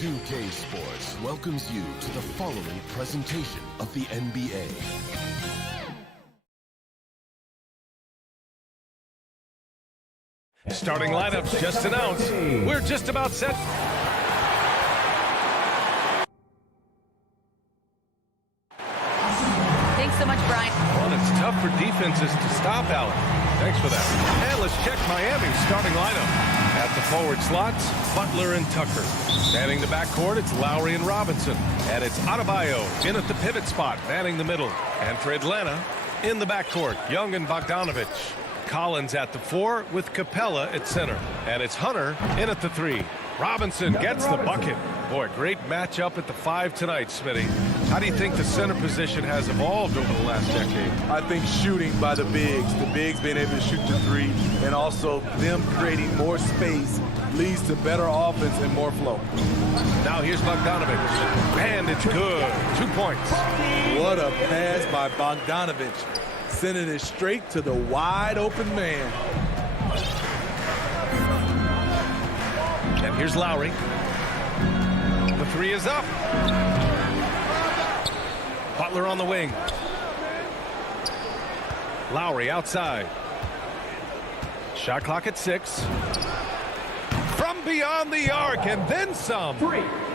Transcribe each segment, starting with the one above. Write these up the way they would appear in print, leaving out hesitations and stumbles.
2K Sports welcomes you to the following presentation of the NBA. Starting lineup just announced. We're just about set. Thanks so much, Brian. Well, it's tough for defenses to stop Allen. Thanks for that. And let's check Miami's starting lineup. At the forward slots, Butler and Tucker. Manning the backcourt, it's Lowry and Robinson. And it's Adebayo in at the pivot spot, manning the middle. And for Atlanta, in the backcourt, Young and Bogdanovich. Collins at the 4 with Capella at center. And it's Hunter in at the 3. Robinson gets the bucket. Boy, great matchup at the 5 tonight, Smitty. How do you think the center position has evolved over the last decade? I think shooting by the bigs being able to shoot the 3, and also them creating more space leads to better offense and more flow. Now here's Bogdanovich, and it's good. 2 points. What a pass by Bogdanovich, sending it straight to the wide open man. And here's Lowry. The 3 is up. Butler on the wing. Lowry outside. Shot clock at 6. From beyond the arc and then some.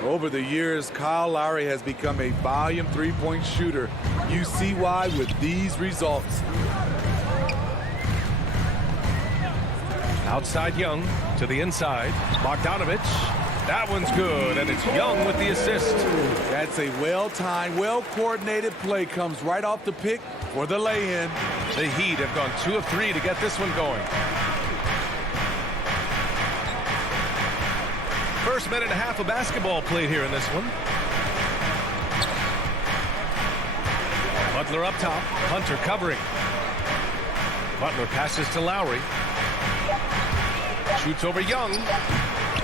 Over the years, Kyle Lowry has become a volume three-point shooter. You see why with these results. Outside Young to the inside. Bogdanovich. That one's good, and it's Young with the assist. That's a well-timed, well-coordinated play. Comes right off the pick for the lay-in. The Heat have gone 2 of 3 to get this one going. First minute and a half of basketball played here in this one. Butler up top. Hunter covering. Butler passes to Lowry. Shoots over Young.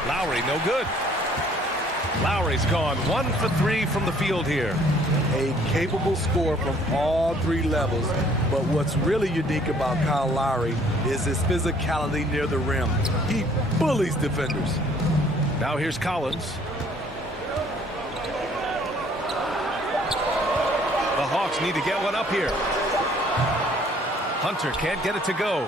Lowry no good. Lowry's gone 1 for 3 from the field here. A capable scorer from all 3 levels. But what's really unique about Kyle Lowry is his physicality near the rim. He bullies defenders. Now here's Collins. The Hawks need to get one up here. Hunter can't get it to go.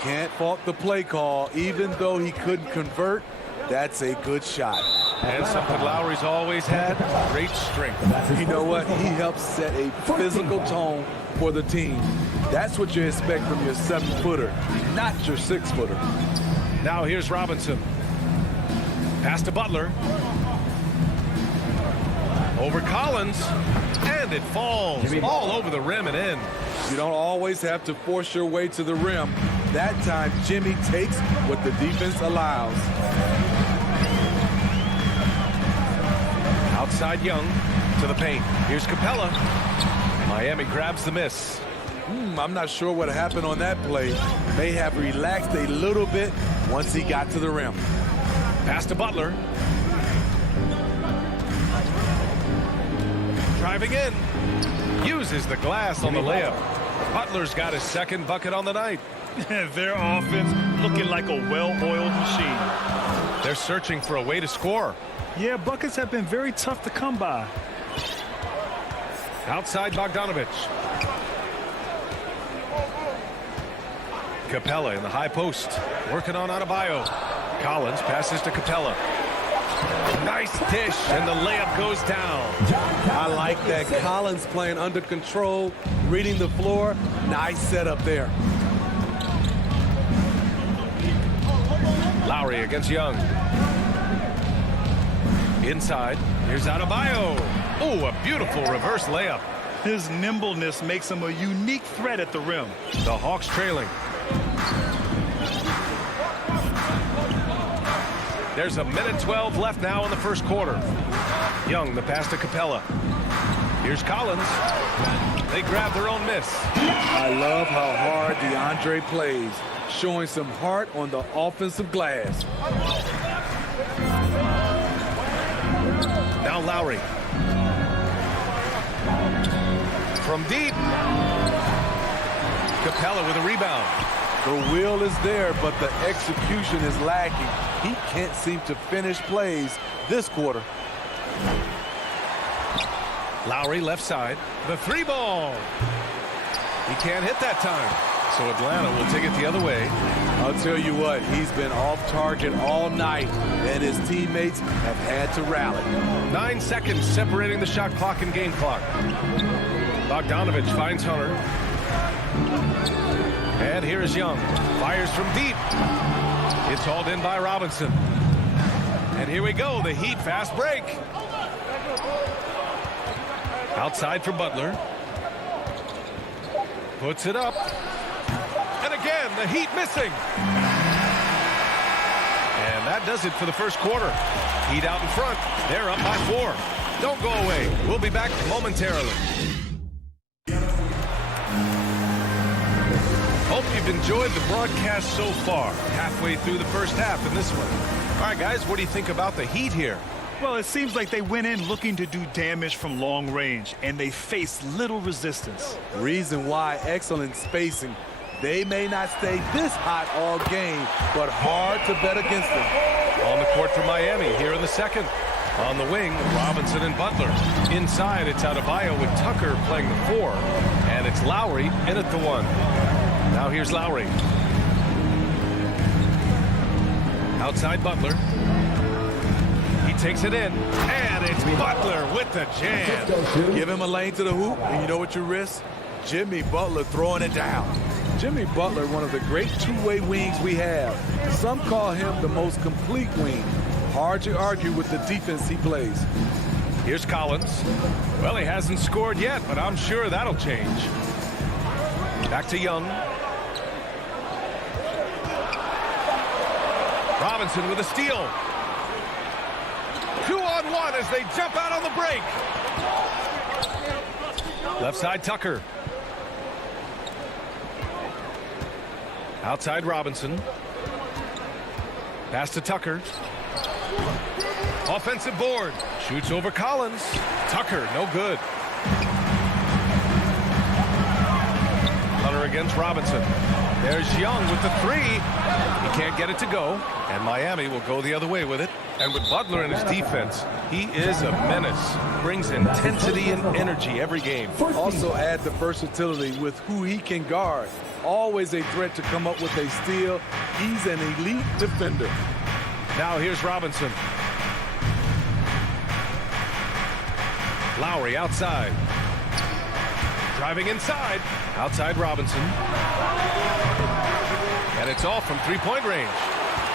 Can't fault the play call. Even though he couldn't convert, that's a good shot. And something Lowry's always had, great strength. You know what? He helps set a physical tone for the team. That's what you expect from your 7-footer, not your 6-footer. Now here's Robinson. Pass to Butler. Over Collins. And it falls all over the rim and in. You don't always have to force your way to the rim. That time, Jimmy takes what the defense allows. Outside Young to the paint. Here's Capella. Miami grabs the miss. I'm not sure what happened on that play. May have relaxed a little bit once he got to the rim. Pass to Butler. Driving in. Uses the glass on the layup. Butler's got his 2nd bucket on the night. Their offense looking like a well-oiled machine. They're searching for a way to score. Yeah, buckets have been very tough to come by. Outside Bogdanovich. Capella in the high post. Working on Adebayo. Collins passes to Capella. Nice dish, and the layup goes down. I like that. Collins playing under control, reading the floor. Nice setup there. Lowry against Young. Inside, here's Adebayo. Oh, a beautiful reverse layup. His nimbleness makes him a unique threat at the rim. The Hawks trailing. There's a minute 12 left now in the first quarter. Young, the pass to Capella. Here's Collins. They grab their own miss. I love how hard DeAndre plays, showing some heart on the offensive glass. Now Lowry. From deep. Capella with a rebound. The will is there, but the execution is lacking. He can't seem to finish plays this quarter. Lowry left side. The three ball. He can't hit that time. So Atlanta will take it the other way. I'll tell you what, he's been off target all night, and his teammates have had to rally. 9 seconds separating the shot clock and game clock. Bogdanovich finds Hunter. And here is Young. Fires from deep. It's hauled in by Robinson. And here we go, the Heat fast break. Outside for Butler. Puts it up. And again, the Heat missing. And that does it for the first quarter. Heat out in front. They're up by 4. Don't go away. We'll be back momentarily. Hope you've enjoyed the broadcast so far. Halfway through the first half in this one. All right, guys, what do you think about the Heat here? Well, it seems like they went in looking to do damage from long range, and they faced little resistance. Reason why, excellent spacing. They may not stay this hot all game, but hard to bet against them. On the court for Miami here in the second. On the wing, Robinson and Butler. Inside, it's Adebayo with Tucker playing the 4. And it's Lowry in at the 1. Now here's Lowry. Outside Butler. He takes it in. And it's Butler with the jam. Give him a lane to the hoop, and you know what you risk? Jimmy Butler throwing it down. Jimmy Butler, one of the great two-way wings we have. Some call him the most complete wing. Hard to argue with the defense he plays. Here's Collins. Well, he hasn't scored yet, but I'm sure that'll change. Back to Young. Robinson with a steal. 2-on-1 as they jump out on the break. Left side, Tucker. Outside Robinson. Pass to Tucker. Offensive board. Shoots over Collins. Tucker, no good. Hunter against Robinson. There's Young with the 3. He can't get it to go. And Miami will go the other way with it. And with Butler in his defense, he is a menace. Brings intensity and energy every game. Also add the versatility with who he can guard. Always a threat to come up with a steal. He's an elite defender. Now here's Robinson. Lowry outside. Driving inside. Outside Robinson. And it's all from three-point range.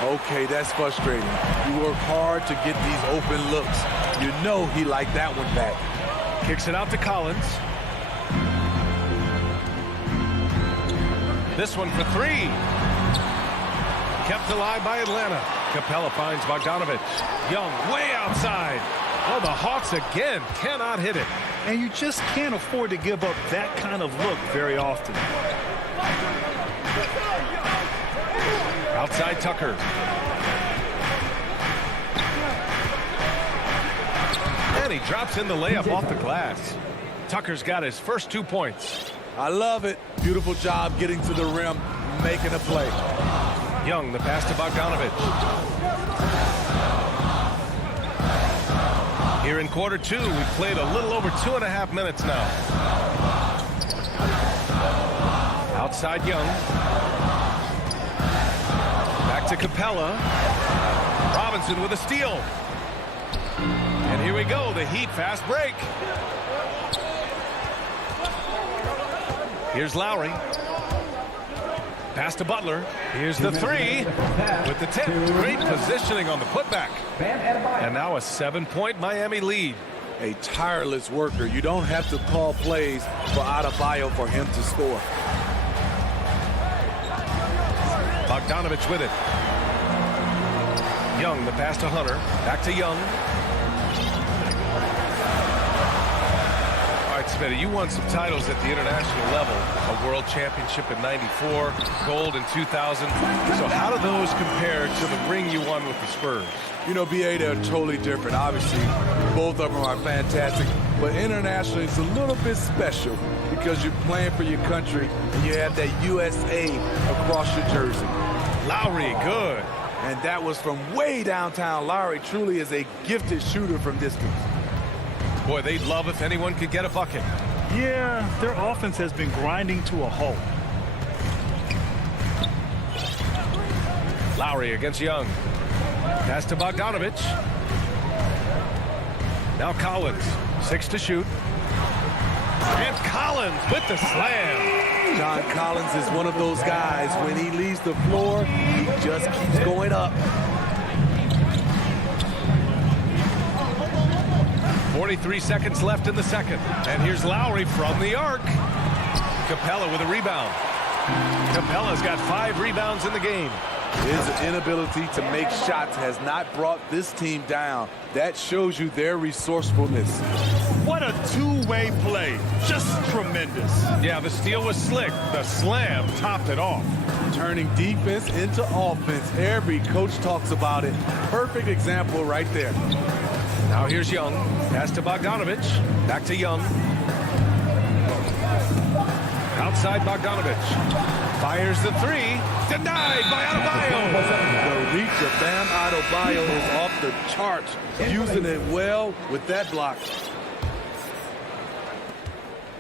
Okay, that's frustrating. You work hard to get these open looks. You know he liked that one back. Kicks it out to Collins. This one for 3. Kept alive by Atlanta. Capella finds Bogdanovich. Young way outside. Oh, the Hawks again cannot hit it. And you just can't afford to give up that kind of look very often. Outside Tucker. And he drops in the layup off the glass. Tucker's got his first 2 points. I love it. Beautiful job getting to the rim, making a play. Young, the pass to Bogdanovich. Here in quarter 2, we've played a little over 2.5 minutes now. Outside Young. Back to Capella. Robinson with a steal. And here we go, the Heat fast break. Here's Lowry. Pass to Butler. Here's the 3 with the tip. Great positioning on the putback. And now a 7-point Miami lead. A tireless worker. You don't have to call plays for Adebayo for him to score. Bogdanovich with it. Young, the pass to Hunter. Back to Young. All right, Smitty, you won some titles at the international level. A world championship in '94, gold in 2000. So how do those compare to the ring you won with the Spurs? You know, BA, they're totally different. Obviously, both of them are fantastic. But internationally, it's a little bit special because you're playing for your country and you have that USA across your jersey. Lowry, good. And that was from way downtown. Lowry truly is a gifted shooter from distance. Boy, they'd love if anyone could get a bucket. Yeah, their offense has been grinding to a halt. Lowry against Young. Pass to Bogdanovich. Now Collins. 6 to shoot. And Collins with the slam. John Collins is one of those guys. When he leaves the floor, he just keeps going up. 43 seconds left in the second. And here's Lowry from the arc. Capella with a rebound. Capella's got 5 rebounds in the game. His inability to make shots has not brought this team down. That shows you their resourcefulness. What a two-way play. Just tremendous. Yeah, the steal was slick. The slam topped it off. Turning defense into offense. Every coach talks about it. Perfect example right there. Now here's Young. Pass to Bogdanovich. Back to Young. Outside Bogdanovich. Fires the 3. Denied by Adebayo. The reach of Bam Adebayo is off the charts. Using it well with that block.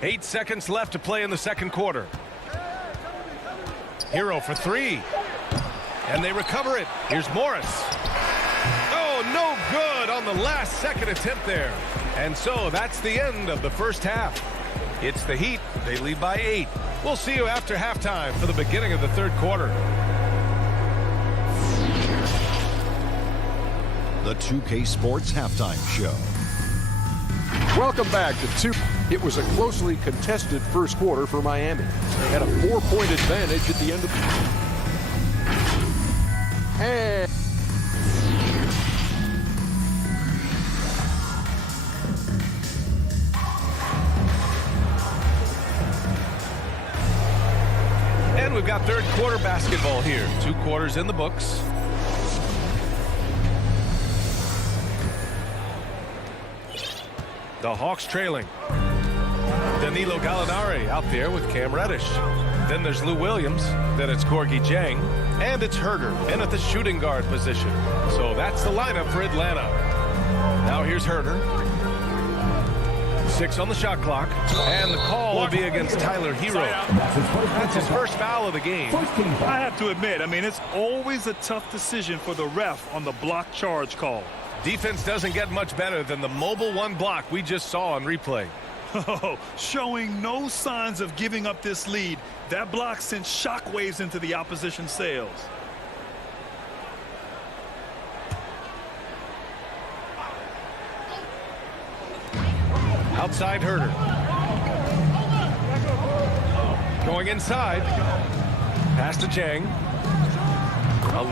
8 seconds left to play in the second quarter. Hero for 3. And they recover it. Here's Morris. Oh, no good on the last second attempt there. And so that's the end of the first half. It's the Heat. They lead by 8. We'll see you after halftime for the beginning of the third quarter. The 2K Sports Halftime Show. Welcome back to 2. It was a closely contested first quarter for Miami. They had a 4-point advantage at the end of and And we've got third quarter basketball here. 2 quarters in the books. The Hawks trailing. Danilo Gallinari out there with Cam Reddish. Then there's Lou Williams. Then it's Gorgui Dieng. And it's Herter in at the shooting guard position. So that's the lineup for Atlanta. Now here's Herter. 6 on the shot clock. And the call will be against Tyler Hero. That's his first foul of the game. I have to admit, it's always a tough decision for the ref on the block charge call. Defense doesn't get much better than the mobile 1 block we just saw on replay. Showing no signs of giving up this lead. That block sent shockwaves into the opposition sails. Outside Herter. Going inside. Pass to Dieng.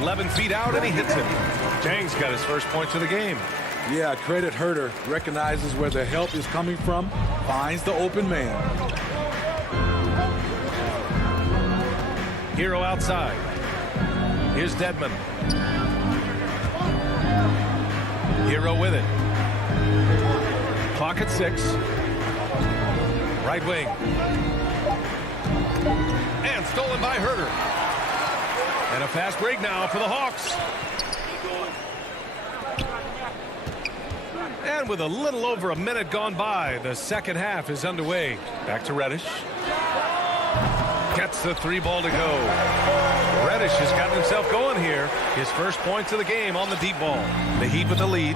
11 feet out and he hits it. Dieng's got his first points of the game. Yeah, credit Herter. Recognizes where the help is coming from. Finds the open man. Hero outside. Here's Dedmon. Hero with it. Clock at 6. Right wing. And stolen by Herter. And a fast break now for the Hawks. And with a little over a minute gone by, the second half is underway. Back to Reddish. Gets the 3 ball to go. Reddish has gotten himself going here. His first points of the game on the deep ball. The Heat with the lead.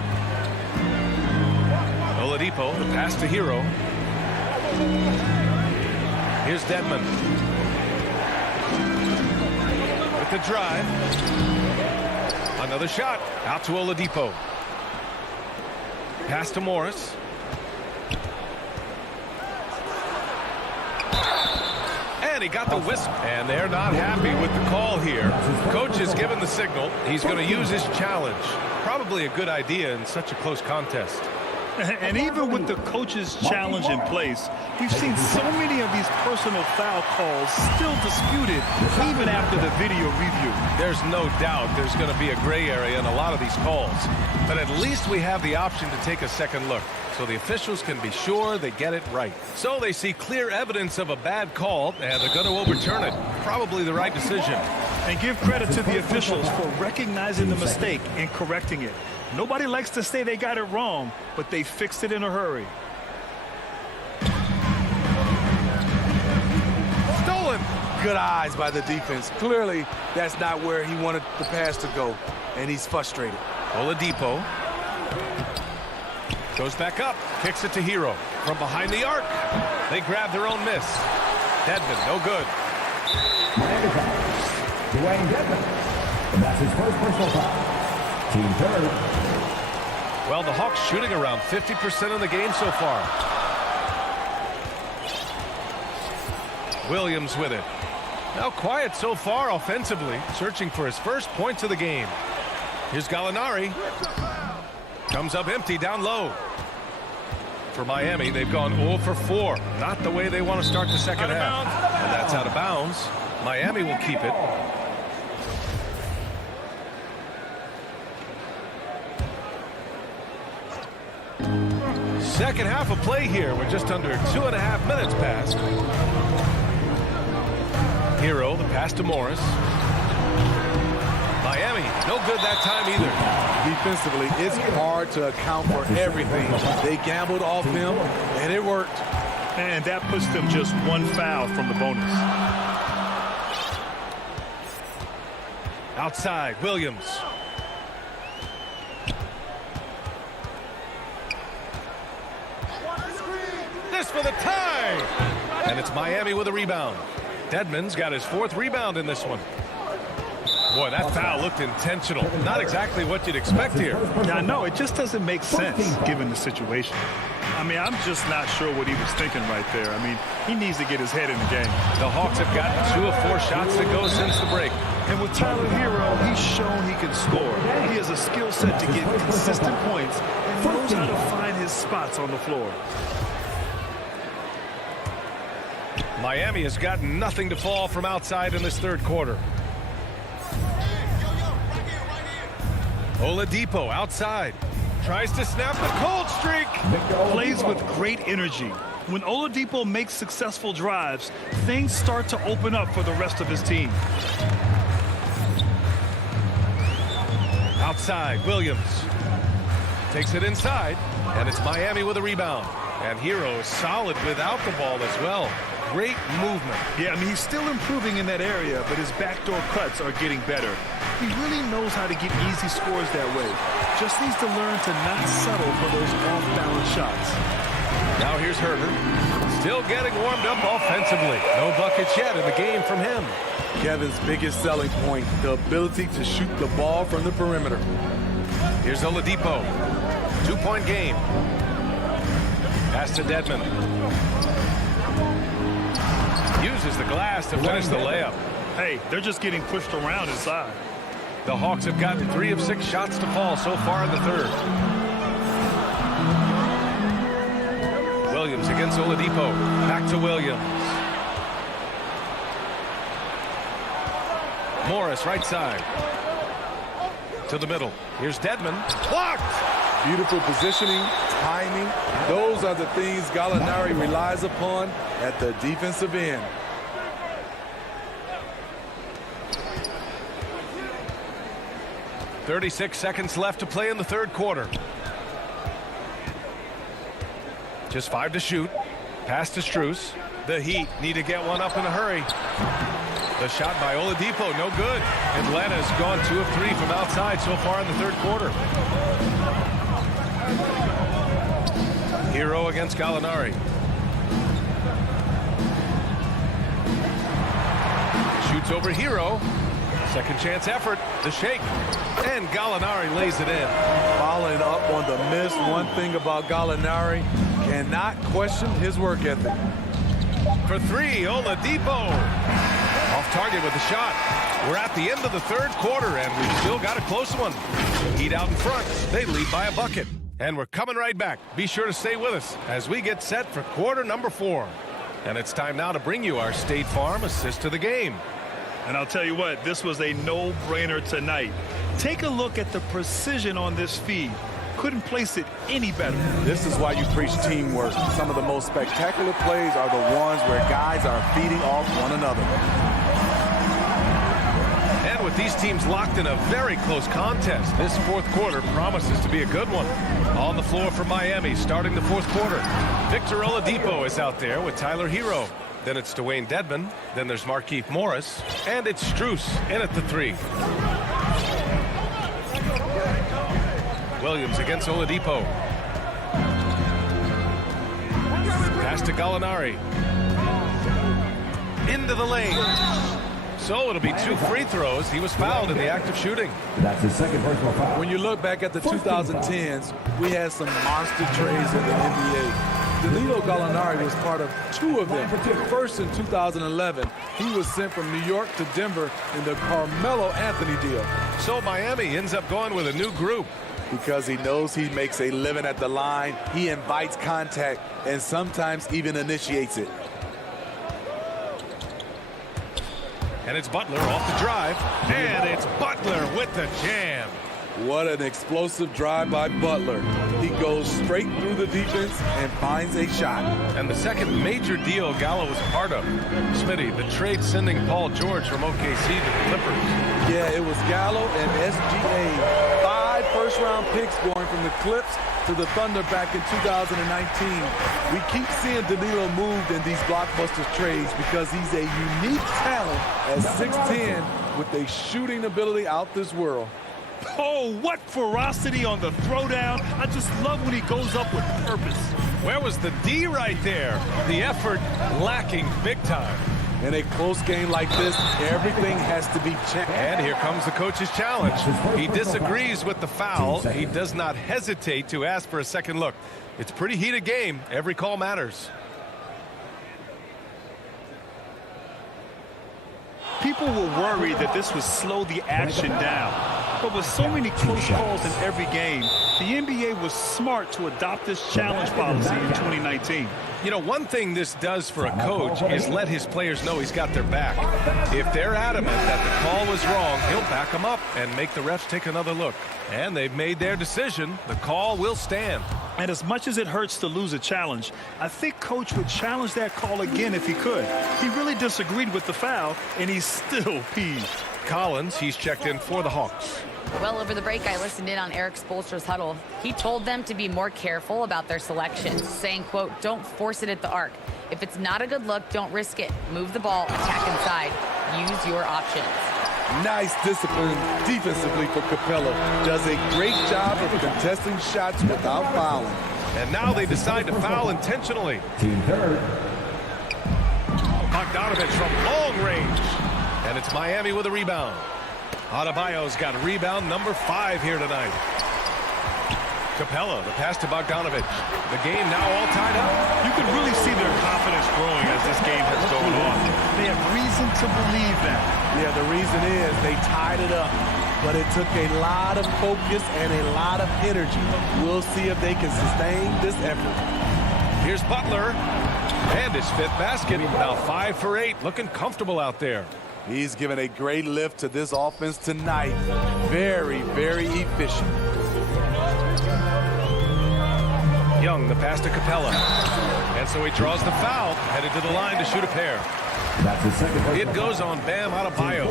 Oladipo, the pass to Hero. Here's Dedmon. With the drive. Another shot. Out to Oladipo. Pass to Morris. And he got the whistle. And they're not happy with the call here. Coach has given the signal. He's going to use his challenge. Probably a good idea in such a close contest. And even with the coach's challenge in place, we've seen so many of these personal foul calls still disputed even after the video review. There's no doubt there's going to be a gray area in a lot of these calls. But at least we have the option to take a second look, so the officials can be sure they get it right. So they see clear evidence of a bad call, and they're going to overturn it. Probably the right decision. And give credit to the officials for recognizing the mistake and correcting it. Nobody likes to say they got it wrong, but they fixed it in a hurry. Stolen. Good eyes by the defense. Clearly, that's not where he wanted the pass to go, and he's frustrated. Oladipo goes back up, kicks it to Hero from behind the arc. They grab their own miss. Dedmon, no good. Dwayne Dedmon. That's his first personal foul. Team third. Well, the Hawks shooting around 50% in the game so far. Williams with it. Now quiet so far offensively, searching for his first points of the game. Here's Gallinari. Comes up empty down low. For Miami, they've gone 0 for 4. Not the way they want to start the second half. And that's out of bounds. Miami will keep it. Second half of play here. We're just under 2.5 minutes past. Hero, the pass to Morris. Miami, no good that time either. Defensively, it's hard to account for everything. They gambled off him, and it worked. And that puts them just one foul from the bonus. Outside, Williams. This for the tie! And it's Miami with a rebound. Dedmon's got his 4th rebound in this one. Boy, that foul looked intentional. Not exactly what you'd expect here. Yeah, I know. It just doesn't make sense given the situation. I mean, I'm just not sure what he was thinking right there. I mean, he needs to get his head in the game. The Hawks have gotten 2 of 4 shots to go since the break. And with Tyler Hero, he's shown he can score. He has a skill set to get consistent points and knows how to find his spots on the floor. Miami has gotten nothing to fall from outside in this third quarter. Oladipo outside. Tries to snap the cold streak. Plays with great energy. When Oladipo makes successful drives, things start to open up for the rest of his team. Outside, Williams. Takes it inside, and it's Miami with a rebound. And Hero is solid without the ball as well. Great movement. Yeah, I mean, he's still improving in that area, but his backdoor cuts are getting better. He really knows how to get easy scores that way. Just needs to learn to not settle for those off-balance shots. Now here's Herter. Still getting warmed up offensively. No buckets yet in the game from him. Kevin's biggest selling point, the ability to shoot the ball from the perimeter. Here's Oladipo. 2-point game. Pass to Dedmon. Uses the glass to finish the layup. Hey, they're just getting pushed around inside. The Hawks have gotten 3 of 6 shots to fall so far in the third. Williams against Oladipo. Back to Williams. Morris right side. To the middle. Here's Dedmon. Blocked! Beautiful positioning, timing. Those are the things Gallinari relies upon at the defensive end. .36 seconds left to play in the third quarter. Just 5 to shoot. Pass to Strus. The Heat need to get one up in a hurry. The shot by Oladipo, no good. Atlanta's gone 2 of 3 from outside so far in the third quarter. Hero against Gallinari. Shoots over Hero. Second chance effort. The shake. And Gallinari lays it in. Following up on the miss, one thing about Gallinari, cannot question his work ethic. For 3, Oladipo. Off target with the shot. We're at the end of the third quarter, and we've still got a close one. Heat out in front. They lead by a bucket. And we're coming right back. Be sure to stay with us as we get set for quarter number 4. And it's time now to bring you our State Farm assist to the game. And I'll tell you what, this was a no-brainer tonight. Take a look at the precision on this feed. Couldn't place it any better. This is why you preach teamwork. Some of the most spectacular plays are the ones where guys are feeding off one another. And with these teams locked in a very close contest, this fourth quarter promises to be a good one. On the floor for Miami, starting the fourth quarter, Victor Oladipo is out there with Tyler Hero. Then it's Dwayne Dedmon. Then there's Markieff Morris. And it's Strus in at the 3. Williams against Oladipo. Pass to Gallinari. Into the lane. So it'll be 2 free throws. He was fouled in the act of shooting. That's his second personal foul. When you look back at the 2010s, we had some monster trades in the NBA. Danilo Gallinari was part of 2 of them. First in 2011, he was sent from New York to Denver in the Carmelo Anthony deal. So Miami ends up going with a new group. Because he knows he makes a living at the line, he invites contact and sometimes even initiates it. And it's Butler off the drive. And it's Butler with the jam. What an explosive drive by Butler. He goes straight through the defense and finds a shot. And the second major deal Gallo was a part of. Smitty, the trade sending Paul George from OKC to the Clippers. Yeah, it was Gallo and SGA. 5 first-round picks going from the Clips to the Thunder back in 2019. We keep seeing Danilo moved in these blockbuster trades because he's a unique talent at 6'10" with a shooting ability out this world. Oh, what ferocity on the throwdown. I just love when he goes up with purpose. Where was the D right there? The effort lacking big time. In a close game like this, everything has to be checked. And here comes the coach's challenge. He disagrees with the foul. He does not hesitate to ask for a second look. It's a pretty heated game. Every call matters. People were worried that this would slow the action down. But with so many close calls in every game, the NBA was smart to adopt this challenge policy in 2019. You know, one thing this does for a coach is let his players know he's got their back. If they're adamant that the call was wrong, he'll back them up and make the refs take another look. And they've made their decision. The call will stand. And as much as it hurts to lose a challenge, I think Coach would challenge that call again if he could. He really disagreed with the foul, and he's still peeved. Collins, he's checked in for the Hawks. Well, over the break, I listened in on Eric Spoelstra's huddle. He told them to be more careful about their selections, saying, quote, don't force it at the arc. If it's not a good look, don't risk it. Move the ball, attack inside. Use your options. Nice discipline defensively for Capella. Does a great job of contesting shots without fouling. And now they decide to foul intentionally. Team third. Bogdanovich from long range. And it's Miami with a rebound. Adebayo's got rebound number 5 here tonight. Capella, the pass to Bogdanovich. The game now all tied up. You can really see their confidence growing as this game has gone on. They have reason to believe that. Yeah, the reason is they tied it up. But it took a lot of focus and a lot of energy. We'll see if they can sustain this effort. Here's Butler. And his 5th basket. Now 5 for 8. Looking comfortable out there. He's given a great lift to this offense tonight. Very, very efficient. Young, the pass to Capella. And so he draws the foul, headed to the line to shoot a pair. That's his second. It goes on Bam Adebayo.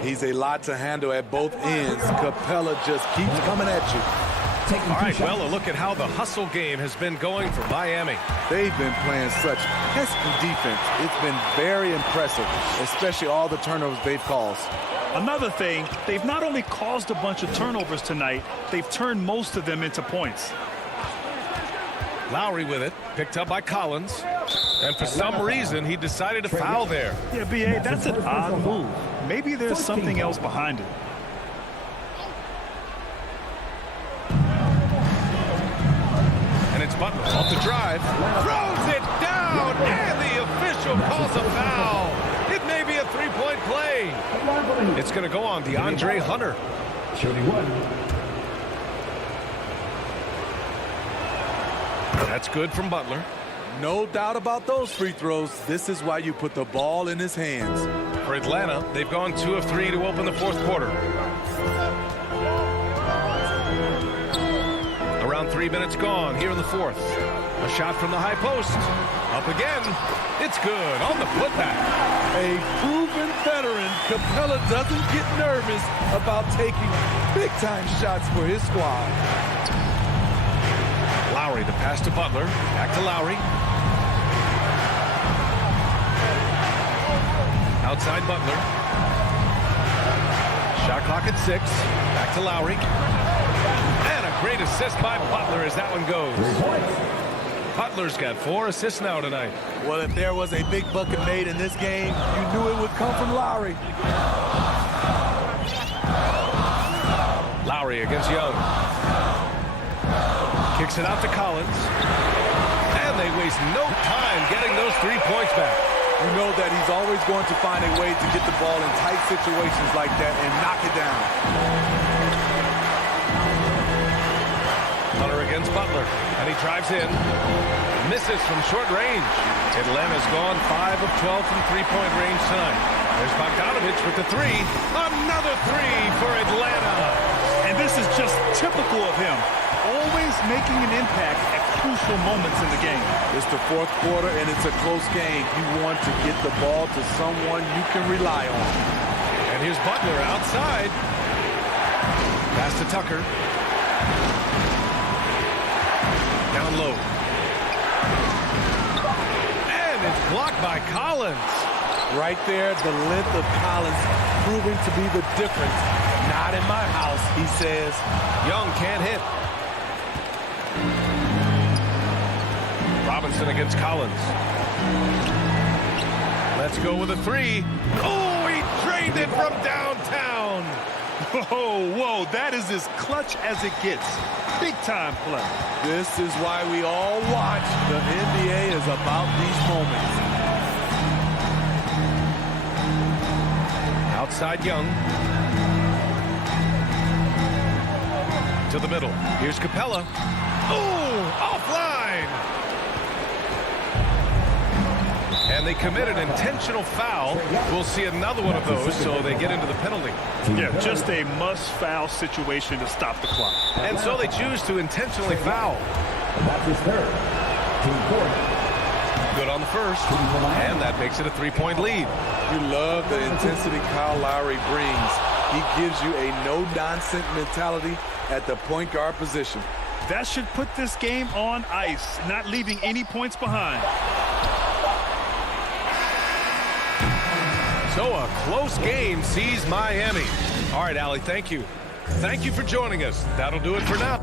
He's a lot to handle at both ends. Capella just keeps coming at you. All right, well, a look at how the hustle game has been going for Miami. They've been playing such pesky defense. It's been very impressive, especially all the turnovers they've caused. Another thing, they've not only caused a bunch of turnovers tonight, they've turned most of them into points. Lowry with it, picked up by Collins. And for some reason, he decided to foul there. Yeah, B.A., that's an odd move. Maybe there's something else behind it. And it's Butler off the drive. Throws it down, and the official calls a foul. It may be a three-point play. It's going to go on DeAndre Hunter. Shooting one. That's good from Butler. No doubt about those free throws. This is why you put the ball in his hands. For Atlanta, they've gone 2 of 3 to open the fourth quarter. Around 3 minutes gone here in the fourth. A shot from the high post. Up again. It's good on the putback. A proven veteran, Capella doesn't get nervous about taking big-time shots for his squad. Lowry, the pass to Butler. Back to Lowry. Outside Butler. Shot clock at 6. Back to Lowry. And a great assist by Butler as that one goes. Butler's got 4 assists now tonight. Well, if there was a big bucket made in this game, you knew it would come from Lowry. Lowry against Young. Kicks it out to Collins. And they waste no time getting those 3 points back. You know that he's always going to find a way to get the ball in tight situations like that and knock it down. Hunter against Butler, and he drives in. Misses from short range. Atlanta's gone 5 of 12 from three-point range tonight. There's Bogdanovich with the 3. Another 3 for Atlanta. And this is just typical of him. Always making an impact at crucial moments in the game. It's the fourth quarter, and it's a close game. You want to get the ball to someone you can rely on. And here's Butler outside. Pass to Tucker. Down low. And it's blocked by Collins. Right there, the length of Collins proving to be the difference. Not in my house, he says. Young can't hit. Robinson against Collins. Let's go with a 3. Oh, he drained it from downtown. Whoa, that is as clutch as it gets. Big time play. This is why we all watch. The NBA is about these moments. Outside Young. To the middle. Here's Capella. Oh, offline. And they commit an intentional foul. We'll see another one of those, so they get into the penalty. Yeah, just a must-foul situation to stop the clock. And so they choose to intentionally foul. That's his third. Team court. Good on the first. And that makes it a 3-point lead. You love the intensity Kyle Lowry brings. He gives you a no-nonsense mentality at the point guard position. That should put this game on ice, not leaving any points behind. So a close game sees Miami. All right, Allie, thank you. Thank you for joining us. That'll do it for now.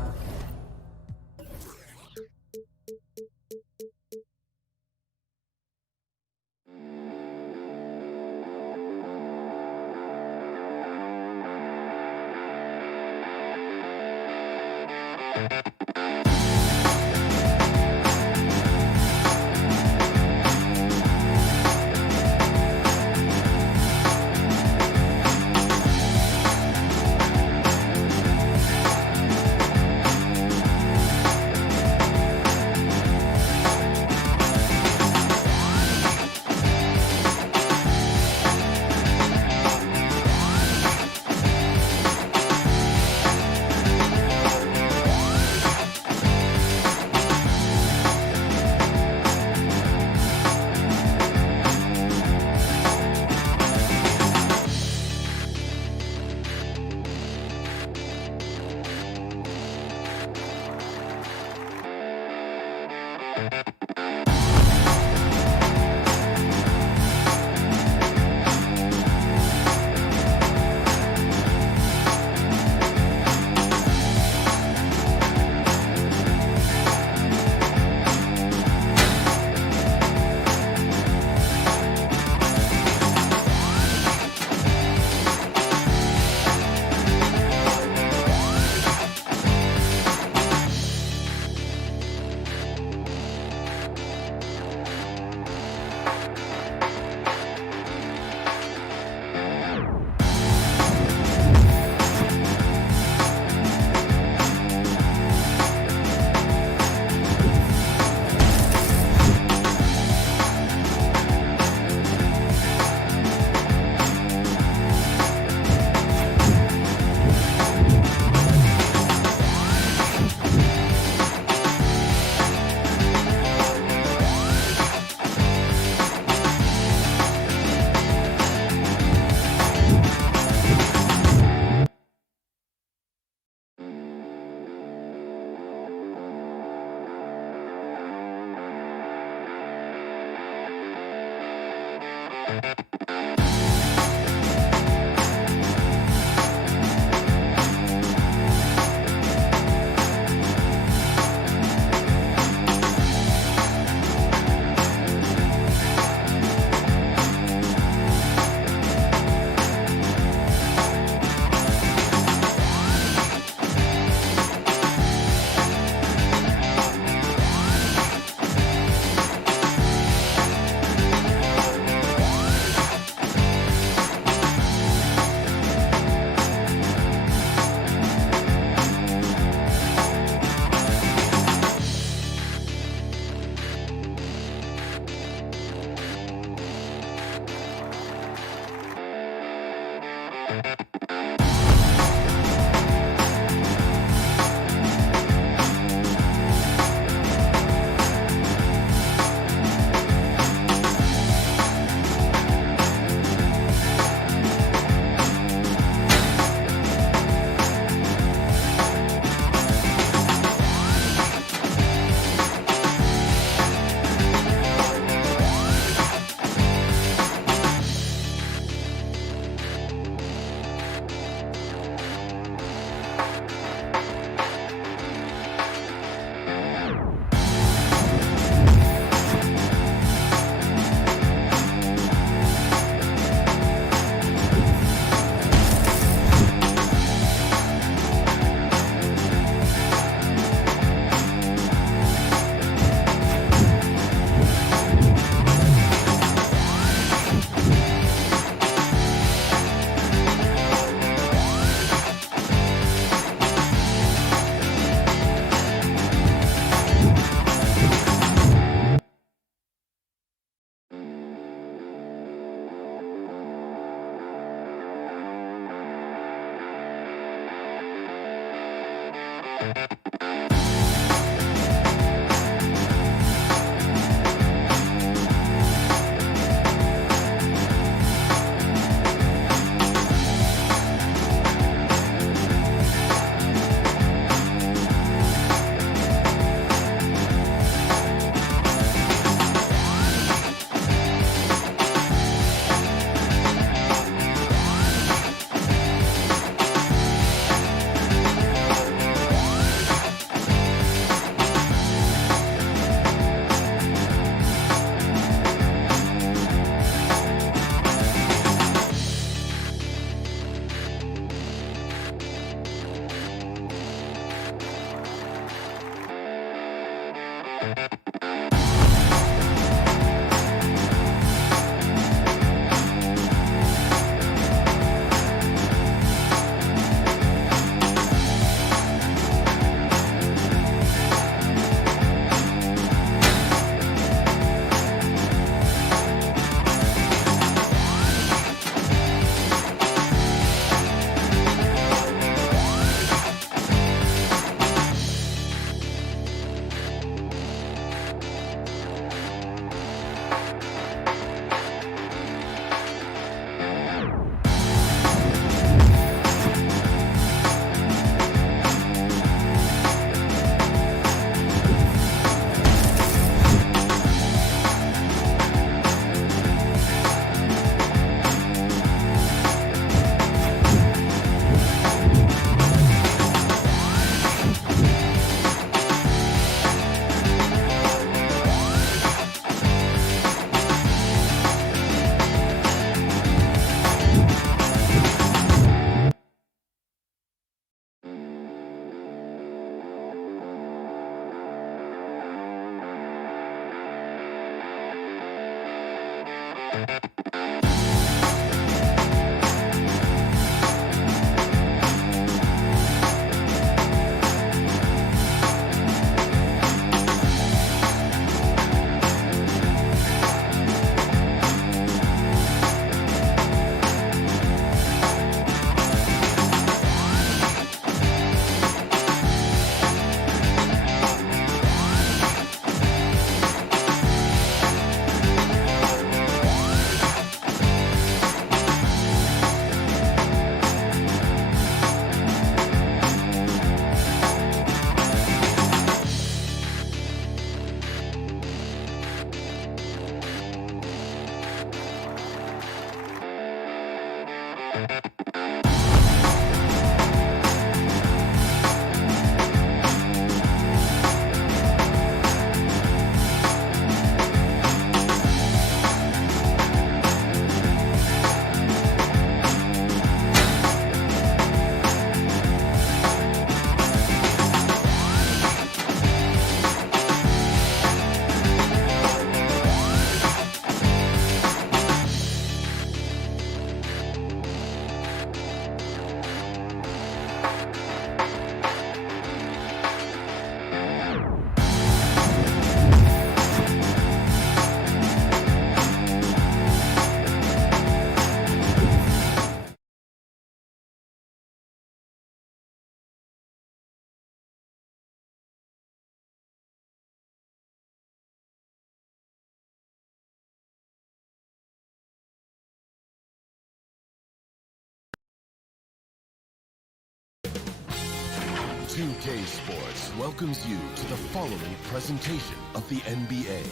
2K Sports welcomes you to the following presentation of the NBA.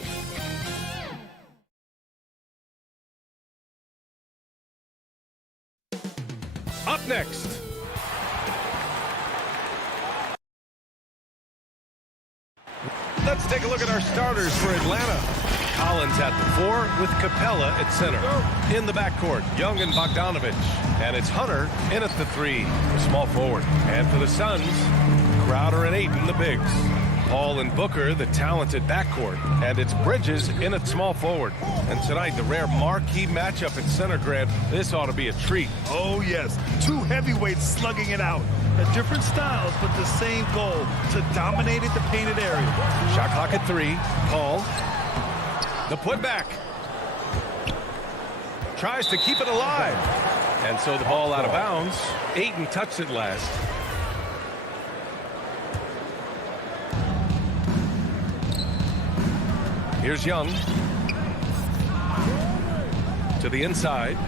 Up next. Let's take a look at our starters for Atlanta. Collins at the 4 with Capella at center. In the backcourt, Young and Bogdanovich. And it's Hunter in at the 3, the small forward. And for the Suns, Crowder and Ayton, the bigs. Paul and Booker, the talented backcourt. And it's Bridges in at small forward. And tonight, the rare marquee matchup at center, Grant. This ought to be a treat. Oh, yes. Two heavyweights slugging it out. Different styles, but the same goal, to dominate the painted area. Shot clock at 3. Paul. The putback. Tries to keep it alive. And so the ball out of bounds. Ayton touched it last. Here's Young. To the inside.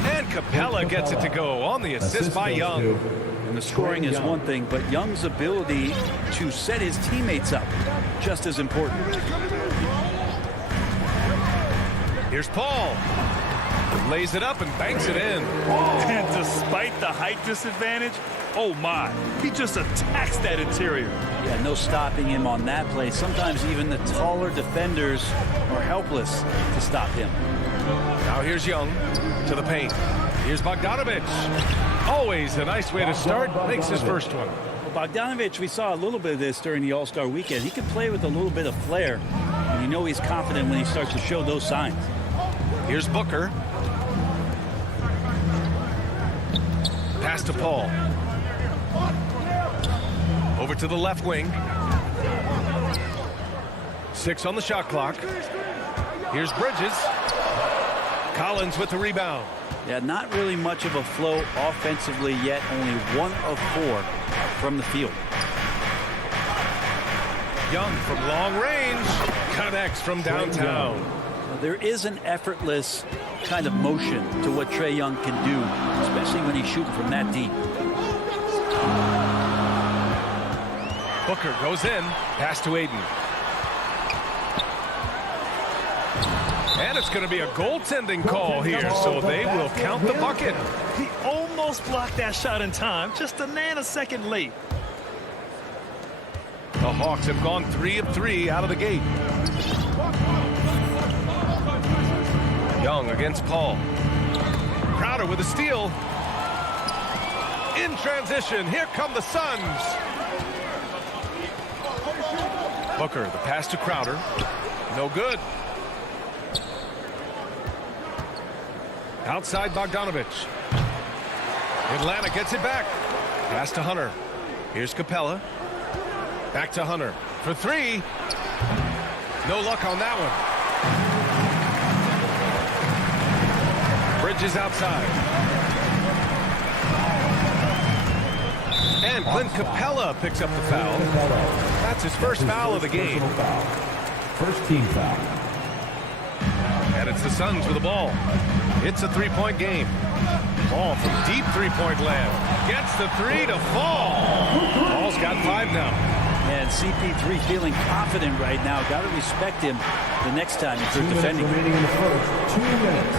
And Capella gets it to go on the assist by Young. And the scoring is one thing, but Young's ability to set his teammates up, just as important. Here's Paul. Lays it up and banks it in. And despite the height disadvantage, oh my, he just attacks that interior. Yeah, no stopping him on that play. Sometimes even the taller defenders are helpless to stop him. Now here's Young to the paint. Here's Bogdanovich. Always a nice way to start. Makes his first one. Bogdanovich, we saw a little bit of this during the All-Star weekend. He can play with a little bit of flair, and you know he's confident when he starts to show those signs. Here's Booker. Pass to Paul. Over to the left wing. 6 on the shot clock. Here's Bridges. Collins with the rebound. Yeah, not really much of a flow offensively yet. Only 1 of 4 from the field. Young from long range. Connects from downtown. There is an effortless kind of motion to what Trae Young can do, especially when he's shooting from that deep. Booker goes in. Pass to Aiden. And it's going to be a goaltending call here, so they will count the bucket. He almost blocked that shot in time, just a nanosecond late. The Hawks have gone 3 of 3 out of the gate. Young against Paul. Crowder with a steal. In transition, here come the Suns. Booker, the pass to Crowder. No good. Outside Bogdanovich. Atlanta gets it back. Pass to Hunter. Here's Capella. Back to Hunter for 3. No luck on that one. Bridges outside. And Clint Capella picks up the foul. That's his first foul of the game. First team foul. And it's the Suns with the ball. It's a 3-point game. Ball from deep 3-point land. Gets the 3 to fall. Ball's got 5 now. And CP3 feeling confident right now. Got to respect him the next time he's defending. Remaining in the first. 2 minutes.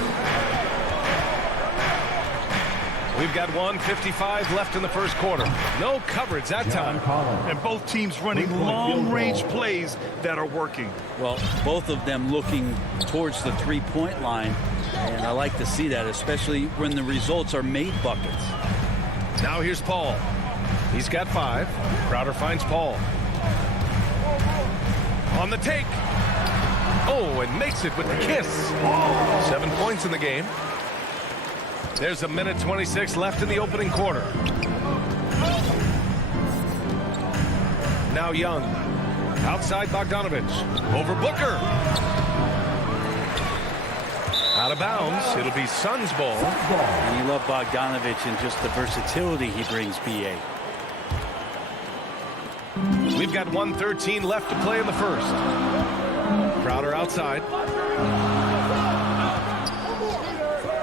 We've got 1:55 left in the first quarter. No coverage that time. And both teams running long-range plays that are working. Well, both of them looking towards the 3-point line. And I like to see that, especially when the results are made buckets. Now here's Paul. He's got 5. Crowder finds Paul. On the take. Oh, and makes it with the kiss. 7 points in the game. There's 1:26 left in the opening quarter. Now Young. Outside Bogdanovich. Over Booker. Out of bounds. It'll be Suns ball. And you love Bogdanovich and just the versatility he brings, BA. We've got 1:13 left to play in the first. Crowder outside.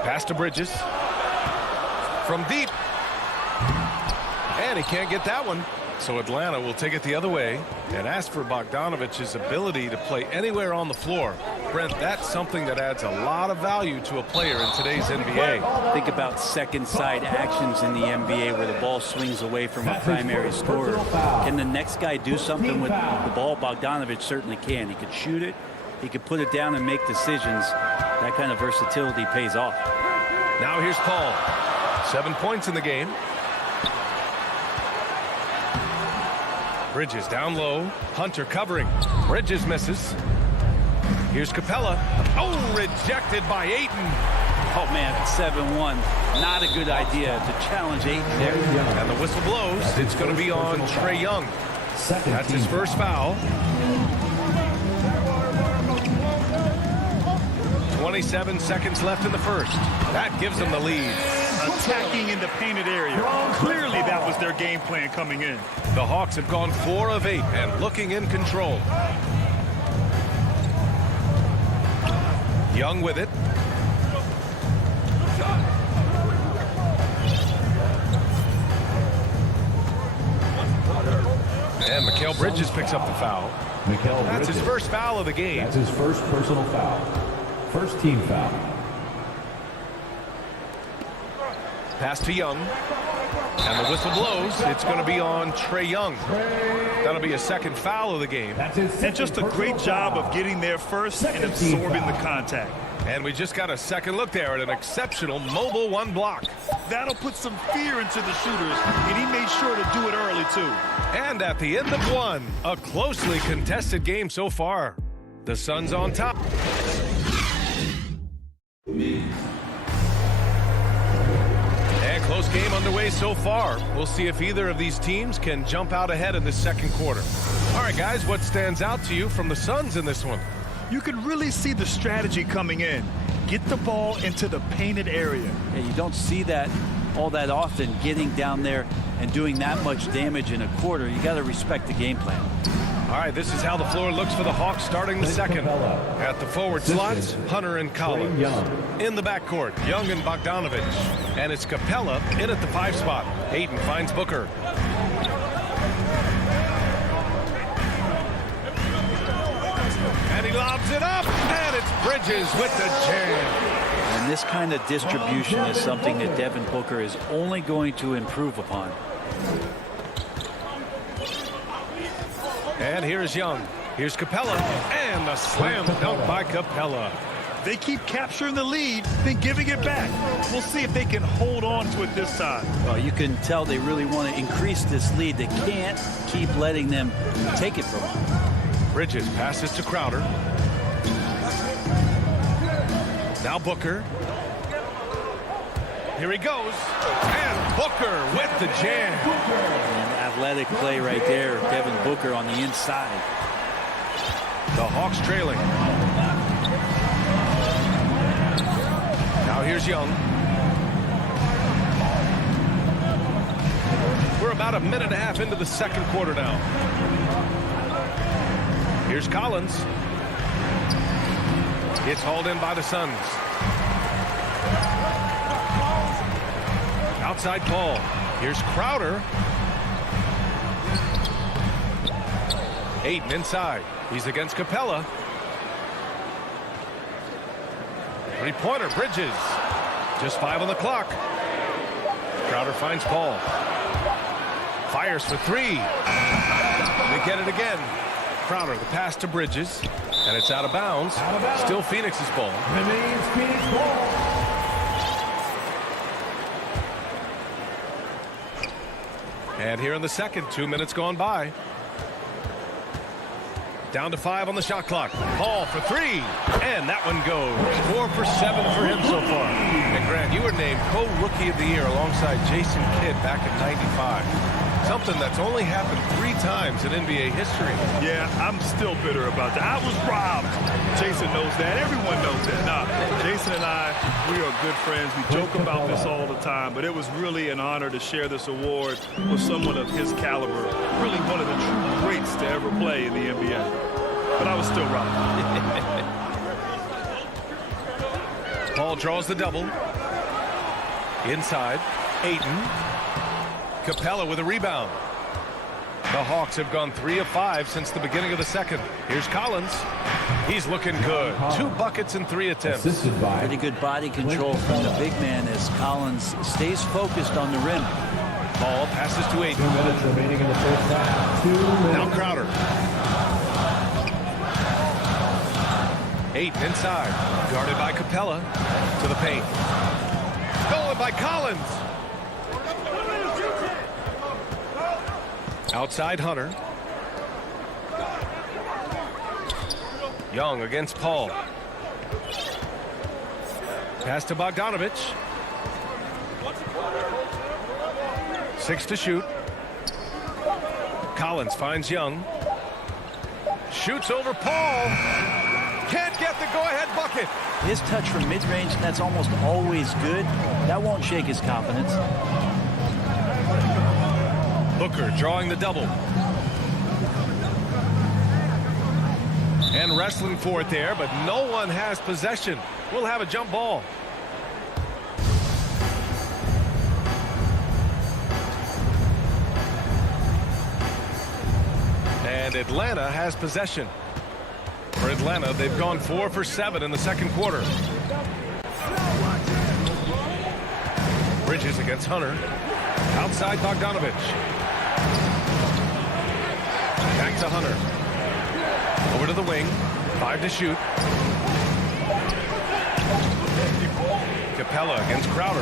Pass to Bridges. From deep. And he can't get that one. So Atlanta will take it the other way. And as for Bogdanovich's ability to play anywhere on the floor, Brent, that's something that adds a lot of value to a player in today's NBA. Think about second side actions in the NBA where the ball swings away from a primary scorer. Can the next guy do something with the ball? Bogdanovich certainly can. He could shoot it. He could put it down and make decisions. That kind of versatility pays off. Now here's Paul. 7 points in the game. Bridges down low. Hunter covering. Bridges misses. Here's Capella. Oh, rejected by Ayton. Oh, man, it's 7-1. Not a good idea to challenge Ayton there. And the whistle blows. It's going to be on Trae Young. That's his first foul. 27 seconds left in the first. That gives them the lead. Attacking in the painted area. Clearly that was their game plan coming in. The Hawks have gone 4 of 8 and looking in control. Young with it. And Mikal Bridges picks up the foul. That's his first foul of the game. That's his first personal foul. First team foul. Pass to Young. And the whistle blows. It's going to be on Trae Young. That'll be a second foul of the game. And just a great job of getting there first and absorbing the contact. And we just got a second look there at an exceptional mobile one block. That'll put some fear into the shooters, and he made sure to do it early, too. And at the end of one, a closely contested game so far. The Suns on top. And close game underway so far. We'll see if either of these teams can jump out ahead in the second quarter. All right, guys, what stands out to you from the Suns in this one? You can really see the strategy coming in. Get the ball into the painted area. Yeah, you don't see that all that often, getting down there and doing that much damage in a quarter. You got to respect the game plan. All right, this is how the floor looks for the Hawks starting the second. At the forward slots, Hunter and Collins. In the backcourt, Young and Bogdanovich. And it's Capella in at the 5 spot. Ayton finds Booker. And he lobs it up, and it's Bridges with the jam. And this kind of distribution is something that Devin Booker is only going to improve upon. And here's Young. Here's Capella, and the slam dunk by Capella. They keep capturing the lead, then giving it back. We'll see if they can hold on to it this time. Well, you can tell they really want to increase this lead. They can't keep letting them take it from them. Bridges passes to Crowder. Now Booker. Here he goes. And Booker with the jam. An athletic play right there. Devin Booker on the inside. The Hawks trailing. Now here's Young. We're about a minute and a half into the second quarter now. Here's Collins. It's hauled in by the Suns. Outside Paul. Here's Crowder. Ayton inside. He's against Capella. Three-pointer, Bridges. Just 5 on the clock. Crowder finds Paul. Fires for 3. They get it again. Crowder, the pass to Bridges, and it's out of bounds. Still Phoenix's ball. And here in the second, 2 minutes gone by. Down to 5 on the shot clock. Paul for 3, and that one goes. 4 for 7 for him so far. And Grant, you were named co-rookie of the year alongside Jason Kidd back in '95. Something that's only happened 3 times in NBA history. Yeah, I'm still bitter about that. I was robbed. Jason knows that. Everyone knows that. Nah, Jason and I, we are good friends. We joke about this all the time, but it was really an honor to share this award with someone of his caliber. Really one of the true greats to ever play in the NBA. But I was still robbed. Paul draws the double. Inside, Ayton. Capella with a rebound. The Hawks have gone 3 of 5 since the beginning of the second. Here's Collins. He's looking good. 2 buckets in 3 attempts. Pretty good body control from the big man as Collins stays focused on the rim. Ball passes to Ayton. 2 minutes remaining in the first half. 2 minutes. Now Crowder. Ayton inside. Guarded by Capella. To the paint. Stolen by Collins. Outside Hunter. Young against Paul. Pass to Bogdanovich. 6 to shoot. Collins finds Young. Shoots over Paul. Can't get the go-ahead bucket. His touch from mid-range, that's almost always good. That won't shake his confidence. Booker drawing the double. And wrestling for it there, but no one has possession. We'll have a jump ball. And Atlanta has possession. For Atlanta, they've gone 4 for 7 in the second quarter. Bridges against Hunter. Outside Bogdanovich. Back to Hunter. Over to the wing. 5 to shoot. Capella against Crowder.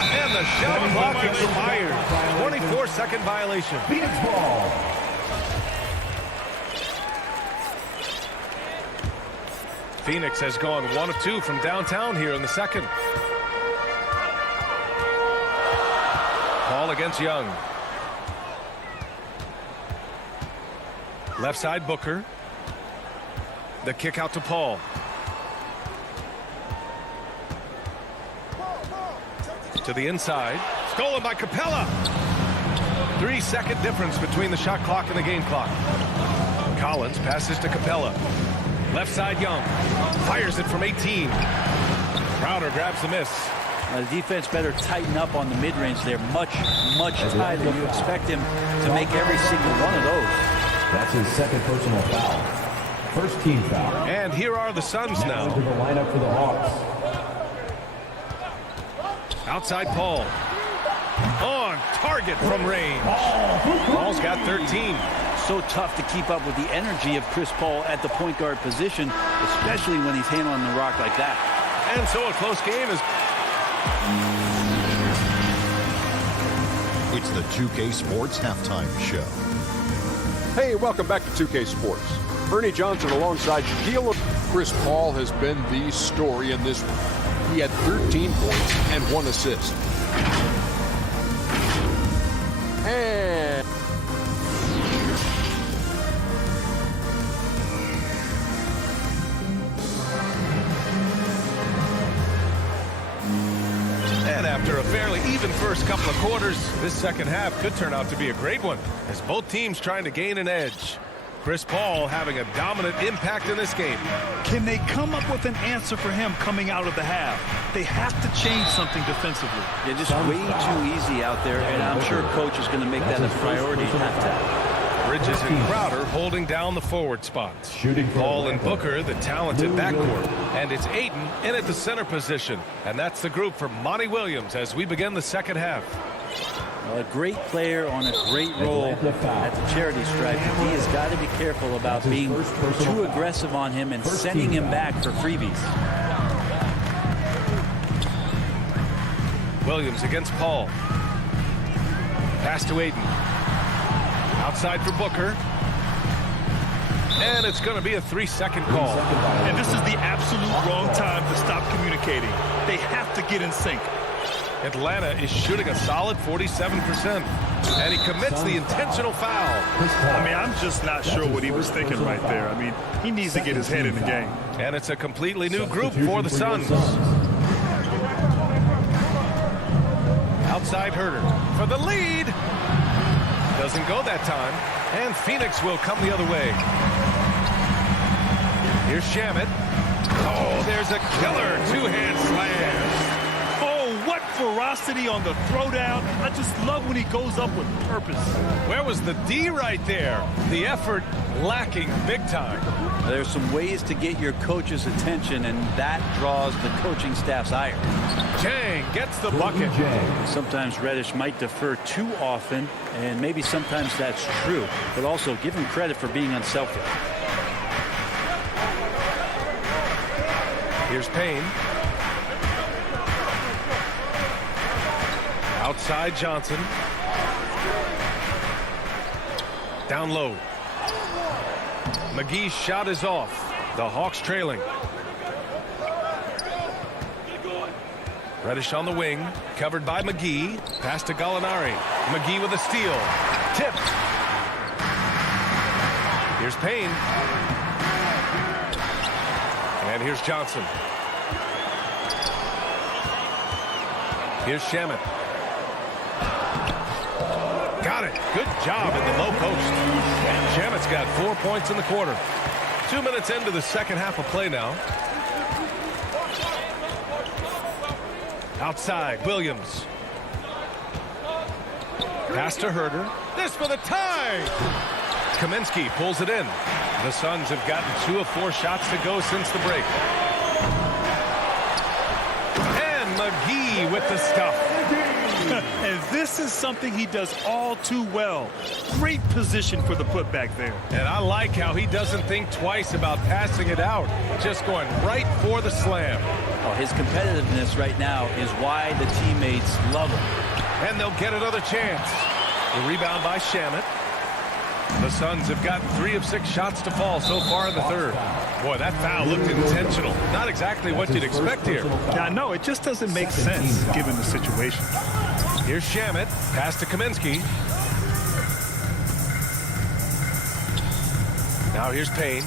And the shot clock expired. 24-second violation. Phoenix ball. Phoenix has gone 1 of 2 from downtown here in the second. Paul against Young. Left side Booker. The kick out to Paul. To the inside. Stolen by Capella. 3-second difference between the shot clock and the game clock. Collins passes to Capella. Left side Young. Fires it from 18. Crowder grabs the miss. The defense better tighten up on the mid-range. They're much tighter. You expect him to make every single one of those. That's his second personal foul. First team foul. And here are the Suns now. Into the lineup for the Hawks. Outside Paul. On target from range. Paul's got 13. So tough to keep up with the energy of Chris Paul at the point guard position, especially when he's handling the rock like that. And so a close game is... It's the 2K Sports Halftime Show. Hey, welcome back to 2K Sports. Ernie Johnson alongside Shaquille. Chris Paul has been the story in this one. He had 13 points and 1 assist. And... after a fairly even first couple of quarters, this second half could turn out to be a great one as both teams trying to gain an edge. Chris Paul having a dominant impact in this game. Can they come up with an answer for him coming out of the half? They have to change something defensively. They're just way too easy out there, and I'm sure coach is going to make that a priority at halftime. Bridges and Crowder holding down the forward spots. Paul and Booker, the talented backcourt. And it's Ayton in at the center position. And that's the group for Monty Williams as we begin the second half. Well, a great player on a great role at the charity stripe. He has got to be careful about being too aggressive on him and sending him back for freebies. Williams against Paul. Pass to Ayton. Outside for Booker. And it's going to be a 3-second call. And this is the absolute wrong time to stop communicating. They have to get in sync. Atlanta is shooting a solid 47%. And he commits the intentional foul. I mean, I'm just not sure what he was thinking right there. I mean, he needs to get his head in the game. And it's a completely new group for the Suns. Outside Herter for the lead. Doesn't go that time. And Phoenix will come the other way. Here's Shamet. Oh, there's a killer two-hand slam. Oh, what ferocity on the throwdown. I just love when he goes up with purpose. Where was the D right there? The effort lacking big time. There's some ways to get your coach's attention, and that draws the coaching staff's ire. Jang gets the bucket. Sometimes Reddish might defer too often, and maybe sometimes that's true, but also give him credit for being unselfish. Here's Payne. Outside Johnson. Down low. McGee's shot is off. The Hawks trailing. Reddish on the wing. Covered by McGee. Pass to Gallinari. McGee with a steal. Tipped. Here's Payne. And here's Johnson. Here's Shamet. Got it. Good job in the low post. Shamet's got 4 points in the quarter. 2 minutes into the second half of play now. Outside, Williams. Pass to Herter. This for the tie. Kaminsky pulls it in. The Suns have gotten 2 of 4 shots to go since the break. And McGee with the stuff. And this is something he does all too well. Great position for the putback there. And I like how he doesn't think twice about passing it out, just going right for the slam. Well, his competitiveness right now is why the teammates love him. And they'll get another chance. The rebound by Shamet. The Suns have gotten 3 of 6 shots to fall so far in the third. Boy, that foul looked intentional. Not exactly what you'd expect here. Now, no, it just doesn't make sense given the situation. Here's Shamet. Pass to Kaminsky. Now here's Payne.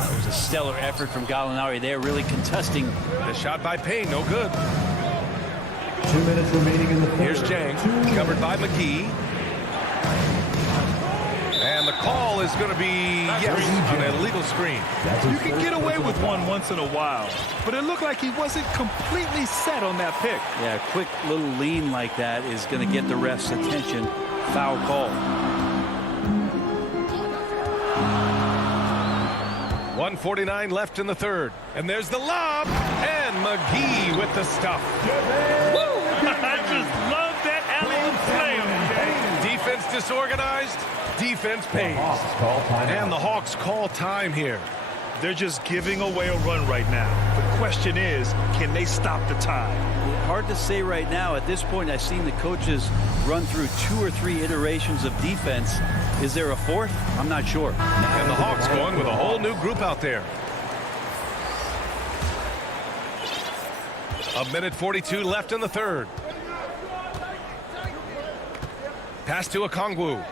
That was a stellar effort from Gallinari there, really contesting. The shot by Payne, no good. 2 minutes remaining in the third. Here's Jang, covered by McGee. And the call is going to be, yes, an illegal screen. You can get away with one once in a while, but it looked like he wasn't completely set on that pick. Yeah, a quick little lean like that is going to get the ref's attention. Foul call. 1:49 left in the third. And there's the lob. And McGee with the stuff. I just love that alley-oop slam. Defense disorganized. Defense pays. And the Hawks call time here. They're just giving away a run right now. The question is, can they stop the tide? Hard to say right now. At this point, I've seen the coaches run through 2 or 3 iterations of defense. Is there a fourth? I'm not sure. And the Hawks going with a whole new group out there. 1:42 left in the third. Pass to Okongwu.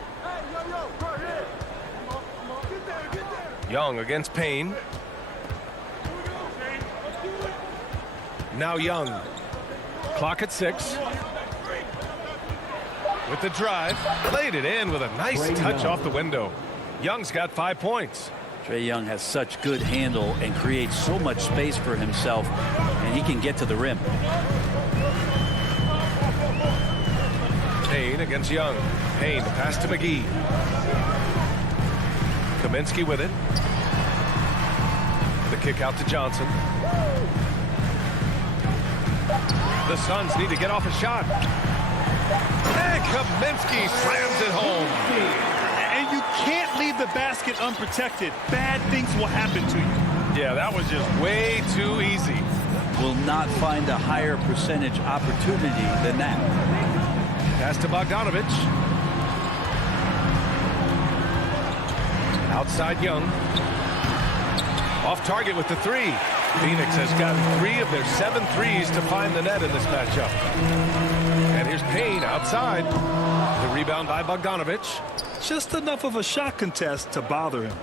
Young against Payne. Now Young. Clock at 6. With the drive. Played it in with a nice touch off the window. Young's got 5 points. Trae Young has such good handle and creates so much space for himself, and he can get to the rim. Payne against Young. Payne pass to McGee. Kaminsky with it. The kick out to Johnson. The Suns need to get off a shot. And Kaminsky slams it home. And you can't leave the basket unprotected. Bad things will happen to you. Yeah, that was just way too easy. Will not find a higher percentage opportunity than that. Pass to Bogdanovich. Outside Young. Off target with the 3. Phoenix has gotten 3 of their 7 threes to find the net in this matchup. And here's Payne outside. The rebound by Bogdanovich. Just enough of a shot contest to bother him.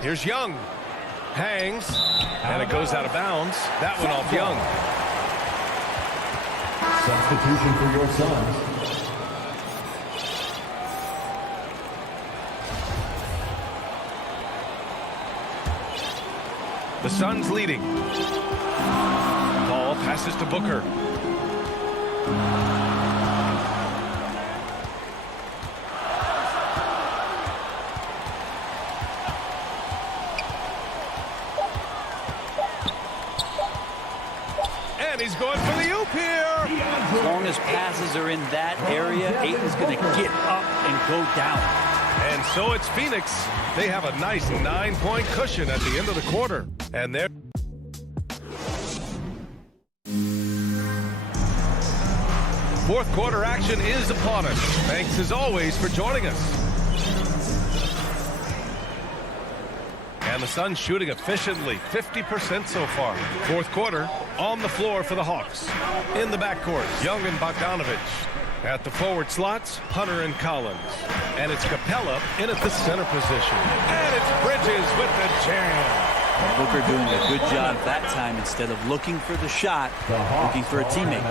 Here's Young. Hangs. And it goes out of bounds. That one off Young. Substitution for your Suns. The Suns leading. Ball passes to Booker. And he's going for the oop here. As long as passes are in that area, Ayton's going to get up and go down. And so it's Phoenix. They have a nice 9-point cushion at the end of the quarter. And they're... Fourth quarter action is upon us. Thanks as always for joining us. And the Suns shooting efficiently, 50% so far. Fourth quarter on the floor for the Hawks. In the backcourt, Young and Bogdanovich. At the forward slots, Hunter and Collins. And it's Capella in at the center position. And it's Bridges with the jam. Booker doing a good job that time. Instead of looking for the shot, looking for a teammate.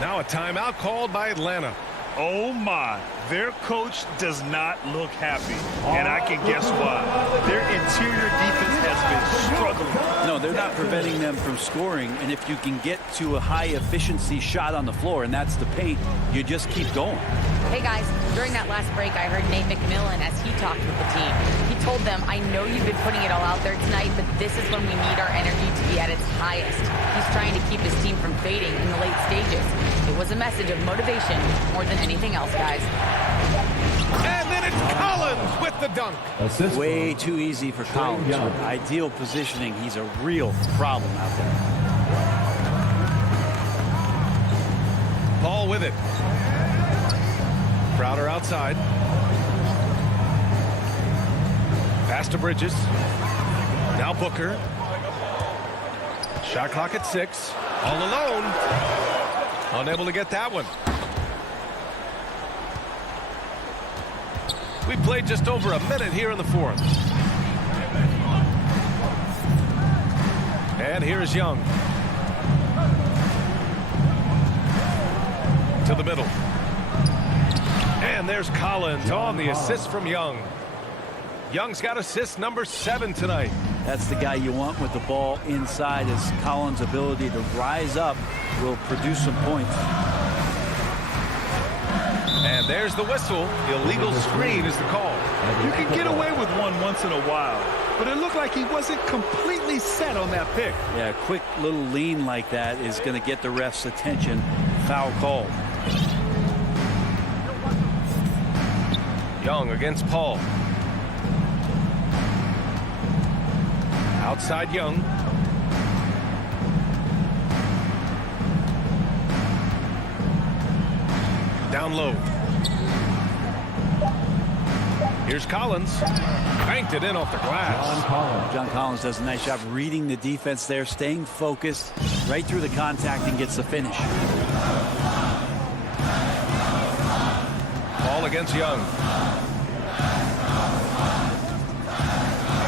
Now a timeout called by Atlanta. Oh, my. Their coach does not look happy, and I can guess why. Their interior defense has been struggling. No, they're not preventing them from scoring, and if you can get to a high-efficiency shot on the floor, and that's the paint, you just keep going. Hey guys, during that last break, I heard Nate McMillan as he talked with the team. He told them, I know you've been putting it all out there tonight, but this is when we need our energy to be at its highest. He's trying to keep his team from fading in the late stages. It was a message of motivation more than anything else, guys. And then it's Collins with the dunk. Way too easy for Collins. With ideal positioning, he's a real problem out there. Paul with it. Crowder outside. Pass to Bridges. Now Booker. Shot clock at 6. All alone. Unable to get that one. We played just over a minute here in the fourth. And here's Young. To the middle. And there's Collins on the assist from Young. Young's got assist number 7 tonight. That's the guy you want with the ball inside, as Collins' ability to rise up will produce some points. And there's the whistle. Illegal screen is the call. You can get away with one once in a while, but it looked like he wasn't completely set on that pick. Yeah, a quick little lean like that is going to get the ref's attention. Foul call. Young against Paul. Outside Young. Down low. Here's Collins. Banked it in off the glass. John Collins does a nice job reading the defense there, staying focused right through the contact, and gets the finish. Paul against Young.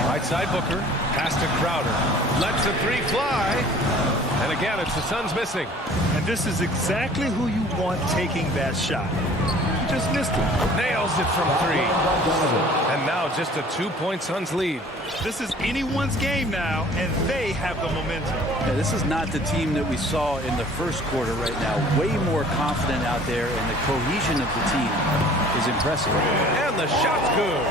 Right side Booker. Pass to Crowder. Lets the 3 fly. And again, it's the Suns missing. And this is exactly who you want taking that shot. You just missed it. Nails it from 3. And now just a 2-point Suns lead. This is anyone's game now, and they have the momentum. Yeah, this is not the team that we saw in the first quarter right now. Way more confident out there, and the cohesion of the team is impressive. And the shot's good.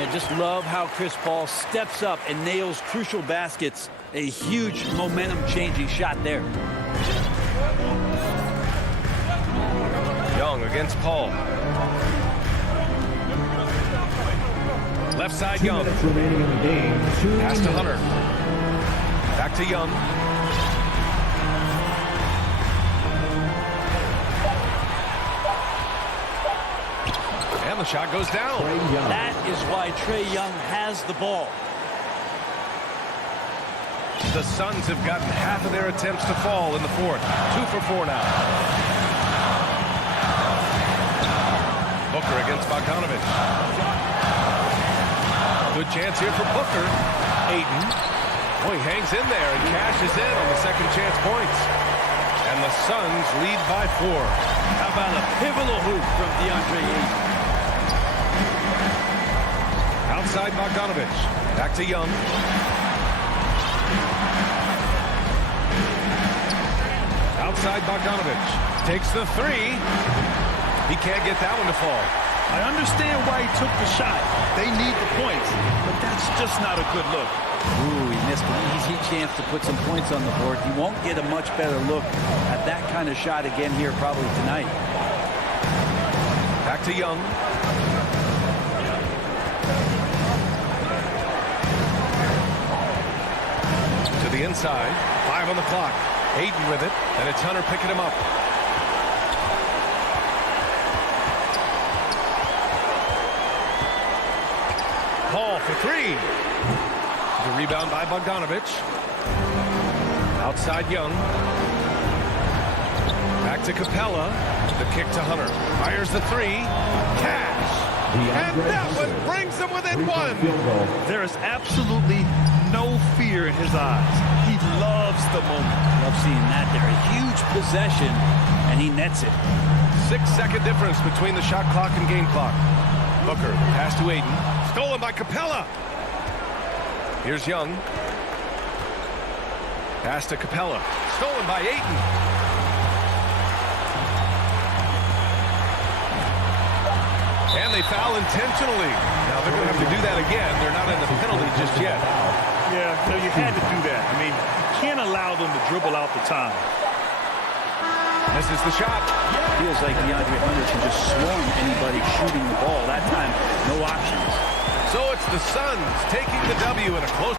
And just love how Chris Paul steps up and nails crucial baskets. A huge momentum-changing shot there. Young against Paul. Left side Young. Remaining in the game. Pass to Hunter. Back to Young. And the shot goes down. That is why Trae Young has the ball. The Suns have gotten half of their attempts to fall in the fourth. 2 for 4 now. Booker against Bogdanovich. Good chance here for Booker. Ayton. Oh, he hangs in there and cashes in on the second chance points. And the Suns lead by 4. How about a pivotal hoop from DeAndre Ayton? Outside Bogdanovich. Back to Young. Outside Bogdanovich. Takes the 3. He can't get that one to fall. I understand why he took the shot. They need the points, but that's just not a good look. Ooh, he missed an easy chance to put some points on the board. He won't get a much better look at that kind of shot again here probably tonight. Back to Young. To the inside. 5 on the clock. Ayton with it, and it's Hunter picking him up. Paul for 3. The rebound by Bogdanovich. Outside Young. Back to Capella. The kick to Hunter. Fires the 3. Cash. And that one brings them within 1. There is absolutely no fear in his eyes. He loves the moment. Love seeing that there. A huge possession, and he nets it. 6-second difference between the shot clock and game clock. Booker, pass to Aiden. Stolen by Capella. Here's Young. Pass to Capella. Stolen by Ayton. And they foul intentionally. Now they're going to have to do that again. They're not in the penalty just yet. Yeah, no, you had to do that. I mean, you can't allow them to dribble out the time. Misses the shot. Feels like DeAndre Hunter can just swarm anybody shooting the ball. That time, no options. So it's the Suns taking the W in a close.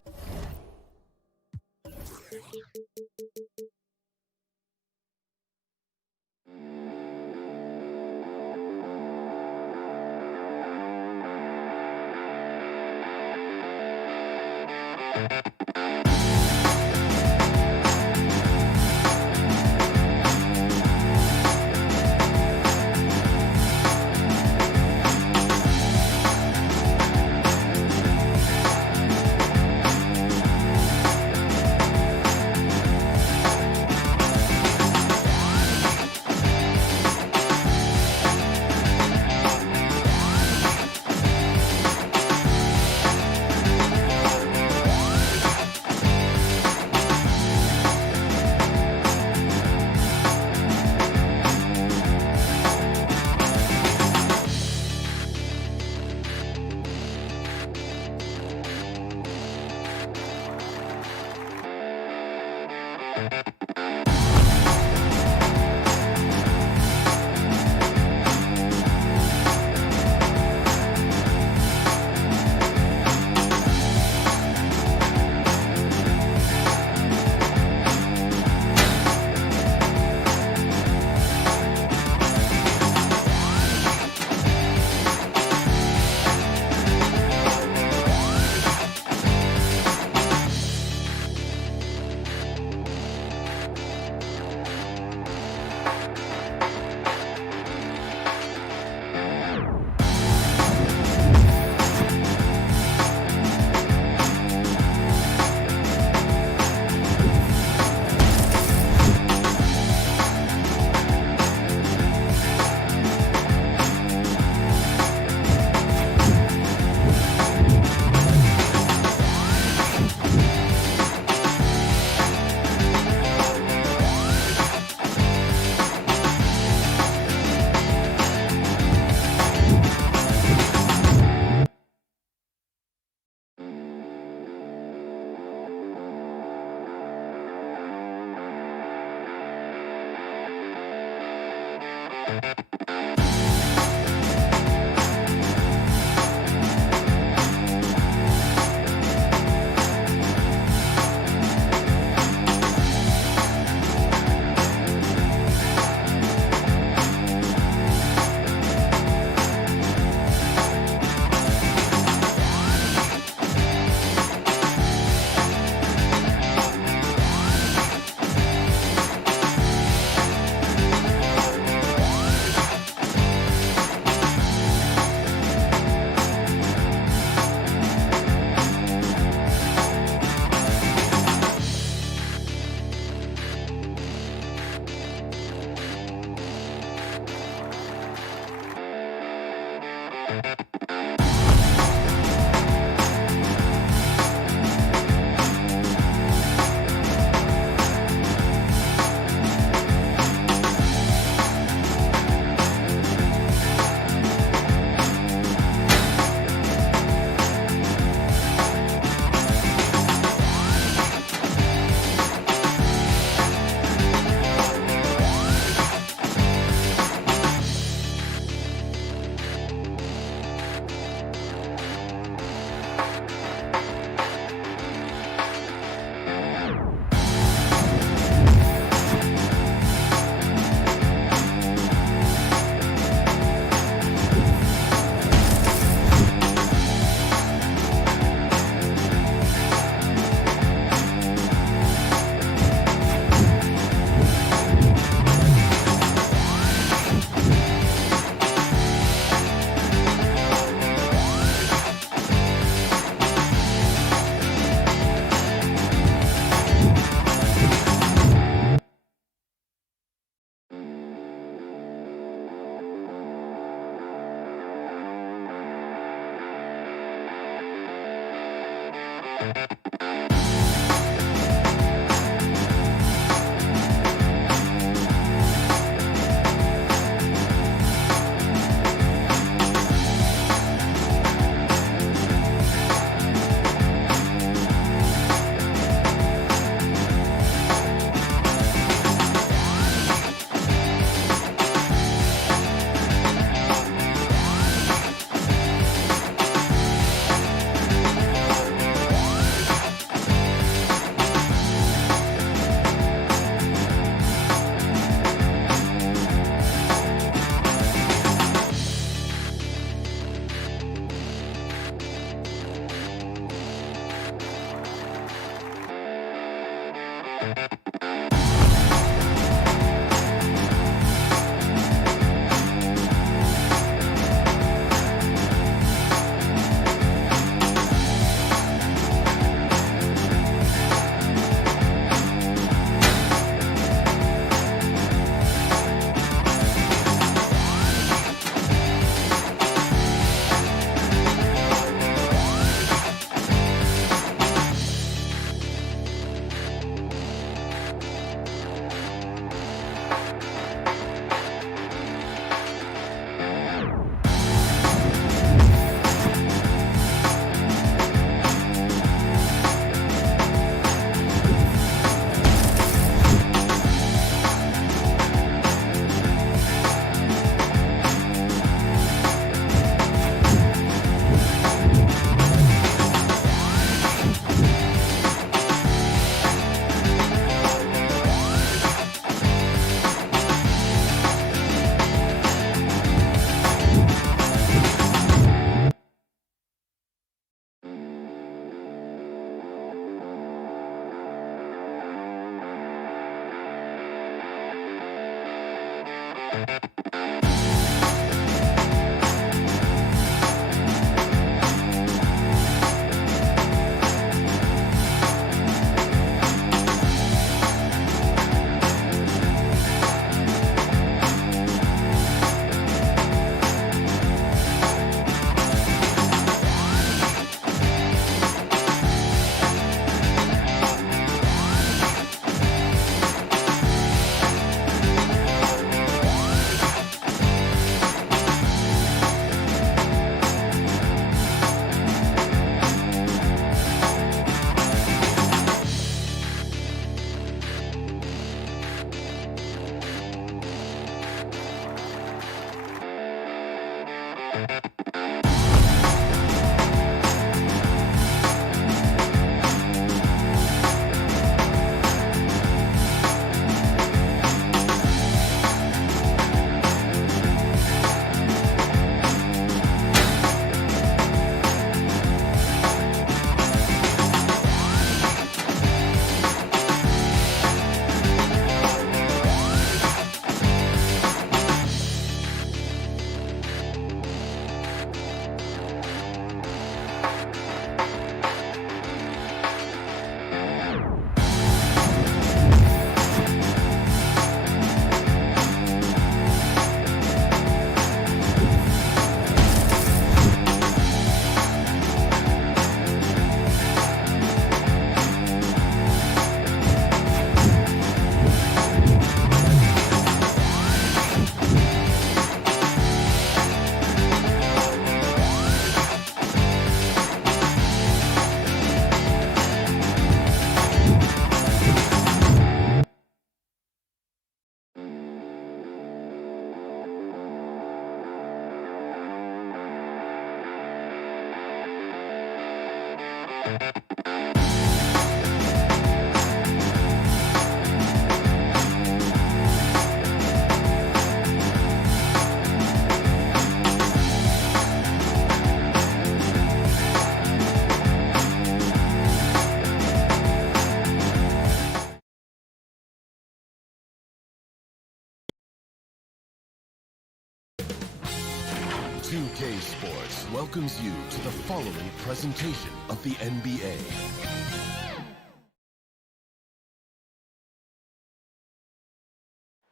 2K Sports welcomes you to the following presentation of the NBA.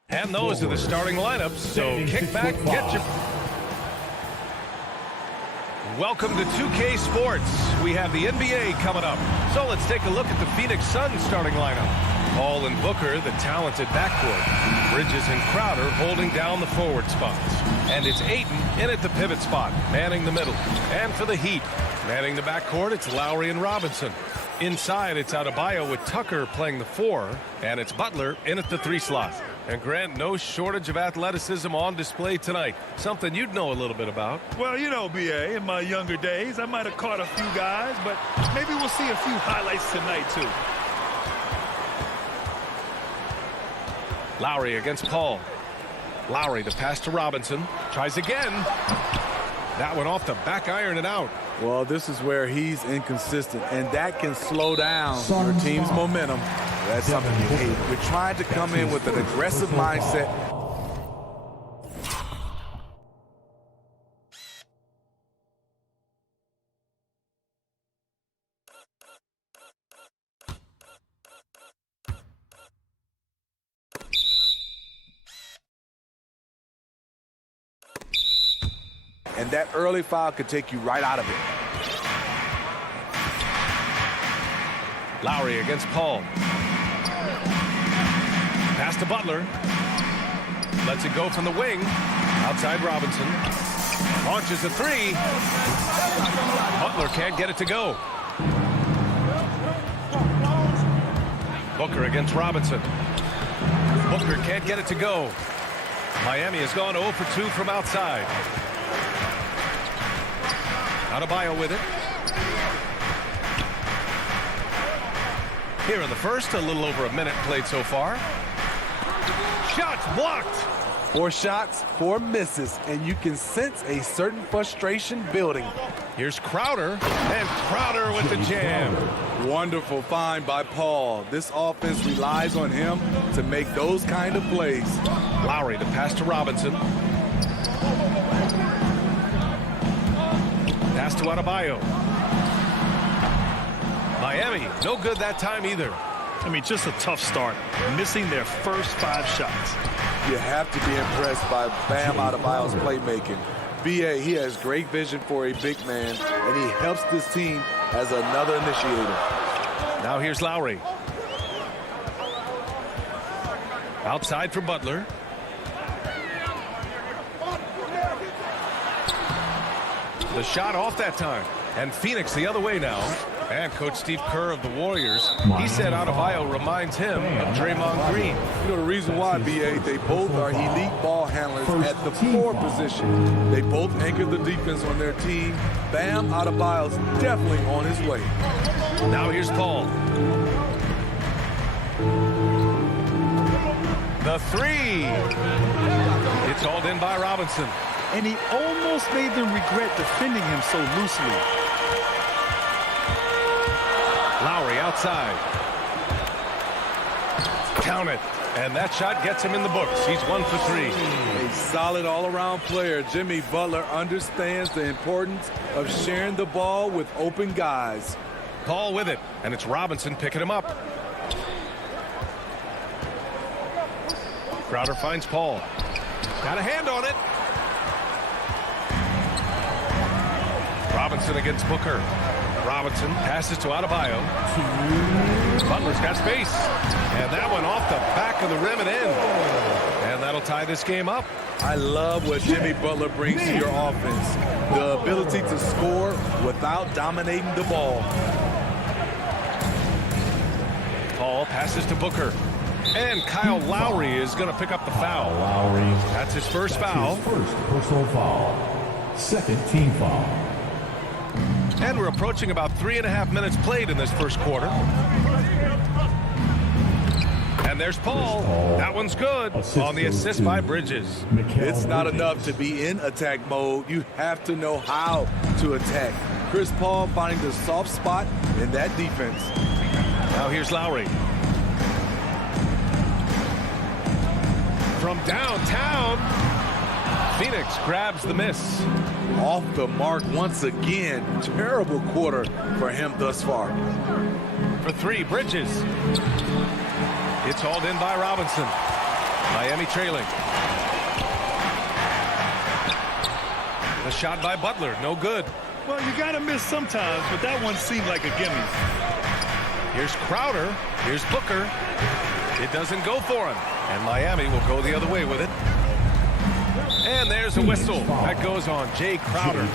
And those are the starting lineups, so kick back, get your... Welcome to 2K Sports. We have the NBA coming up. So let's take a look at the Phoenix Suns starting lineup. Paul and Booker, the talented backcourt. Bridges and Crowder holding down the forward spots. And it's Ayton in at the pivot spot, manning the middle. And for the Heat, manning the backcourt, it's Lowry and Robinson. Inside, it's Adebayo with Tucker playing the 4. And it's Butler in at the 3 slot. And Grant, no shortage of athleticism on display tonight. Something you'd know a little bit about. Well, you know, B.A., in my younger days, I might have caught a few guys, but maybe we'll see a few highlights tonight, too. Lowry against Paul. Lowry, the pass to Robinson. Tries again. That one off the back iron and out. Well, this is where he's inconsistent, and that can slow down your team's momentum. That's something you hate. We're trying to come in with an aggressive mindset. And that early foul could take you right out of it. Lowry against Paul. Pass to Butler. Lets it go from the wing. Outside Robinson. Launches a 3. Butler can't get it to go. Booker against Robinson. Booker can't get it to go. Miami has gone 0 for 2 from outside. Adebayo with it. Here in the first, a little over a minute played so far. Shots blocked. 4 shots, 4 misses, and you can sense a certain frustration building. Here's Crowder, and Crowder with the jam. Wonderful find by Paul. This offense relies on him to make those kind of plays. Lowry, the pass to Robinson. Pass to Adebayo. Miami, no good that time either. I mean, just a tough start, missing their first 5 shots. You have to be impressed by Bam Adebayo's playmaking. B.A., he has great vision for a big man, and he helps this team as another initiator. Now here's Lowry. Outside for Butler. The shot off that time. And Phoenix the other way now. And Coach Steve Kerr of the Warriors, he said Adebayo reminds him of Draymond Green. You know the reason why, B.A., they both are elite ball handlers at the 4 position. They both anchor the defense on their team. Bam Adebayo's definitely on his way. Now here's Paul. The 3. It's hauled in by Robinson. And he almost made them regret defending him so loosely. Lowry outside. Count it. And that shot gets him in the books. He's 1 for 3. A solid all-around player. Jimmy Butler understands the importance of sharing the ball with open guys. Paul with it. And it's Robinson picking him up. Crowder finds Paul. Got a hand on it. Robinson against Booker. Robinson passes to Adebayo. Butler's got space. And that one off the back of the rim and in. And that'll tie this game up. I love what Jimmy Butler brings to your offense. The ability to score without dominating the ball. Paul passes to Booker. And Kyle Lowry is going to pick up the foul. Lowry. That's his first foul. His first personal foul. Second team foul. And we're approaching about 3.5 minutes played in this first quarter. And there's Paul. That one's good on the assist by Bridges. It's not enough to be in attack mode. You have to know how to attack. Chris Paul finding the soft spot in that defense. Now here's Lowry. From downtown, Phoenix grabs the miss. Off the mark once again. Terrible quarter for him thus far. For 3, Bridges. It's hauled in by Robinson. Miami trailing. The shot by Butler, no good. Well, you got to miss sometimes, but that one seemed like a gimme. Here's Crowder. Here's Booker. It doesn't go for him. And Miami will go the other way with it. And there's a whistle. That goes on Jay Crowder.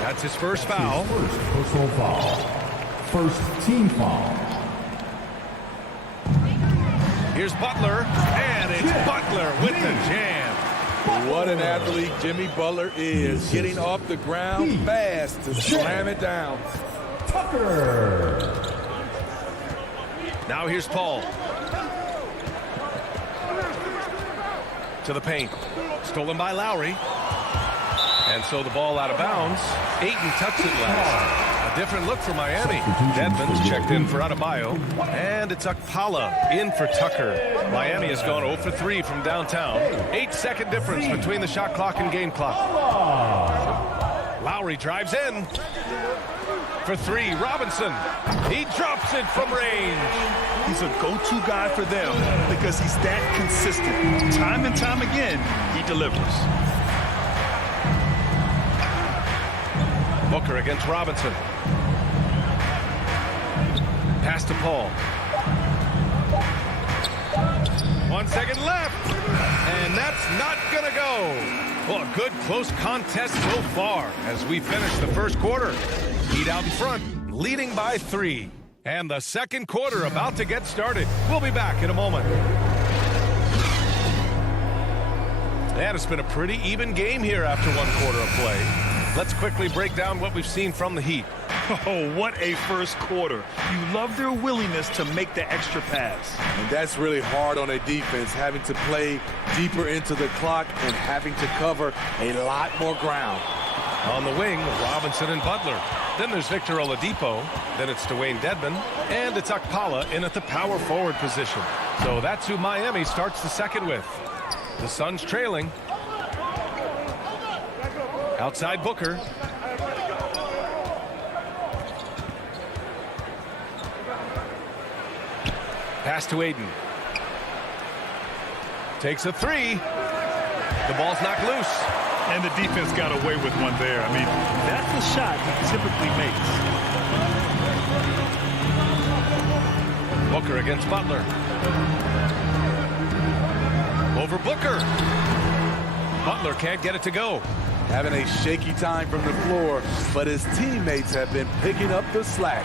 That's his first foul. First personal foul. First team foul. Here's Butler. And it's Butler with the jam. What an athlete Jimmy Butler is. Getting off the ground fast to slam it down. Tucker. Now here's Paul. To the paint. Stolen by Lowry. And so the ball out of bounds. Ayton tucks it last. A different look for Miami. Dedmon's checked in for Adebayo. And it's Akpala in for Tucker. Miami has gone 0 for 3 from downtown. 8-second difference between the shot clock and game clock. Lowry drives in. For 3, Robinson. He drops it from range. He's a go-to guy for them because he's that consistent. Time and time again, he delivers. Booker against Robinson. Pass to Paul. 1 second left. And that's not going to go. Well, a good close contest so far as we finish the first quarter. Heat out in front, leading by 3. And the second quarter about to get started. We'll be back in a moment. And it's been a pretty even game here after 1 quarter of play. Let's quickly break down what we've seen from the Heat. Oh, what a first quarter. You love their willingness to make the extra pass. And that's really hard on a defense, having to play deeper into the clock and having to cover a lot more ground. On the wing, Robinson and Butler. Then there's Victor Oladipo. Then it's Dwayne Dedmon. And it's Akpala in at the power forward position. So that's who Miami starts the second with. The Suns trailing. Outside Booker. Pass to Ayton. Takes a 3. The ball's knocked loose. And the defense got away with one there. I mean, that's the shot he typically makes. Booker against Butler. Over Booker. Butler can't get it to go. Having a shaky time from the floor, but his teammates have been picking up the slack.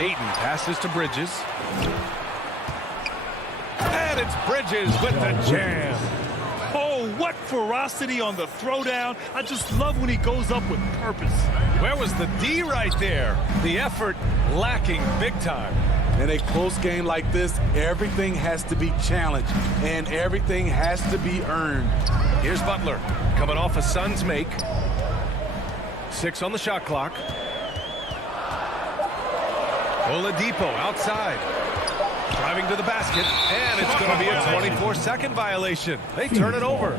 Ayton passes to Bridges. And it's Bridges with the jam. Oh, what ferocity on the throwdown. I just love when he goes up with purpose. Where was the D right there? The effort lacking big time. In a close game like this, everything has to be challenged, and everything has to be earned. Here's Butler, coming off a Suns make. 6 on the shot clock. Oladipo outside. Driving to the basket, and it's going to be a 24-second violation. They turn it over.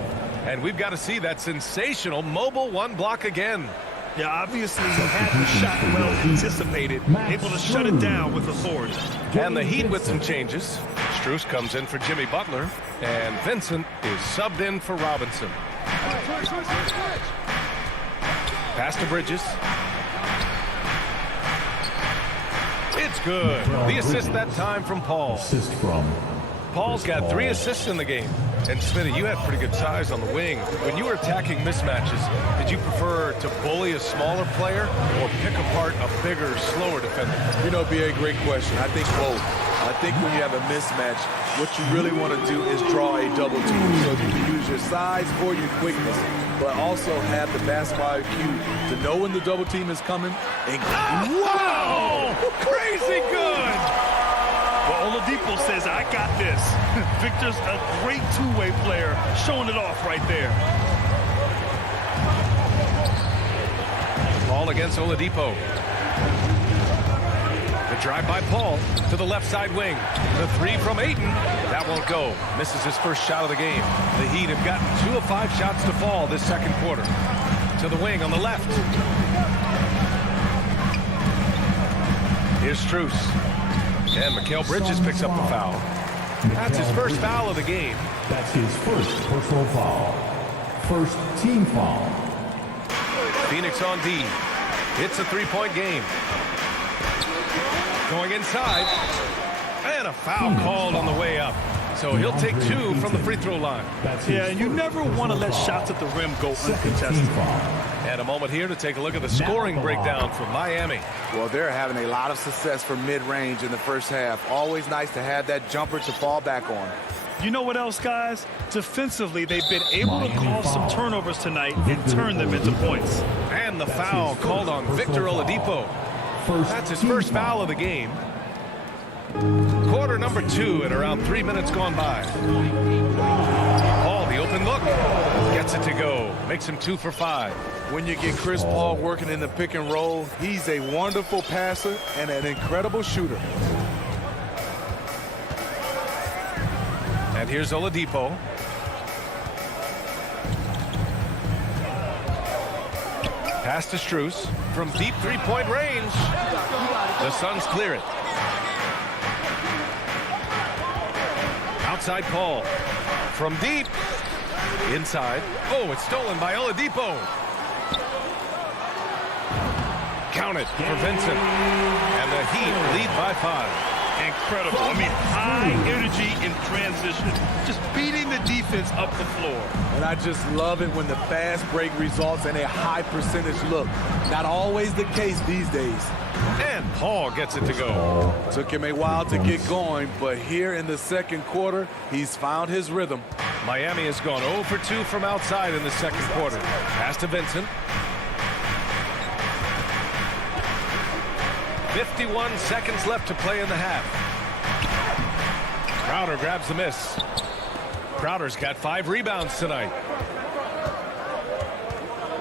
And we've got to see that sensational mobile 1 block again. Yeah, obviously he had the shot well anticipated, able to shut it down with authority. And the Heat with some changes. Strus comes in for Jimmy Butler, and Vincent is subbed in for Robinson. Pass to Bridges. It's good. The assist that time from Paul. Assist from Paul's got 3 assists in the game. And Smitty, you had pretty good size on the wing. When you were attacking mismatches, did you prefer to bully a smaller player or pick apart a bigger, slower defender? You know, be a great question. I think both. I think when you have a mismatch, what you really want to do is draw a double team. So you can use your size or your quickness, but also have the basketball IQ to know when the double team is coming. And wow! Crazy good! Well, Oladipo says, I got this. Victor's a great two-way player, showing it off right there. Paul against Oladipo. The drive by Paul to the left side wing. The 3 from Ayton. That won't go. Misses his first shot of the game. The Heat have gotten 2 of 5 shots to fall this second quarter. To the wing on the left. Here's Strus. And Mikal Bridges picks up the foul. That's his first foul of the game. That's his first personal foul. First team foul. Phoenix on D. It's a three-point game. Going inside. And a foul called on the way up. So he'll take 2 from the free throw line. Yeah, and you never want to let shots at the rim go uncontested. And a moment here to take a look at the scoring breakdown from Miami. Well, they're having a lot of success from mid-range in the first half. Always nice to have that jumper to fall back on. You know what else, guys? Defensively, they've been able to cause some turnovers tonight and turn them into points. And the foul called on Victor Oladipo. That's his first foul of the game. Quarter number 2 and around 3 minutes gone by. Paul, the open look, gets it to go. Makes him 2 for 5. When you get Chris Paul working in the pick and roll, he's a wonderful passer and an incredible shooter. And here's Oladipo. Pass to Strus from deep three-point range. The Suns clear it. Outside Paul. From deep. Inside. Oh, it's stolen by Oladipo. Count it for Vincent. And the Heat lead by 5. Incredible. I mean, high energy in transition. Just beating the defense up the floor. And I just love it when the fast break results in a high percentage look. Not always the case these days. And Paul gets it to go. Took him a while to get going, but here in the second quarter, he's found his rhythm. Miami has gone 0 for 2 from outside in the second quarter. Pass to Vincent. 51 seconds left to play in the half. Crowder grabs the miss. Crowder's got 5 rebounds tonight.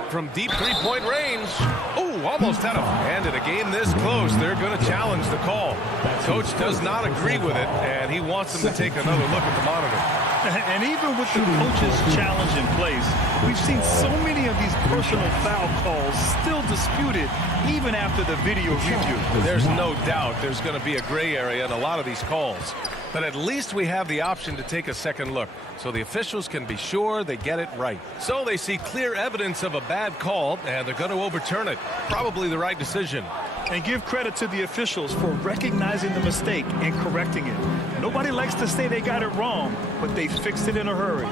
From deep three-point range. Oh, almost had a hand in a game this close. They're going to challenge the call. Coach does not agree with it, and he wants them to take another look at the monitor. And even with the coach's challenge in place, we've seen so many of these personal foul calls still disputed even after the video review. There's no doubt there's going to be a gray area in a lot of these calls. But at least we have the option to take a second look, so the officials can be sure they get it right. So they see clear evidence of a bad call, and they're going to overturn it. Probably the right decision. And give credit to the officials for recognizing the mistake and correcting it. Nobody likes to say they got it wrong, but they fixed it in a hurry.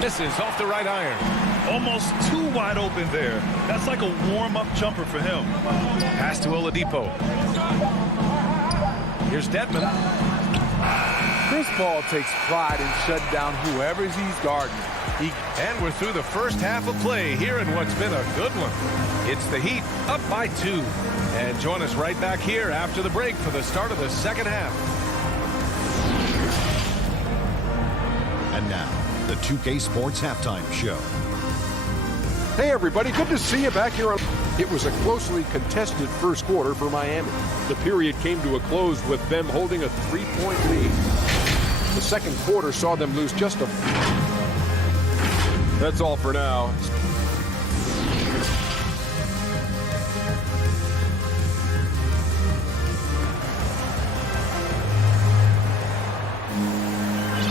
Misses off the right iron. Almost too wide open there. That's like a warm-up jumper for him. Pass to Oladipo. Here's Dedmon. Chris Paul takes pride in shutting down whoever he's guarding. And we're through the first half of play here in what's been a good one. It's the Heat up by 2. And join us right back here after the break for the start of the second half. And now, the 2K Sports Halftime Show. Hey, everybody. Good to see you back here. It was a closely contested first quarter for Miami. The period came to a close with them holding a 3-point lead. The second quarter saw them lose just a... That's all for now.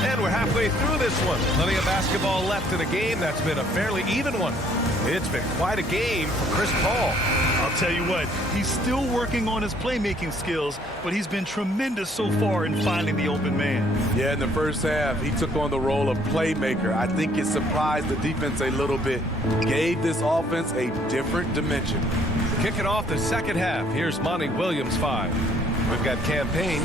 And we're halfway through this one. Plenty of basketball left in a game that's been a fairly even one. It's been quite a game for Chris Paul. I'll tell you what, he's still working on his playmaking skills, but he's been tremendous so far in finding the open man. Yeah, in the first half, he took on the role of playmaker. I think it surprised the defense a little bit. Gave this offense a different dimension. Kicking off the second half, here's Monty Williams 5. We've got Campaign,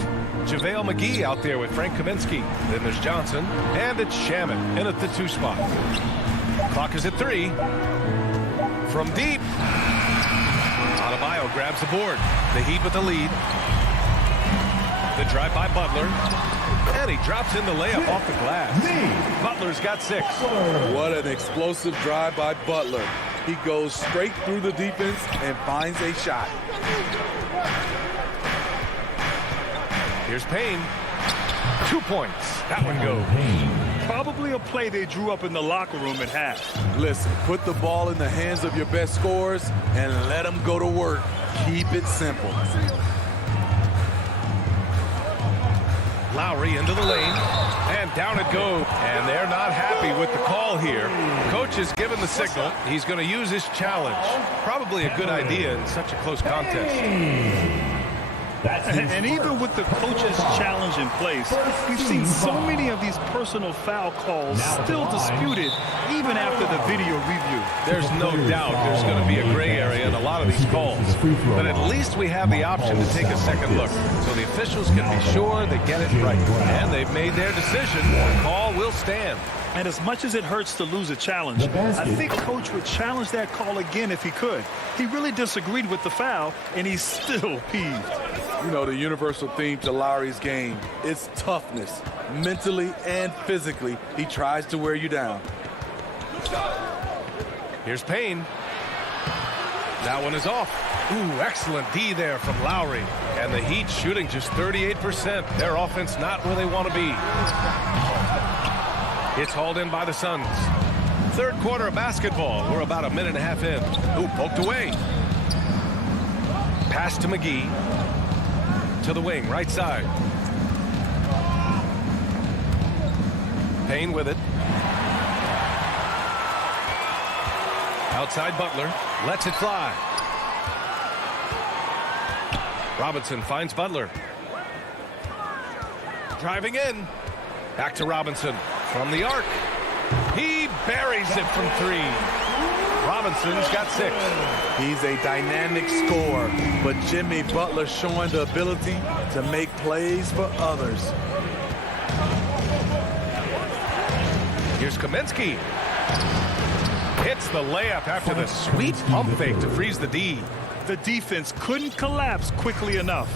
JaVale McGee out there with Frank Kaminsky. Then there's Johnson, and it's Shaman in at the 2 spot. Clock is at 3. From deep. Adebayo grabs the board. The Heat with the lead. The drive by Butler. And he drops in the layup off the glass. Butler's got 6. What an explosive drive by Butler. He goes straight through the defense and finds a shot. Here's Payne. 2 points. That one goes. Probably a play they drew up in the locker room at half. Listen, put the ball in the hands of your best scorers and let them go to work. Keep it simple. Lowry into the lane. And down it goes. And they're not happy with the call. foul here. Coach has given the signal. He's going to use his challenge. Probably a good idea in such a close contest. And even with the coach's challenge in place, we've seen so many of these personal foul calls still disputed even after the video review. There's no doubt there's going to be a gray area in a lot of these calls. But at least we have the option to take a second look. So the officials can be sure they get it right. And they've made their decision. The call will stand. And as much as it hurts to lose a challenge, I think Coach would challenge that call again if he could. He really disagreed with the foul, and he's still peeved. You know, the universal theme to Lowry's game is toughness. Mentally and physically, he tries to wear you down. Here's Payne. That one is off. Ooh, excellent D there from Lowry. And the Heat shooting just 38%. Their offense not where they want to be. It's hauled in by the Suns. Third quarter of basketball. We're about a minute and a half in. Ooh, poked away. Pass to McGee. To the wing, right side. Payne with it. Outside Butler. Lets it fly. Robinson finds Butler. Driving in. Back to Robinson. From the arc. He buries it from three. Robinson's got 6. He's a dynamic scorer, but Jimmy Butler showing the ability to make plays for others. Here's Kaminsky. Hits the layup after the sweet pump fake to freeze the D. The defense couldn't collapse quickly enough.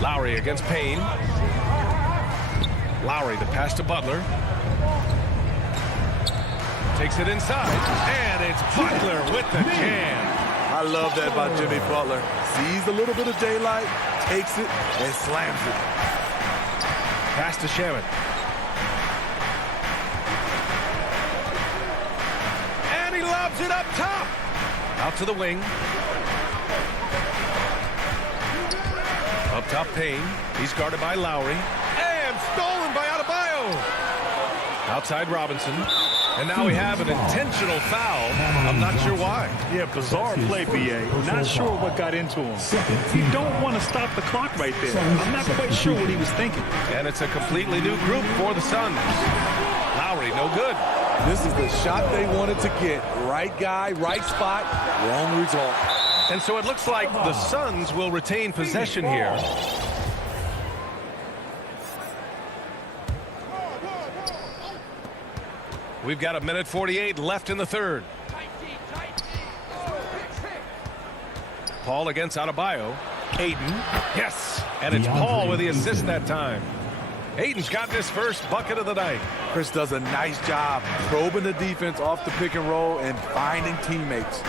Lowry against Payne. Lowry the pass to Butler. Takes it inside, and it's Butler with the jam. I love that about Jimmy Butler. Sees a little bit of daylight, takes it, and slams it. Pass to Shaman. And he lobs it up top. Out to the wing. Up top, Payne. He's guarded by Lowry. And stolen by Adebayo. Outside Robinson. And now we have an intentional foul. I'm not sure why. Yeah, bizarre play, B.A. Not sure what got into him. You don't want to stop the clock right there. I'm not quite sure what he was thinking. And it's a completely new group for the Suns. Lowry, no good. This is the shot they wanted to get. Right guy, right spot, wrong result. And so it looks like the Suns will retain possession here. We've got 1:48 left in the third. Paul against Adebayo. Ayton. Yes. And it's Paul with the assist that time. Ayton's got his first bucket of the night. Chris does a nice job probing the defense off the pick and roll and finding teammates.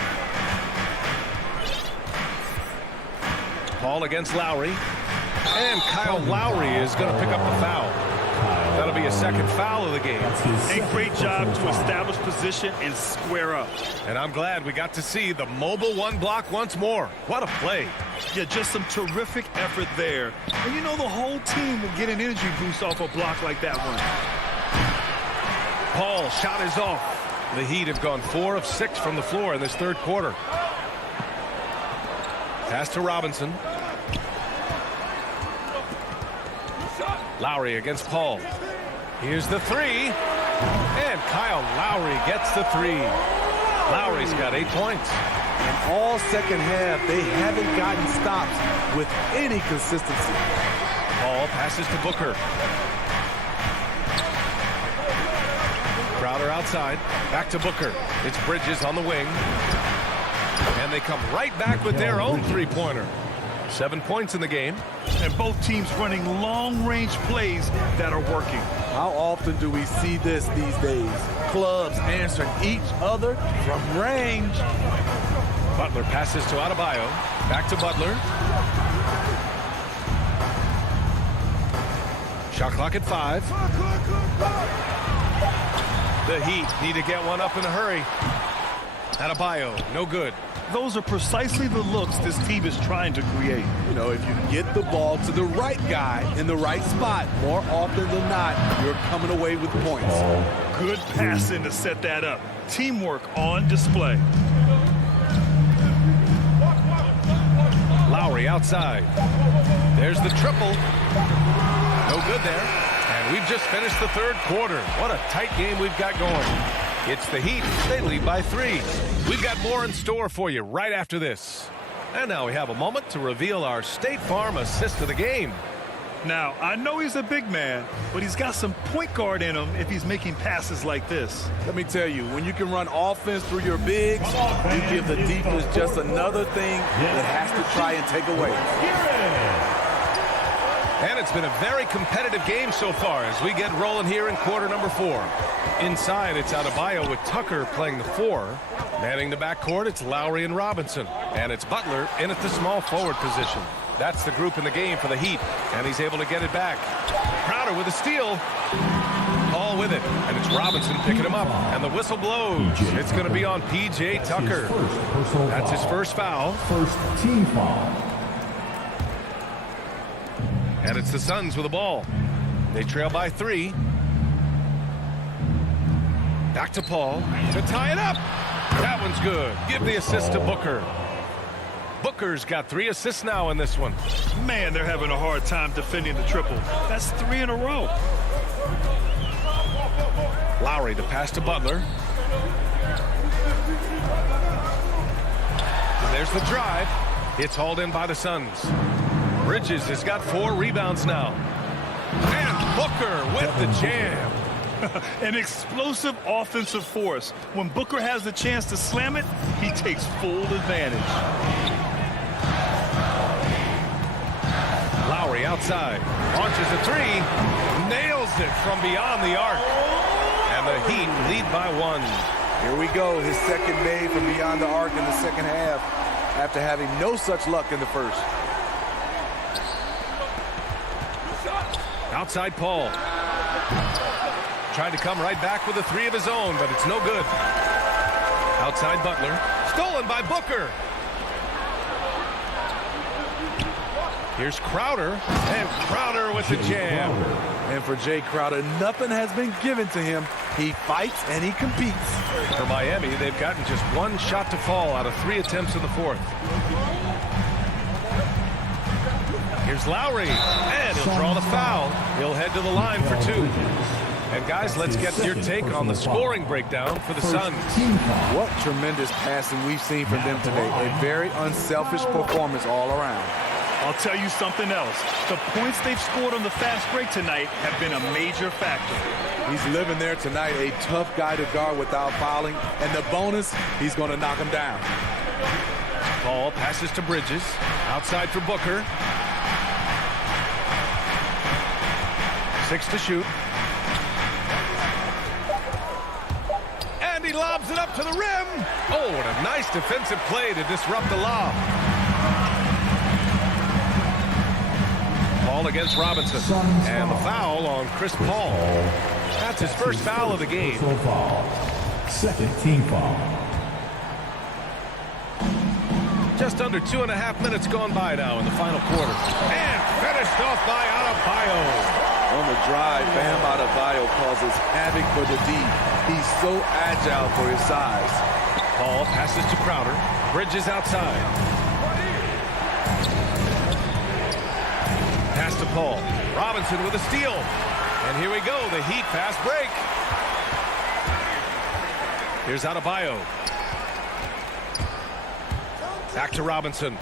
Paul against Lowry. And Kyle Lowry is going to pick up the foul. That'll be a second foul of the game. A great job to establish position and square up. And I'm glad we got to see the mobile one block once more. What a play. Yeah, just some terrific effort there. And you know the whole team will get an energy boost off a block like that one. Paul shot is off. The Heat have gone 4 of 6 from the floor in this third quarter. Pass to Robinson. Lowry against Paul. Here's the three. And Kyle Lowry gets the three. Lowry's got 8 points. And all second half, they haven't gotten stops with any consistency. Paul passes to Booker. Crowder outside. Back to Booker. It's Bridges on the wing. And they come right back with their own three-pointer. 7 points in the game. And both teams running long-range plays that are working. How often do we see this these days? Clubs answering each other from range. Butler passes to Adebayo. Back to Butler. Shot clock at 5. The Heat need to get one up in a hurry. Adebayo, no good. those are precisely the looks this team is trying to create. You know, if you get the ball to the right guy in the right spot, more often than not, you're coming away with points. Good passing to set that up. Teamwork on display. Lowry outside. There's the triple. No good there. And we've just finished the third quarter. What a tight game we've got going. It's the Heat. They lead by 3. We've got more in store for you right after this. And now we have a moment to reveal our State Farm assist of the game. Now, I know he's a big man, but he's got some point guard in him if he's making passes like this. Let me tell you, when you can run offense through your bigs, you give the defense just another thing that has to try and take away. And it's been a very competitive game so far as we get rolling here in quarter number 4. Inside, it's Adebayo with Tucker playing the 4. Manning the backcourt, it's Lowry and Robinson. And it's Butler in at the small forward position. That's the group in the game for the Heat, and he's able to get it back. Crowder with a steal. Paul with it, and it's Robinson picking him up, and the whistle blows. It's going to be on P.J. Tucker. That's his first foul. First team foul. And it's the Suns with the ball. They trail by 3. Back to Paul to tie it up. That one's good. Give the assist to Booker. Booker's got 3 assists now in this one. Man, they're having a hard time defending the triple. That's 3 in a row. Lowry to pass to Butler. There's the drive. It's hauled in by the Suns. Bridges has got 4 rebounds now. And Booker with the jam. An explosive offensive force. When Booker has the chance to slam it, he takes full advantage. Lowry outside. Launches a 3. Nails it from beyond the arc. And the Heat lead by 1. Here we go. His second made from beyond the arc in the second half after having no such luck in the first. Outside Paul. Tried to come right back with a 3 of his own, but it's no good. Outside Butler. Stolen by Booker. Here's Crowder. And Crowder with the jam. And for Jay Crowder, nothing has been given to him. He fights and he competes. For Miami, they've gotten just 1 shot to fall out of 3 attempts in the 4th. Here's Lowry. And he'll draw the foul. He'll head to the line for 2. And guys, let's get your take on the scoring breakdown for the Suns. What tremendous passing we've seen from them today. A very unselfish performance all around. I'll tell you something else. The points they've scored on the fast break tonight have been a major factor. He's living there tonight, a tough guy to guard without fouling. And the bonus, he's going to knock him down. Paul passes to Bridges. Outside for Booker. 6 to shoot. And he lobs it up to the rim. Oh, what a nice defensive play to disrupt the lob. Paul against Robinson. And the foul on Chris Paul. That's his first foul of the game. Second team foul. Just under 2.5 minutes gone by now in the final quarter. And finished off by Adebayo. On the drive, Bam Adebayo causes havoc for the D. He's so agile for his size. Paul passes to Crowder. Bridges outside. Pass to Paul. Robinson with a steal. And here we go, the Heat fast break. Here's Adebayo. Back to Robinson.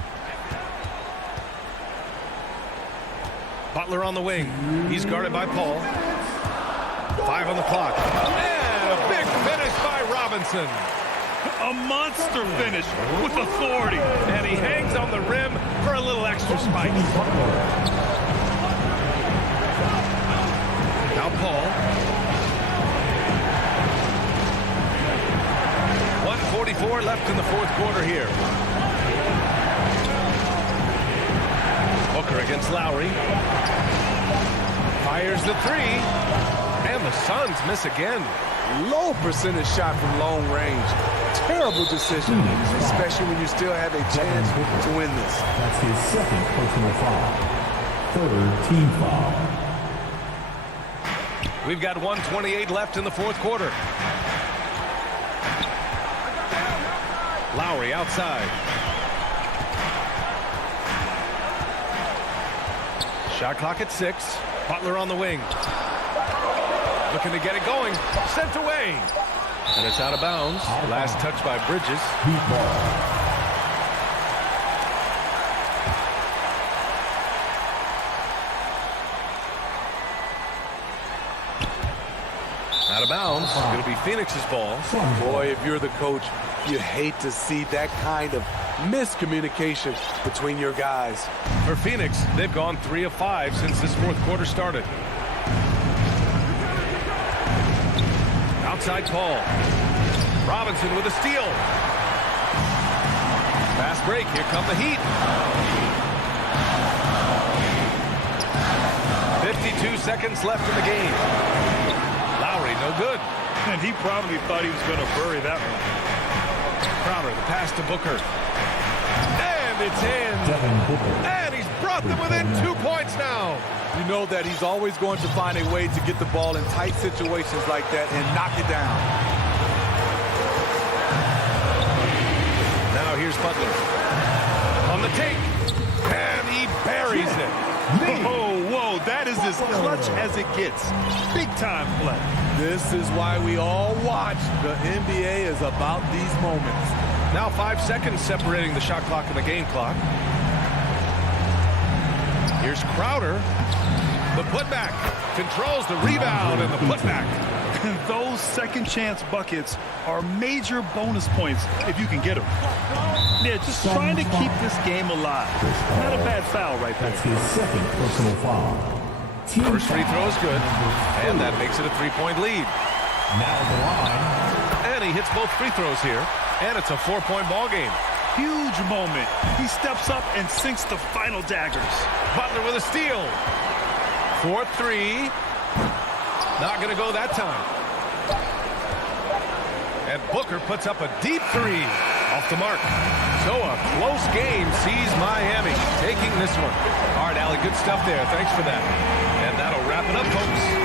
Butler on the wing. He's guarded by Paul. 5 on the clock. And a big finish by Robinson. A monster finish with authority. And he hangs on the rim for a little extra spike. Now Paul. 1:44 left in the 4th quarter here. Booker against Lowry. Fires the 3. And the Suns miss again. Low percentage shot from long range. Terrible decision, especially when you still have a chance to win this. That's his second personal foul. Third team foul. We've got 1:28 left in the fourth quarter. Lowry outside. Shot clock at 6. Butler on the wing. Looking to get it going. Sent away. And it's out of bounds. Last touch by Bridges. Out of bounds. It'll be Phoenix's ball. Boy, if you're the coach, you hate to see that kind of miscommunication between your guys. For Phoenix, they've gone 3 of 5 since this fourth quarter started. Outside Paul. Robinson with a steal. Fast break. Here come the Heat. 52 seconds left in the game. Lowry, no good. And he probably thought he was going to bury that one. Crowder, the pass to Booker. And it's in. And he's brought them within 2 points now. You know that he's always going to find a way to get the ball in tight situations like that and knock it down. Now here's Butler. On the take. And he buries it. Whoa, that is as clutch as it gets. Big time play. This is why we all watch. The NBA is about these moments. Now 5 seconds separating the shot clock and the game clock. Here's Crowder. The putback. Controls the rebound and the putback. Those second chance buckets are major bonus points if you can get them. Yeah, just trying to keep this game alive. Not a bad foul right there. That's his second personal foul. First free throw is good. And that makes it a 3-point lead. Now the line. And he hits both free throws here. And it's a 4-point ball game. Huge moment. He steps up and sinks the final daggers. Butler with a steal. 4-3. Not going to go that time. And Booker puts up a deep 3. Off the mark. So a close game sees Miami taking this one. All right, Allie, good stuff there. Thanks for that. And that'll wrap it up, folks.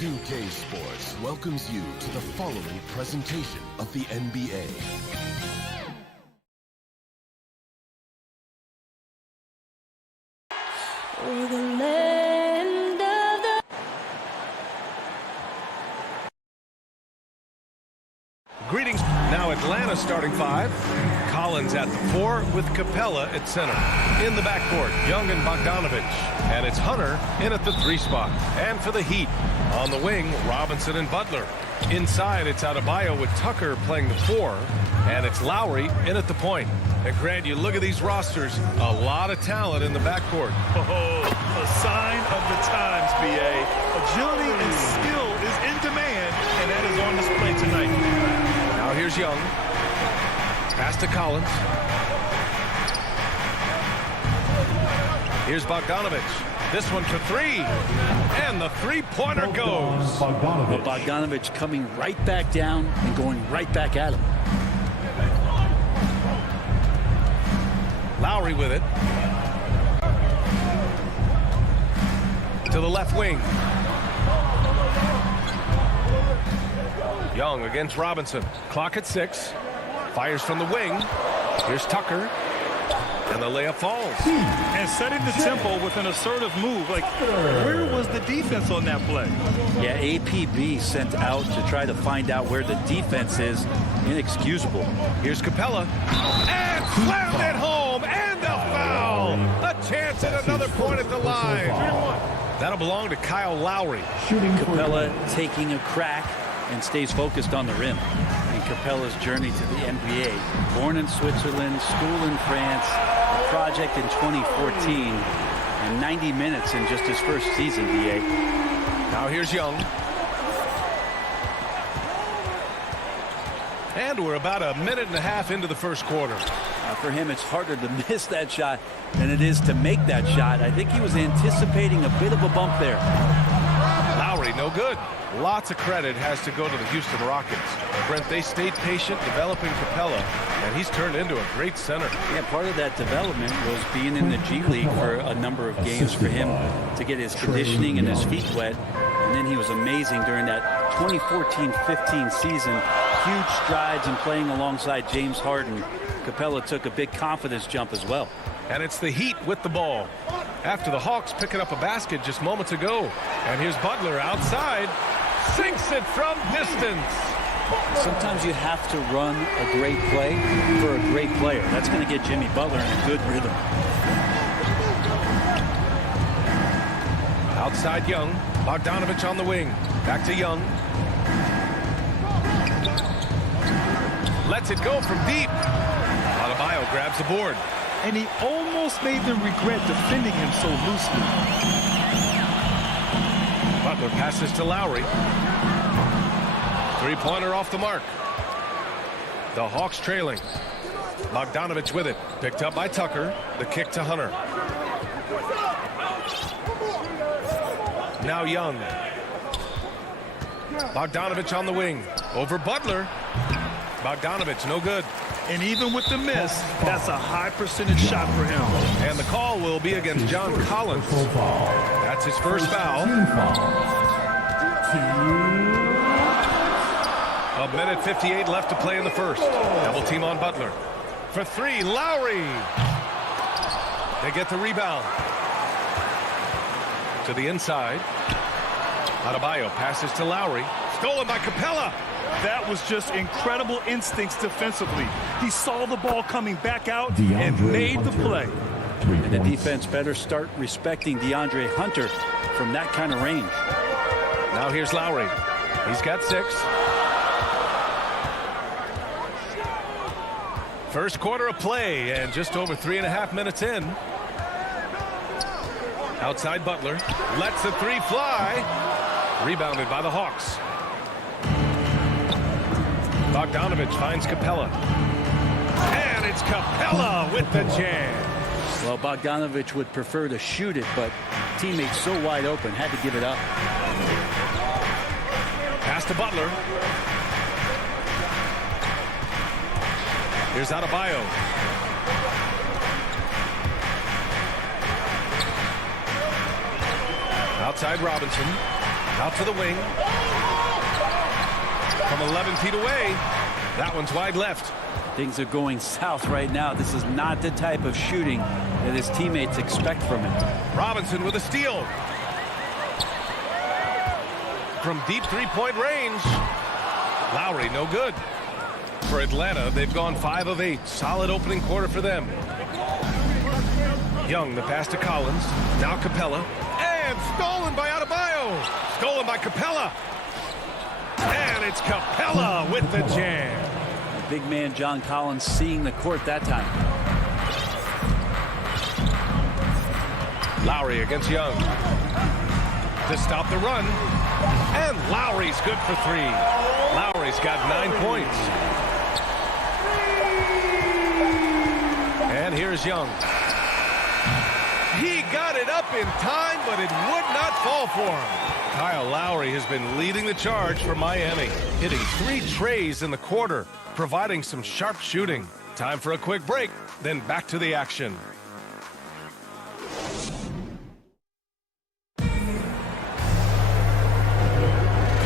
2K Sports welcomes you to the following presentation of the NBA. Greetings. Now Atlanta starting five. Collins at the 4 with Capella at center. In the backcourt, Young and Bogdanovich. And it's Hunter in at the 3 spot. And for the Heat, on the wing, Robinson and Butler. Inside, it's Adebayo with Tucker playing the 4. And it's Lowry in at the point. And Grant, you look at these rosters, a lot of talent in the backcourt. Oh, a sign of the times, B.A. Agility and skill is in demand, and that is on display tonight. Now here's Young. Pass to Collins. Here's Bogdanovich. This one for 3. And the three-pointer goes. Bogdanovich coming right back down and going right back at him. Lowry with it. To the left wing. Young against Robinson. Clock at 6. Fires from the wing. Here's Tucker. And the layup falls. And setting the tempo with an assertive move. Like, where was the defense on that play? Yeah, APB sent out to try to find out where the defense is. Inexcusable. Here's Capella. And slammed it home. And a foul. A chance at another point at the line. That'll belong to Kyle Lowry. Capella taking a crack and stays focused on the rim. And Capella's journey to the NBA, born in Switzerland, school in France, a project in 2014, and 90 minutes in just his first season, DA. Now here's Young. And we're about a minute and a half into the first quarter. For him, it's harder to miss that shot than it is to make that shot. I think he was anticipating a bit of a bump there. Lowry, no good. Lots of credit has to go to the Houston Rockets. Brent, they stayed patient developing Capella, and he's turned into a great center. Yeah, part of that development was being in the G League for a number of games for him to get his conditioning and his feet wet. And then he was amazing during that 2014-15 season. Huge strides in playing alongside James Harden. Capella took a big confidence jump as well. And it's the Heat with the ball. After the Hawks picking up a basket just moments ago. And here's Butler outside. Sinks it from distance. Sometimes you have to run a great play for a great player. That's going to get Jimmy Butler in a good rhythm. Outside Young. Bogdanovich on the wing. Back to Young. Lets it go from deep. Adebayo grabs the board. And he almost made them regret defending him so loosely. Butler passes to Lowry. Three-pointer off the mark. The Hawks trailing. Bogdanovich with it. Picked up by Tucker. The kick to Hunter. Now Young. Bogdanovich on the wing. Over Butler. Bogdanovich, no good. And even with the miss, that's a high percentage shot for him. And the call will be against John Collins. That's his first foul. A minute 58 left to play in the first. Double team on Butler. For three, Lowry. They get the rebound. To the inside. Adebayo passes to Lowry. Stolen by Capella. That was just incredible instincts defensively. He saw the ball coming back out and made the play. And the defense better start respecting DeAndre Hunter from that kind of range. Now here's Lowry. He's got 6. First quarter of play and just over 3.5 minutes in. Outside Butler. Lets the three fly. Rebounded by the Hawks. Bogdanovich finds Capella. And it's Capella with the jam. Well, Bogdanovich would prefer to shoot it, but teammates so wide open, had to give it up. Pass to Butler. Here's Adebayo. Outside Robinson. Out to the wing. From 11 feet away. That one's wide left. Things are going south right now. This is not the type of shooting that his teammates expect from him. Robinson with a steal. From deep three-point range. Lowry, no good. For Atlanta, they've gone 5 of 8. Solid opening quarter for them. Young, the pass to Collins. Now Capella. And stolen by Adebayo. Stolen by Capella. And it's Capella with the jam. Big man John Collins seeing the court that time. Lowry against Young. To stop the run. And Lowry's good for 3. Lowry's got 9 points. And here's Young. He got it up in time, but it would not fall for him. Kyle Lowry has been leading the charge for Miami, hitting 3 trays in the quarter, providing some sharp shooting. Time for a quick break, then back to the action.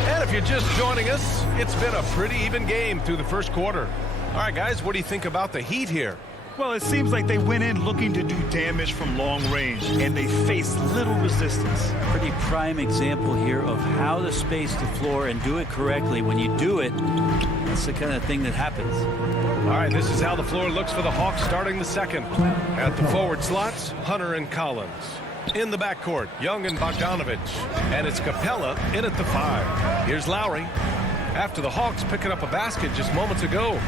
And if you're just joining us, it's been a pretty even game through the first quarter. All right, guys, what do you think about the Heat here? Well, it seems like they went in looking to do damage from long range, and they faced little resistance. Pretty prime example here of how to space the floor and do it correctly. When you do it, that's the kind of thing that happens. All right, this is how the floor looks for the Hawks starting the second. At the forward slots, Hunter and Collins. In the backcourt, Young and Bogdanovich. And it's Capella in at the 5. Here's Lowry. after the Hawks picking up a basket just moments ago.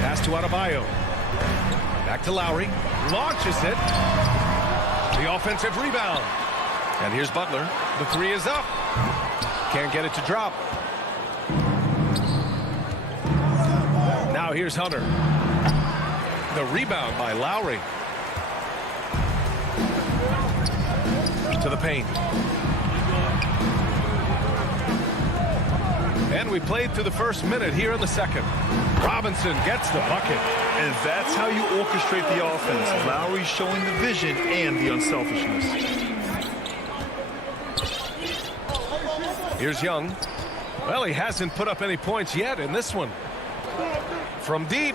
Pass to Adebayo. Back to Lowry. Launches it. The offensive rebound. And here's Butler. The three is up. Can't get it to drop. Now here's Hunter. The rebound by Lowry. To the paint. And we played through the first minute here in the second. Robinson gets the bucket. And that's how you orchestrate the offense. Lowry showing the vision and the unselfishness. Here's Young. Well, he hasn't put up any points yet in this one. From deep.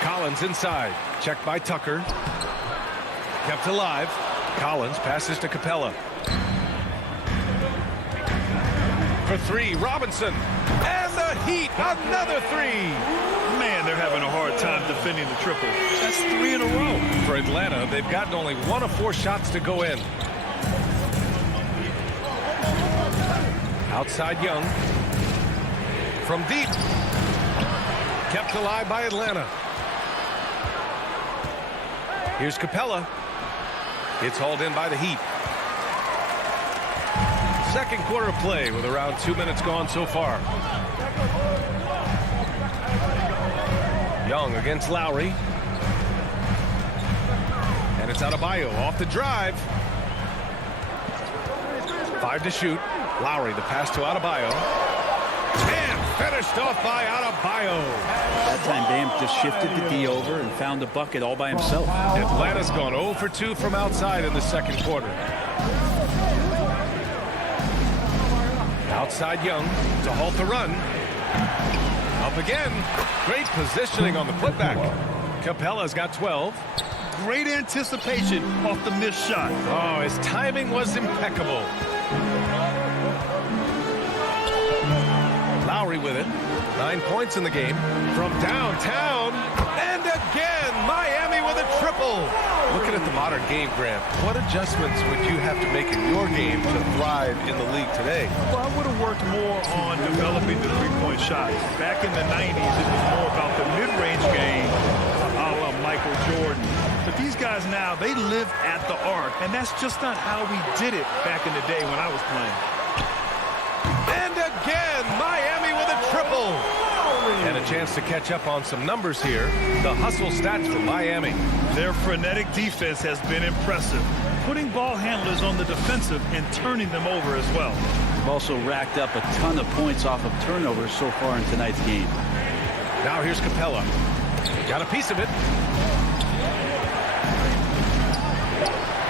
Collins inside. Checked by Tucker. Kept alive. Collins passes to Capella. For three, Robinson. And the Heat, another three. Man, they're having a hard time defending the triple. That's 3 in a row. For Atlanta, they've gotten only 1 of 4 shots to go in. Outside Young. From deep. Kept alive by Atlanta. Here's Capella. It's hauled in by the Heat. Second quarter of play with around 2 minutes gone so far. Young against Lowry. And it's Adebayo off the drive. 5 to shoot. Lowry, the pass to Adebayo. And finished off by Adebayo. That time Bam just shifted the D over and found the bucket all by himself. Atlanta's gone 0 for 2 from outside in the second quarter. Outside Young to halt the run. Up again. Great positioning on the putback. Capella's got 12. Great anticipation off the missed shot. Oh, his timing was impeccable. Lowry with it. 9 points in the game. From downtown. And again, Miami with a triple. Looking at the modern game, Grant, what adjustments would you have to make in your game to thrive in the league today? Well, I would have worked more on developing the three-point shot. Back in the 90s, it was more about the mid-range game, a la Michael Jordan. But these guys now, they live at the arc, and that's just not how we did it back in the day when I was playing. And again, Miami with a triple. And a chance to catch up on some numbers here. The hustle stats for Miami. Their frenetic defense has been impressive, putting ball handlers on the defensive and turning them over as well. They've also racked up a ton of points off of turnovers so far in tonight's game. Now here's Capella. Got a piece of it.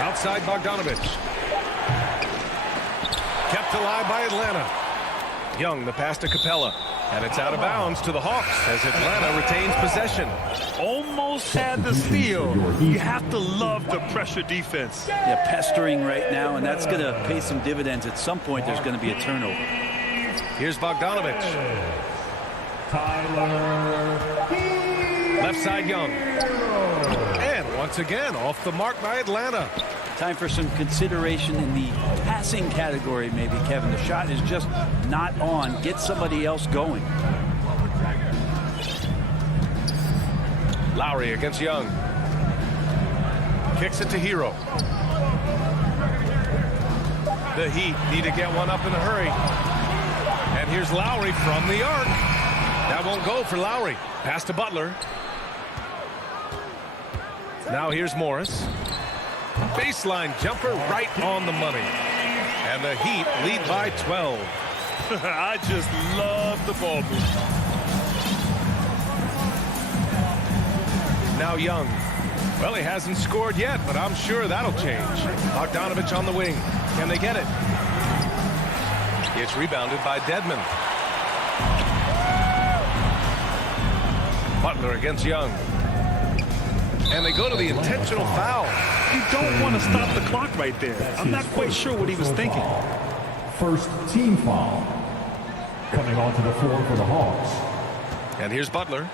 Outside Bogdanovich. Kept alive by Atlanta. Young, the pass to Capella. And it's out of bounds to the Hawks as Atlanta retains possession. Almost had the steal. You have to love the pressure defense. Yeah, pestering right now, and that's going to pay some dividends. At some point, there's going to be a turnover. Here's Bogdanovich. Left side Young. And once again, off the mark by Atlanta. Time for some consideration in the passing category, maybe, Kevin. The shot is just not on. Get somebody else going. Lowry against Young. Kicks it to Hero. The Heat need to get one up in a hurry. And here's Lowry from the arc. That won't go for Lowry. Pass to Butler. Now here's Morris. Baseline jumper right on the money. And the Heat lead by 12. I just love the ball movement. Now Young. Well, he hasn't scored yet, but I'm sure that'll change. Bogdanovich on the wing. Can they get it? It's rebounded by Dedmon. Butler against Young. And they go to the intentional foul. You don't want to stop the clock right there. I'm not quite sure what he was thinking. First team foul. Coming onto the floor for the Hawks. And here's Butler.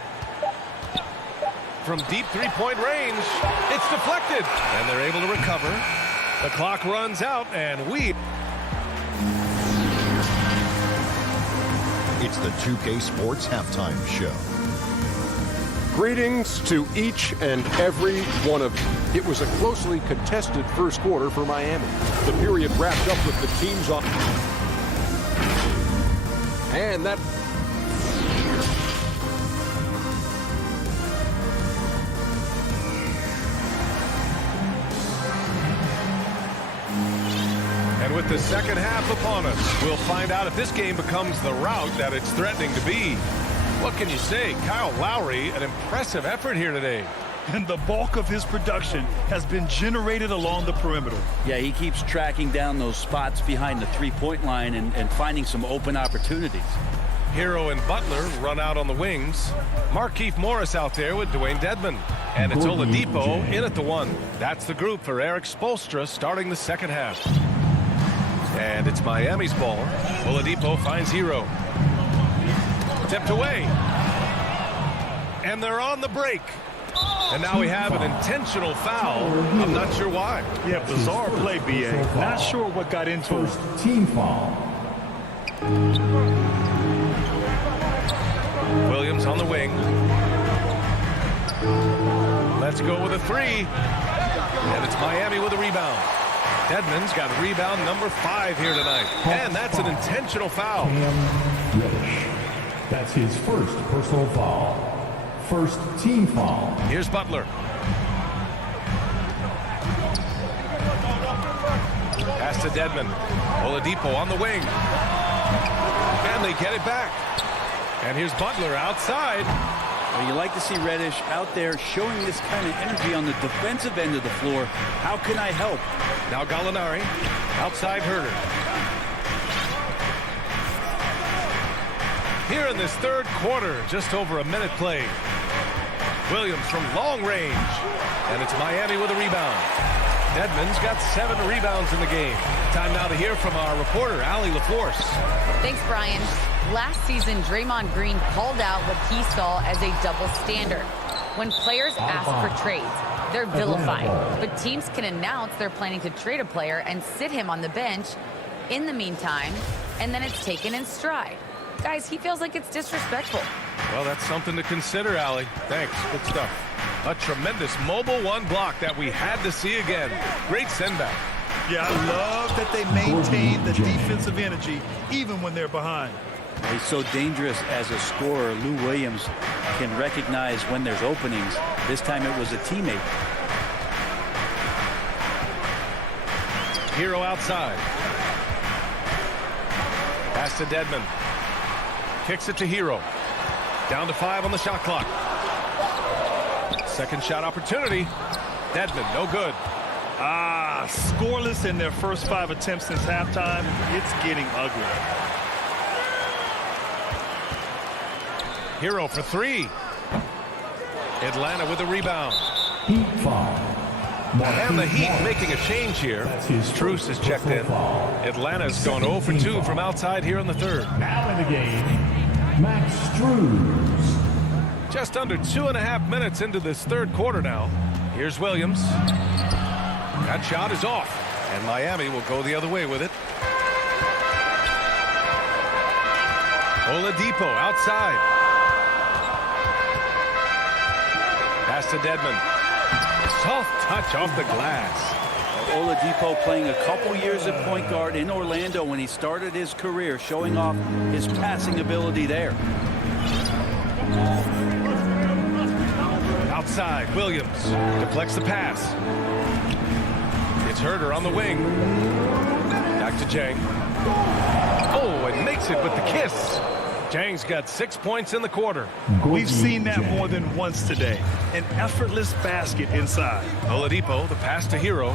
From deep three-point range, it's deflected. And they're able to recover. The clock runs out, and It's the 2K Sports Halftime Show. Greetings to each and every one of you. It was a closely contested first quarter for Miami. The period wrapped up with the teams on. And that. And with the second half upon us, we'll find out if this game becomes the rout that it's threatening to be. What can you say? Kyle Lowry, an impressive effort here today. And the bulk of his production has been generated along the perimeter. Yeah, he keeps tracking down those spots behind the three-point line and finding some open opportunities. Hero and Butler run out on the wings. Markieff Morris out there with Dwayne Dedmon. And it's Oladipo in at the one. That's the group for Eric Spoelstra starting the second half. And it's Miami's ball. Oladipo finds Hero. Tipped away. And they're on the break. And now we have an intentional foul. I'm not sure why. Yeah, bizarre play, B.A. Not sure what got into it. Team foul. Williams on the wing. Let's go with a three. And it's Miami with a rebound. Dedmon's got rebound number 5 here tonight. And that's an intentional foul. That's his first personal foul. First team foul. Here's Butler. Pass to Dedmon. Oladipo on the wing. And they get it back. And here's Butler outside. Well, you like to see Reddish out there showing this kind of energy on the defensive end of the floor. How can I help? Now Gallinari. Outside Herter. Here in this third quarter, just over a minute played. Williams from long range. And it's Miami with a rebound. Dedmon's got 7 rebounds in the game. Time now to hear from our reporter, Allie LaForce. Thanks, Brian. Last season, Draymond Green called out what he saw as a double standard. When players ask for trades, they're vilified. But teams can announce they're planning to trade a player and sit him on the bench in the meantime, and then it's taken in stride. Guys, he feels like it's disrespectful. Well, that's something to consider, Allie. Thanks. Good stuff. A tremendous mobile one block that we had to see again. Great send back. Yeah, I love that they maintain the defensive energy even when they're behind. He's so dangerous as a scorer. Lou Williams can recognize when there's openings. This time it was a teammate. Hero outside. Pass to Dedmon. Kicks it to Hero. Down to 5 on the shot clock. Second shot opportunity. Dedmon, no good. Scoreless in their first 5 attempts since halftime. It's getting ugly. Hero for 3. Atlanta with a rebound. Heat foul. And the Heat making a change here. Strus has checked in. Atlanta's gone 0 for 2 from outside here in the third. Now in the game, Max Strus. Just under 2.5 minutes into this third quarter now. Here's Williams. That shot is off. And Miami will go the other way with it. Oladipo outside. Pass to Dedmon. Soft touch off the glass. Oladipo playing a couple years at point guard in Orlando when he started his career, showing off his passing ability there. Outside, Williams deflects the pass. It's Herter on the wing. Back to Jang. Oh, and makes it with the kiss. Jang's got 6 points in the quarter. We've seen that more than once today. An effortless basket inside. Oladipo, the pass to Hero.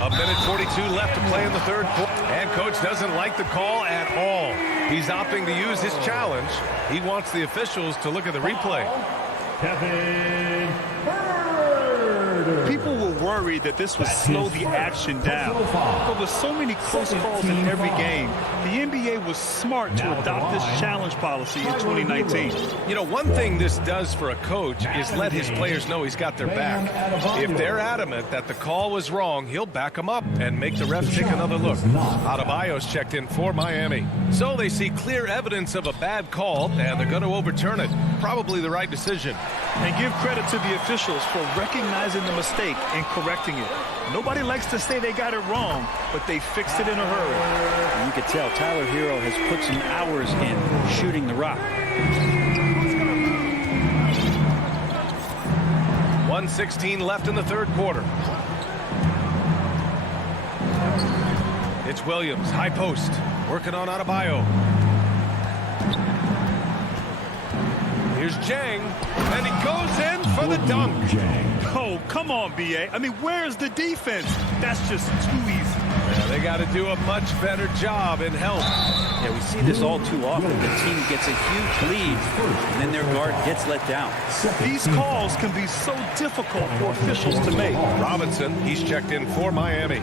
A minute 42 left to play in the third quarter. And coach doesn't like the call at all. He's opting to use his challenge. He wants the officials to look at the replay. Kevin Herter. People will worried that this would slow the action down. But with so many close calls in every game, the NBA was smart to adopt this challenge policy in 2019. You know, one thing this does for a coach is let his players know he's got their back. If they're adamant that the call was wrong, he'll back them up and make the ref take another look. Adebayo's checked in for Miami. So they see clear evidence of a bad call, and they're going to overturn it. Probably the right decision. And give credit to the officials for recognizing the mistake and correcting it. Nobody likes to say they got it wrong, but they fixed it in a hurry. And you can tell Tyler Hero has put some hours in shooting the rock. 1:16 left in the third quarter. It's Williams, high post, working on Adebayo. Here's Jang, and he goes in for the dunk. Oh, come on, B.A. I mean, where's the defense? That's just too easy. Yeah, they got to do a much better job in help. Yeah, we see this all too often. The team gets a huge lead, and then their guard gets let down. These calls can be so difficult for officials to make. Robinson, he's checked in for Miami.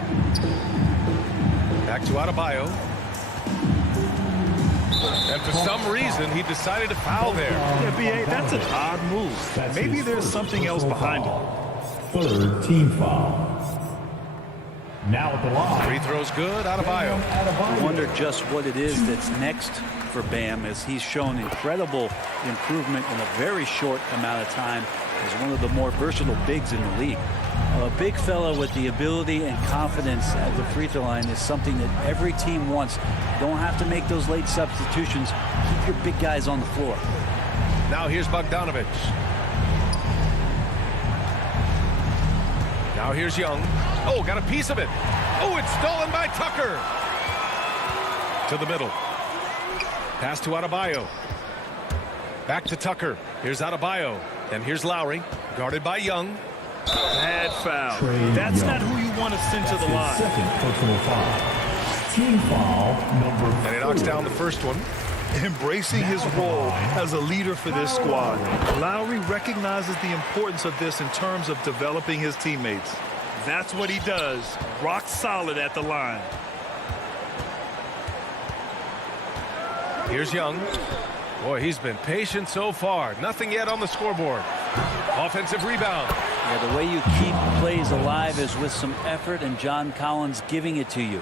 Back to Adebayo. And for some reason, he decided to foul there. Yeah, B.A., that's an odd move. Maybe there's something else behind it. Third team foul. Now at the line. Free throw's good, Adebayo. I wonder just what it is that's next for Bam, as he's shown incredible improvement in a very short amount of time as one of the more versatile bigs in the league. A big fella with the ability and confidence at the free throw line is something that every team wants. You don't have to make those late substitutions. Keep your big guys on the floor. Now here's Bogdanovich. Now here's Young. Oh, got a piece of it. Oh, it's stolen by Tucker. To the middle. Pass to Adebayo. Back to Tucker. Here's Adebayo. And here's Lowry. Guarded by Young. Bad foul. That's not who you want to send to the line. Second personal foul. Team foul number 4. And he knocks down the first one. Embracing his role as a leader for this squad. Lowry recognizes the importance of this in terms of developing his teammates. That's what he does. Rock solid at the line. Here's Young. Boy, he's been patient so far. Nothing yet on the scoreboard. Offensive rebound. Yeah, the way you keep plays alive is with some effort, and John Collins giving it to you.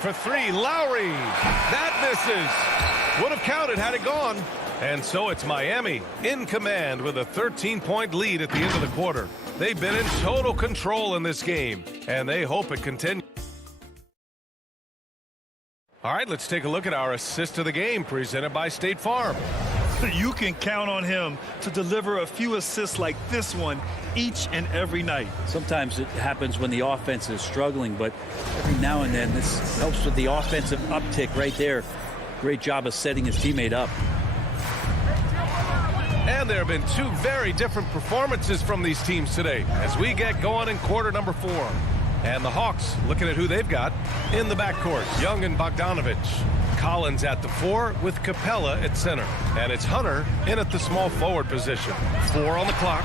For three, Lowry. That misses. Would have counted had it gone. And so it's Miami in command with a 13-point lead at the end of the quarter. They've been in total control in this game, and they hope it continues. All right, let's take a look at our assist of the game presented by State Farm. You can count on him to deliver a few assists like this one each and every night. Sometimes it happens when the offense is struggling, but every now and then this helps with the offensive uptick right there. Great job of setting his teammate up. And there have been two very different performances from these teams today as we get going in quarter number 4. And the Hawks looking at who they've got in the backcourt. Young and Bogdanovich. Collins at the 4 with Capella at center. And it's Hunter in at the small forward position. 4 on the clock.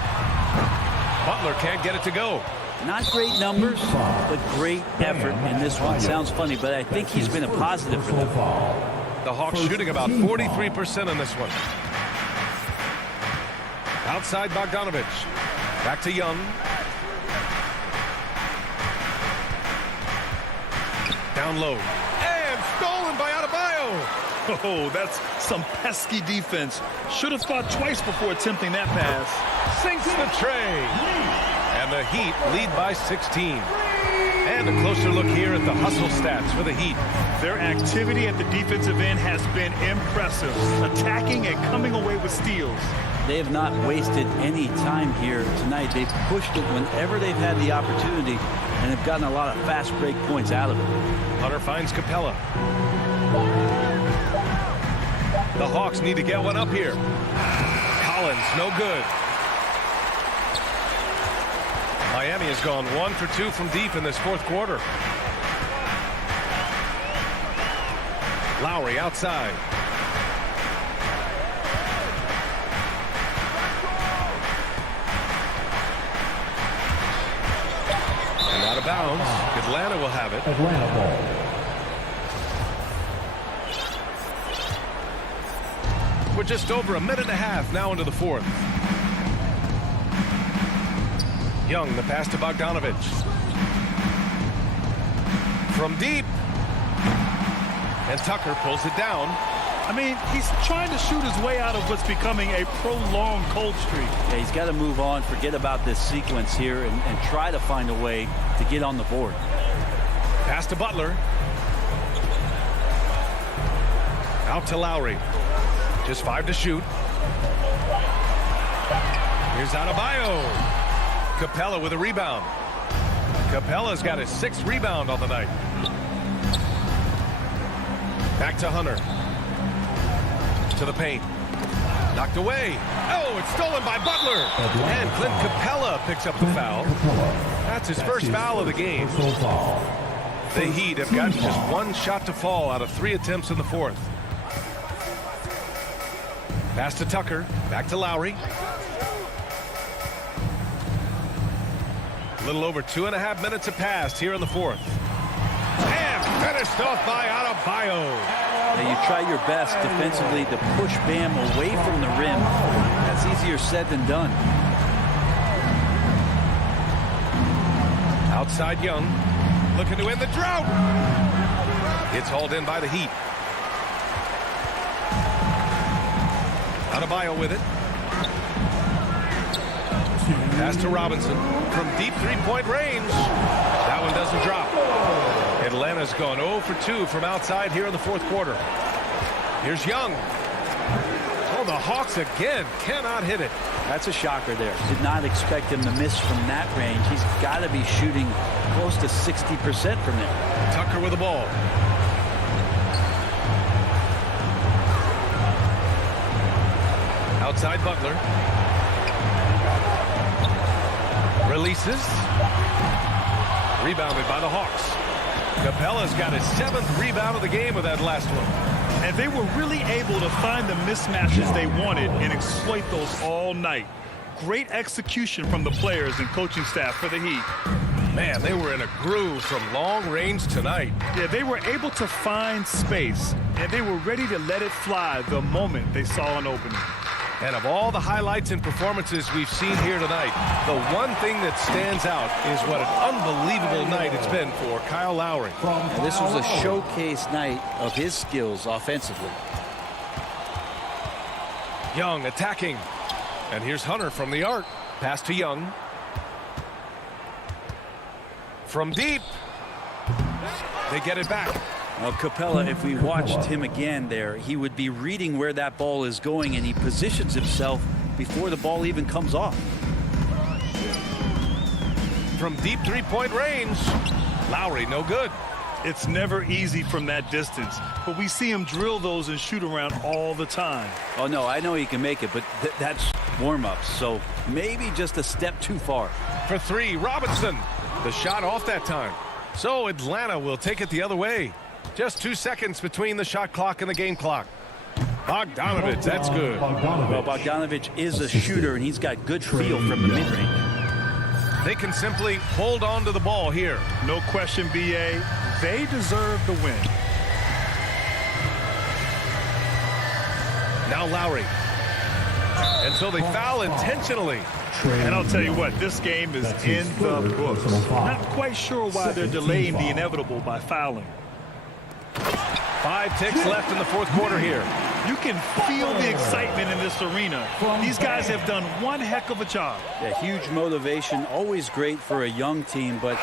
Butler can't get it to go. Not great numbers, but great effort in this one. Sounds funny, but I think he's been a positive for them. The Hawks shooting about 43% in this one. Outside Bogdanovich. Back to Young. Down low. And stolen by Adebayo. Oh, that's some pesky defense. Should have thought twice before attempting that pass. Sinks the tray. And the Heat lead by 16. And a closer look here at the hustle stats for the Heat. Their activity at the defensive end has been impressive. Attacking and coming away with steals. They have not wasted any time here tonight. They've pushed it whenever they've had the opportunity and have gotten a lot of fast break points out of it. Hunter finds Capella. The Hawks need to get one up here. Collins, no good. Miami has gone 1 for 2 from deep in this fourth quarter. Lowry outside. of bounds. Atlanta will have it. Atlanta ball. We're just over a minute and a half now into the fourth. Young, the pass to Bogdanovich. From deep. And Tucker pulls it down. I mean, he's trying to shoot his way out of what's becoming a prolonged cold streak. Yeah, he's got to move on, forget about this sequence here, and try to find a way to get on the board. Pass to Butler. Out to Lowry. Just 5 to shoot. Here's Adebayo. Capella with a rebound. Capella's got his 6th rebound on the night. Back to Hunter. To the paint. Knocked away. Oh, it's stolen by Butler. And Clint Capella picks up the foul. That's his first foul of the game. The Heat have gotten just 1 shot to fall out of 3 attempts in the fourth. Pass to Tucker. Back to Lowry. A little over 2.5 minutes have passed here in the fourth. And finished off by Adebayo. Now you try your best defensively to push Bam away from the rim. That's easier said than done. Outside Young. Looking to end the drought. It's hauled in by the Heat. Adebayo with it. Pass to Robinson from deep 3-point range. That one doesn't drop. Atlanta's gone 0 for 2 from outside here in the fourth quarter. Here's Young. Oh, the Hawks again cannot hit it. That's a shocker there. Did not expect him to miss from that range. He's got to be shooting close to 60% from there. Tucker with the ball. Outside Butler. Releases. Rebounded by the Hawks. Capella's got his 7th rebound of the game with that last one. And they were really able to find the mismatches they wanted and exploit those all night. Great execution from the players and coaching staff for the Heat. Man, they were in a groove from long range tonight. Yeah, they were able to find space, and they were ready to let it fly the moment they saw an opening. And of all the highlights and performances we've seen here tonight, the one thing that stands out is what an unbelievable night it's been for Kyle Lowry. And this was a showcase night of his skills offensively. Young attacking. And here's Hunter from the arc. Pass to Young. From deep. They get it back. Now, Capella, if we watched him again there, he would be reading where that ball is going, and he positions himself before the ball even comes off. From deep 3-point range. Lowry, no good. It's never easy from that distance, but we see him drill those and shoot around all the time. Oh, no, I know he can make it, but that's warm-ups, so maybe just a step too far. For 3, Robinson. The shot off that time. So Atlanta will take it the other way. Just 2 seconds between the shot clock and the game clock. Bogdanovich, that's good. Well, Bogdanovich is a shooter, and he's got good feel from the mid-range. They can simply hold on to the ball here. No question, B.A. They deserve the win. Now Lowry. And so they foul intentionally. And I'll tell you what, this game is in the books. Not quite sure why they're delaying the inevitable by fouling. 5 ticks left in the fourth quarter here. You can feel the excitement in this arena. These guys have done one heck of a job. Yeah, huge motivation, always great for a young team, but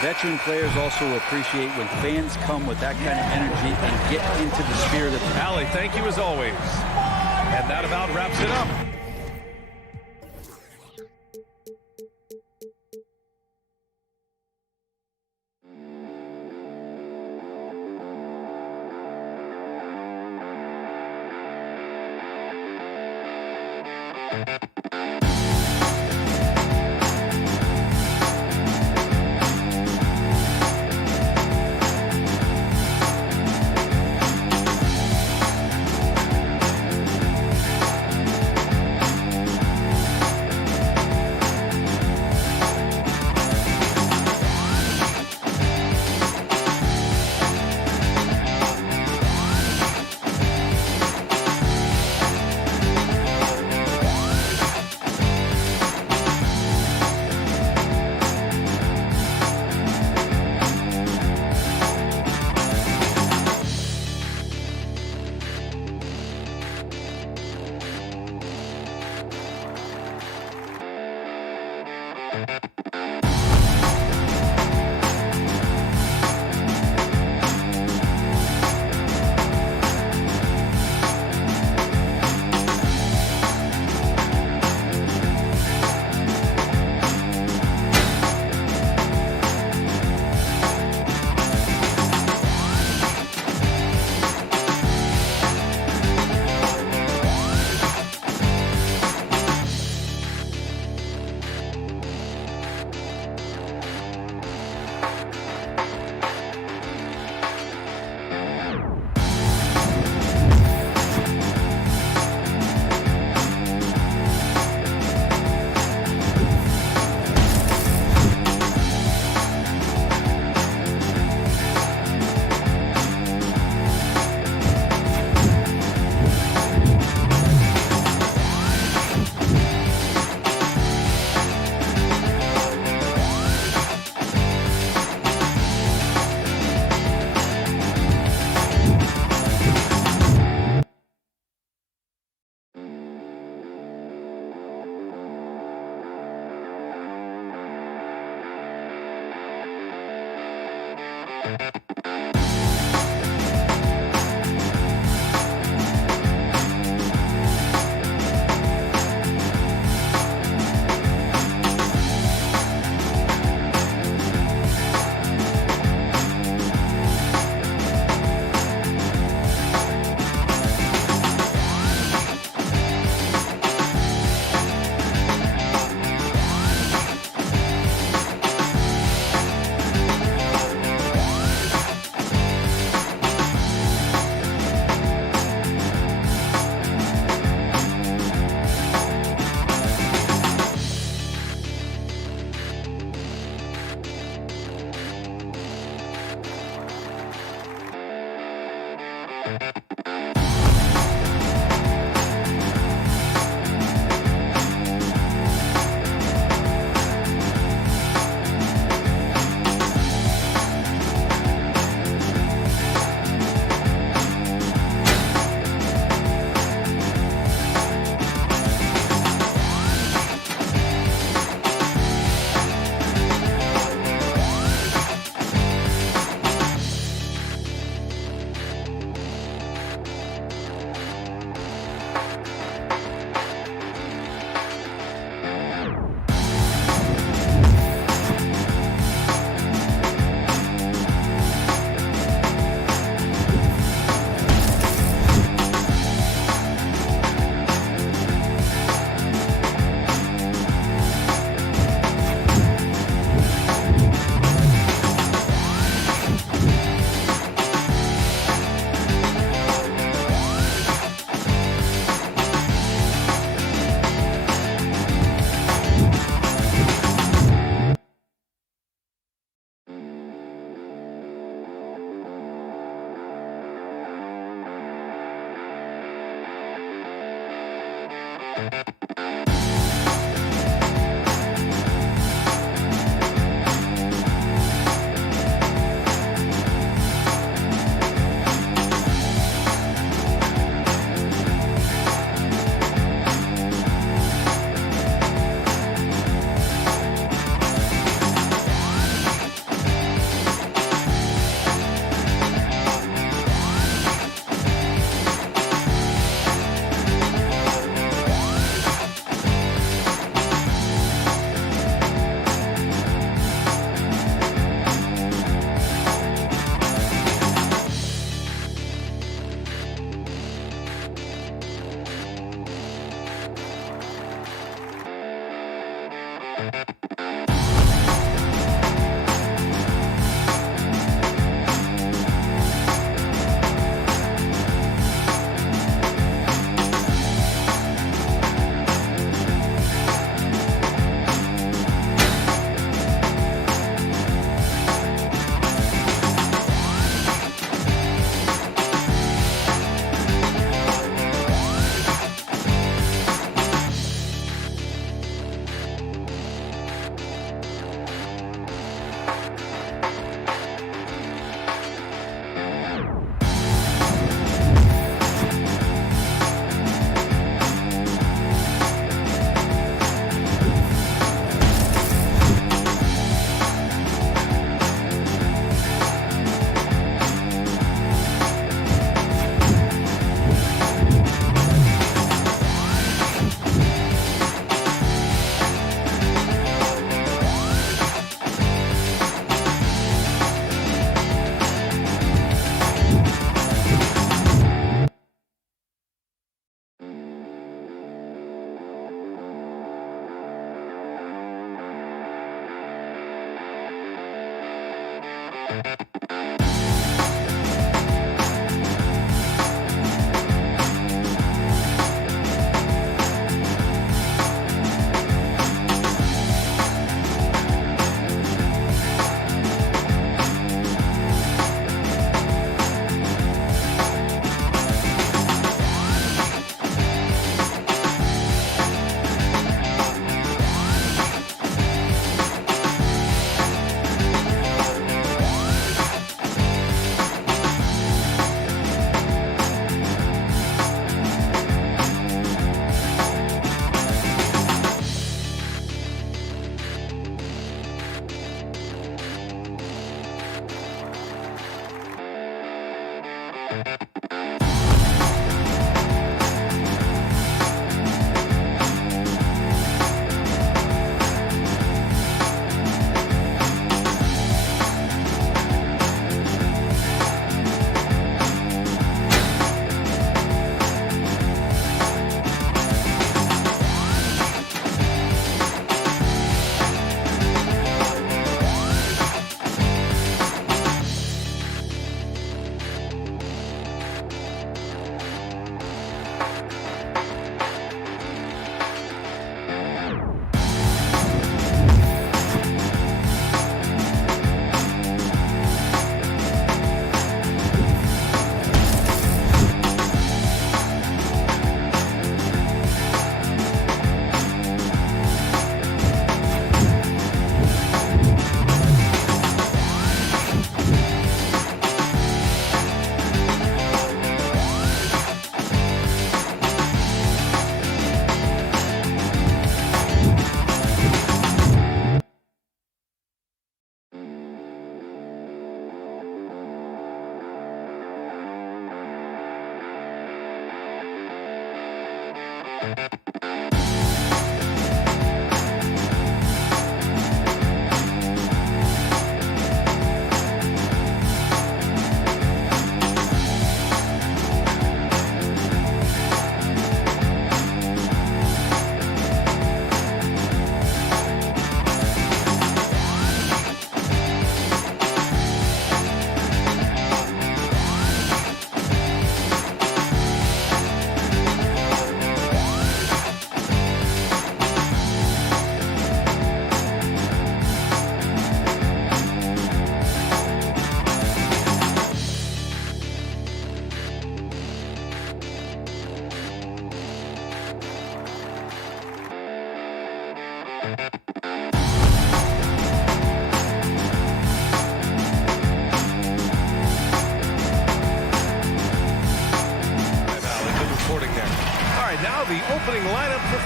veteran players also appreciate when fans come with that kind of energy and get into the spirit of the game. Allie, thank you as always. And that about wraps it up.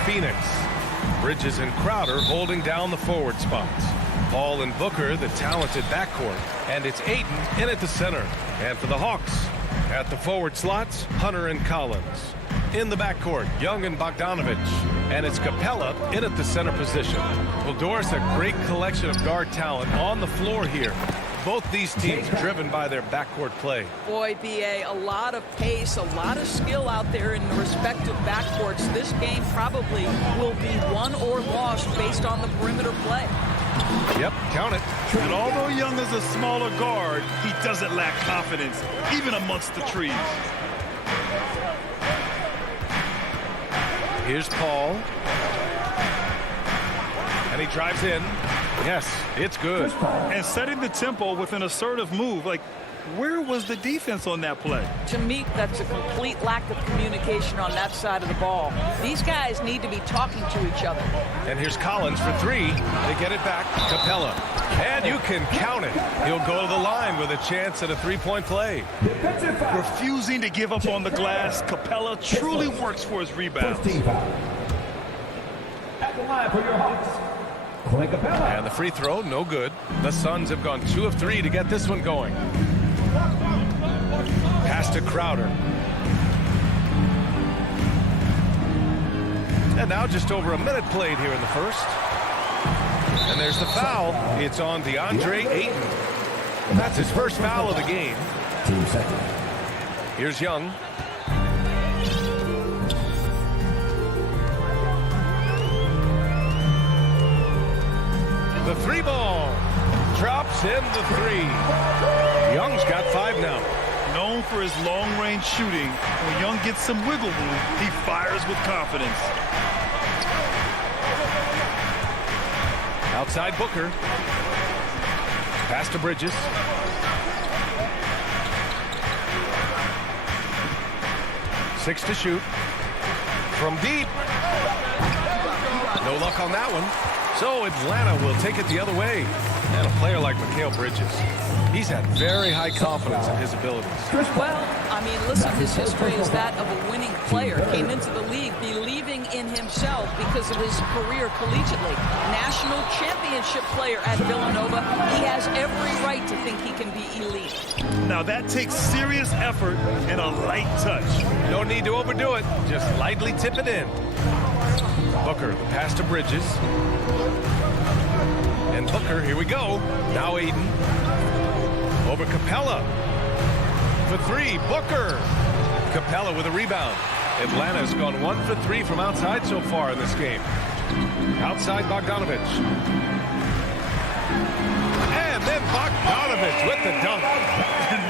Phoenix. Bridges and Crowder holding down the forward spots. Paul and Booker, the talented backcourt. And it's Ayton in at the center. And for the Hawks, at the forward slots, Hunter and Collins. In the backcourt, Young and Bogdanovich. And it's Capella in at the center position. Well, Doris, a great collection of guard talent on the floor here. Both these teams driven by their backcourt play. Boy, B.A., a lot of pace, a lot of skill out there in the respective backcourts. This game probably will be won or lost based on the perimeter play. Yep, count it. And although Young is a smaller guard, he doesn't lack confidence, even amongst the trees. Here's Paul. And he drives in. Yes, it's good. And setting the tempo with an assertive move. Like, where was the defense on that play? To me, that's a complete lack of communication on that side of the ball. These guys need to be talking to each other. And here's Collins for three. They get it back. Capella. And you can count it. He'll go to the line with a chance at a three-point play. Refusing to give up on the glass, Capella truly works for his rebounds. At the line for your Hawks, Clint Capella. And the free throw, no good. The Suns have gone 2 of 3 to get this one going. Pass to Crowder. And now just over a minute played here in the first. And there's the foul. It's on DeAndre Ayton. That's his first foul of the game. 2 seconds. Here's Young. The three ball. Drops in the three. Young's got 5 now. Known for his long-range shooting, when Young gets some wiggle room, he fires with confidence. Outside Booker. Pass to Bridges. Six to shoot. From deep. No luck on that one. So Atlanta will take it the other way. And a player like Mikal Bridges, he's had very high confidence in his abilities. Well, I mean, listen, his history is that of a winning player. Came into the league believing in himself because of his career collegiately. National championship player at Villanova. He has every right to think he can be elite. Now that takes serious effort and a light touch. No need to overdo it. Just lightly tip it in. Booker, the pass to Bridges. And Booker, here we go. Now Ayton. Over Capella. For 3, Booker. Capella with a rebound. Atlanta's gone 1 for 3 from outside so far in this game. Outside Bogdanovich. And then Bogdanovich with the dunk.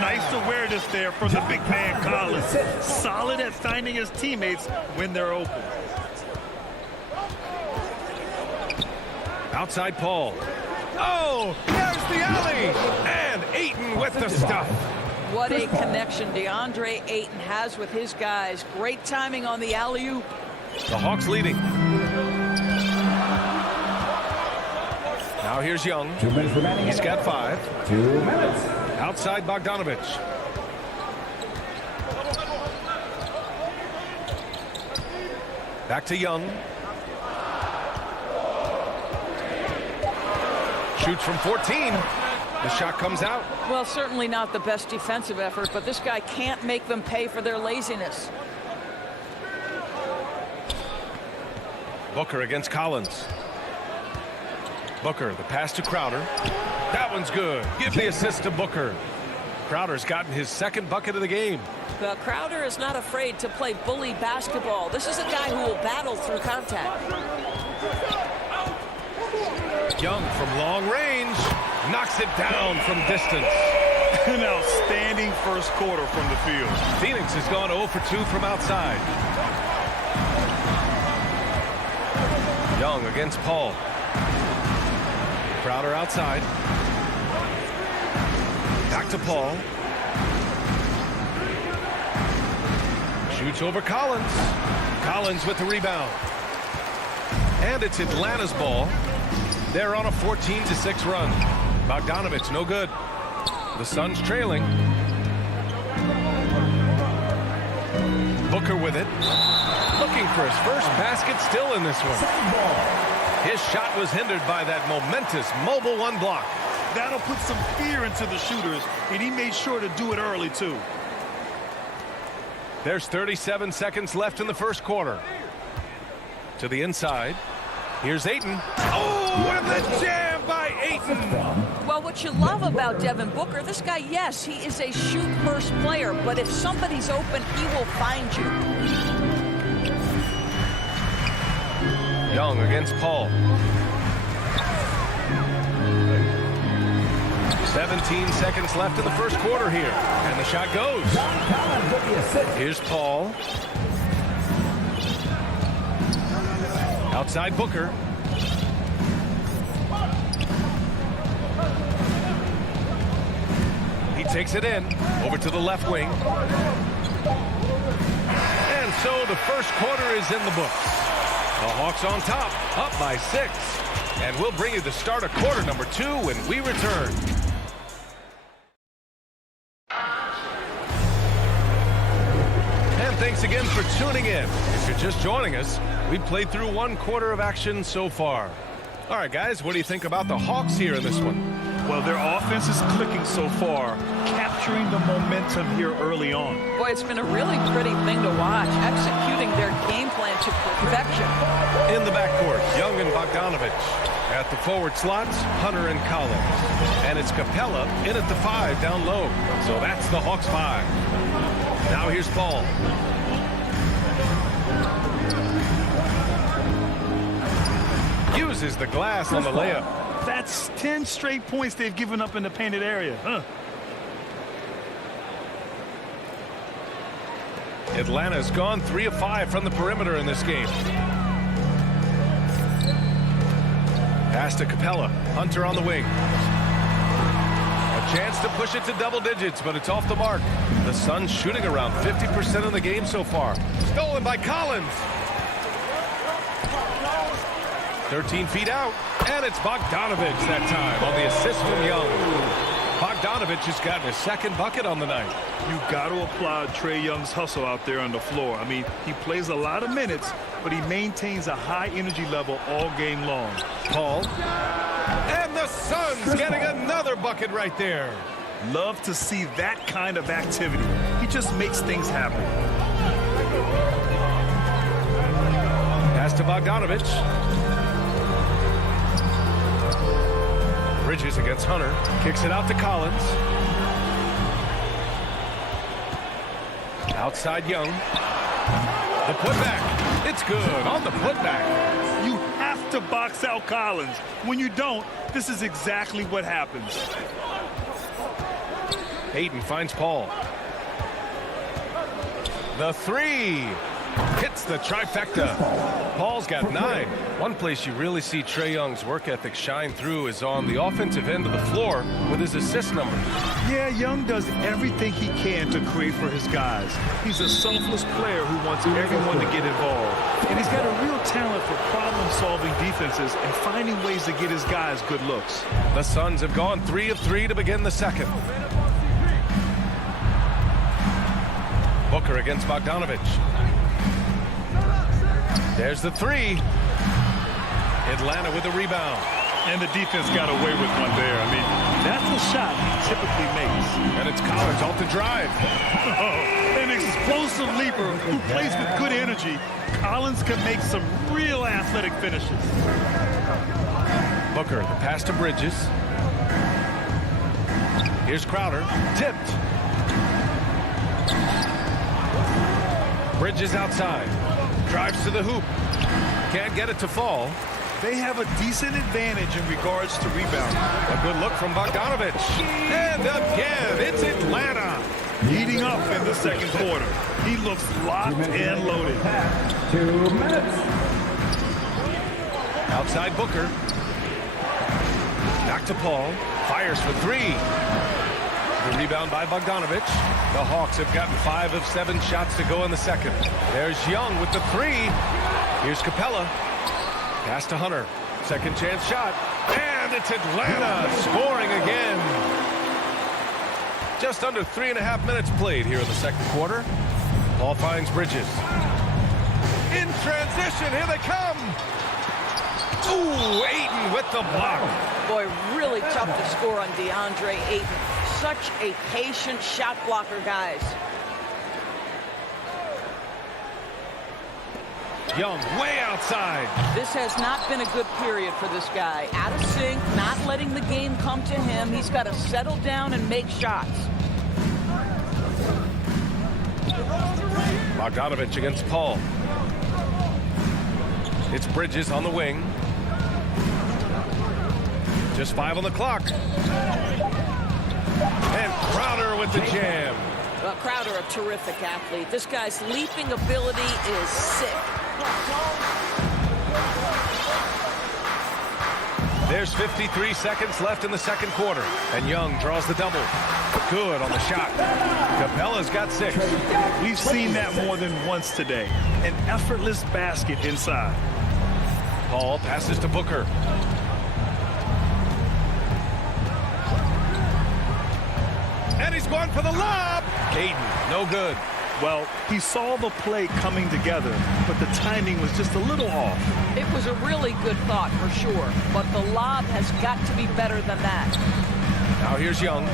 Nice awareness there from the big man Collins. Solid at finding his teammates when they're open. Outside Paul. Oh, there's the alley. And Ayton with the stuff. What a connection DeAndre Ayton has with his guys. Great timing on the alley-oop. The Hawks leading. Now here's Young. 2 minutes remaining. He's got 5. 2 minutes. Outside Bogdanovich. Back to Young. Shoots from 14. The shot comes out. Well, certainly not the best defensive effort, but this guy can't make them pay for their laziness. Booker against Collins. Booker, the pass to Crowder. That one's good. Give the assist to Booker. Crowder's gotten his 2nd bucket of the game. Well, Crowder is not afraid to play bully basketball. This is a guy who will battle through contact. Young from long range. Knocks it down from distance. An outstanding first quarter from the field. Phoenix has gone 0 for 2 from outside. Young against Paul. Crowder outside. Back to Paul. Shoots over Collins. Collins with the rebound. And it's Atlanta's ball. They're on a 14-6 run. Bogdanovich, no good. The Suns trailing. Booker with it. looking for his first basket still in this one. His shot was hindered by that momentous mobile one block. That'll put some fear into the shooters, and he made sure to do it early, too. There's 37 seconds left in the first quarter. To the inside. Here's Ayton. Oh, what a jam by Ayton! Well, what you love about Devin Booker, this guy, yes, he is a shoot-first player, but if somebody's open, he will find you. Young against Paul. 17 seconds left in the first quarter here. And the shot goes. Here's Paul. Outside Booker. He takes it in. Over to the left wing. And so the first quarter is in the books. The Hawks on top, up by 6. And we'll bring you the start of quarter number 2 when we return. And thanks again for tuning in. If you're just joining us, we've played through 1 quarter of action so far. All right, guys, what do you think about the Hawks here in this one? Well, their offense is clicking so far, capturing the momentum here early on. Boy, it's been a really pretty thing to watch, executing their game plan to perfection. In the backcourt, Young and Bogdanovich. At the forward slots, Hunter and Collins. And it's Capella in at the 5 down low. So that's the Hawks 5. Now here's Paul. Uses the glass on the layup. That's 10 straight points they've given up in the painted area. Atlanta's gone 3 of 5 from the perimeter in this game. Pass to Capella. Hunter on the wing. A chance to push it to double digits, but it's off the mark. The Suns shooting around 50% of the game so far. Stolen by Collins. 13 feet out, and it's Bogdanovich that time on the assist from Young. Bogdanovich has gotten his 2nd bucket on the night. You got to applaud Trae Young's hustle out there on the floor. I mean, he plays a lot of minutes, but he maintains a high energy level all game long. Paul. And the Suns getting another bucket right there. Love to see that kind of activity. He just makes things happen. Pass to Bogdanovich. Bridges against Hunter. Kicks it out to Collins. Outside Young. The putback. It's good on the putback. You have to box out Collins. When you don't, this is exactly what happens. Ayton finds Paul. The 3. Hits the trifecta. Paul's got 9. One place you really see Trae Young's work ethic shine through is on the offensive end of the floor with his assist numbers. Yeah, Young does everything he can to create for his guys. He's a selfless player who wants everyone to get involved. And he's got a real talent for problem-solving defenses and finding ways to get his guys good looks. The Suns have gone 3 of 3 to begin the second. Booker against Bogdanovich. There's the 3. Atlanta with a rebound. And the defense got away with one there. I mean, that's a shot he typically makes. And it's Collins off the drive. An explosive leaper who plays with good energy. Collins can make some real athletic finishes. Booker, the pass to Bridges. Here's Crowder. Tipped. Bridges outside. Drives to the hoop. Can't get it to fall. They have a decent advantage in regards to rebounding. A good look from Bogdanovich. And again, it's Atlanta. Heating up in the second quarter. He looks locked and loaded. 2 minutes. Outside Booker. Back to Paul. Fires for 3. The rebound by Bogdanovich. The Hawks have gotten 5 of 7 shots to go in the second. There's Young with the 3. Here's Capella. Pass to Hunter. Second chance shot. And it's Atlanta scoring again. Just under 3.5 minutes played here in the second quarter. Paul finds Bridges. In transition, here they come. Ooh, Ayton with the block. Boy, really tough to score on DeAndre Ayton. Such a patient shot blocker, guys. Young way outside. This has not been a good period for this guy. Out of sync, not letting the game come to him. He's got to settle down and make shots. Bogdanovich against Paul. It's Bridges on the wing. Just 5 on the clock. And Crowder with the jam. Well, Crowder, a terrific athlete. This guy's leaping ability is sick. There's 53 seconds left in the second quarter. And Young draws the double. Good on the shot. Capella's got 6. We've seen that more than once today. An effortless basket inside. Paul passes to Booker. And he's going for the lob. Ayton, no good. Well, he saw the play coming together, but the timing was just a little off. It was a really good thought for sure, but the lob has got to be better than that. Now here's Young.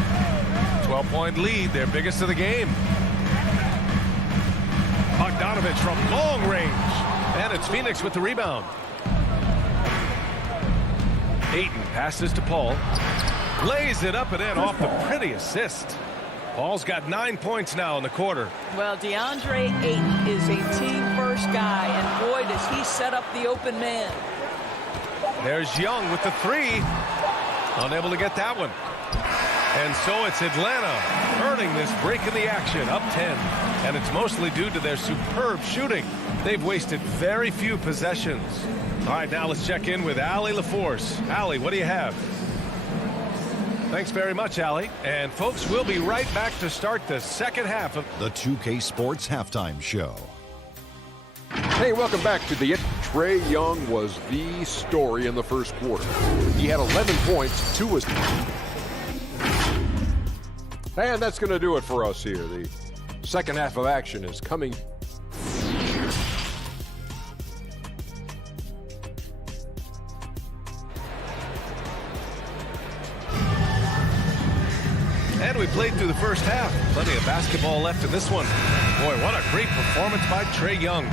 12-point lead, their biggest of the game. Bogdanovich from long range. And it's Phoenix with the rebound. Ayton passes to Paul. Lays it up and in off the pretty assist. Paul's got 9 points now in the quarter. Well, DeAndre Ayton is a team-first guy, and boy, does he set up the open man. There's Young with the 3. Unable to get that one. And so it's Atlanta earning this break in the action, up 10. And it's mostly due to their superb shooting. They've wasted very few possessions. All right, now let's check in with Allie LaForce. Allie, what do you have? Thanks very much, Allie. And folks, we'll be right back to start the second half of the 2K Sports Halftime Show. Hey, welcome back to the Trae Young was the story in the first quarter. He had 11 points, 2 assists. And that's going to do it for us here. The second half of action is coming. And we played through the first half. Plenty of basketball left in this one. Boy, what a great performance by Trae Young.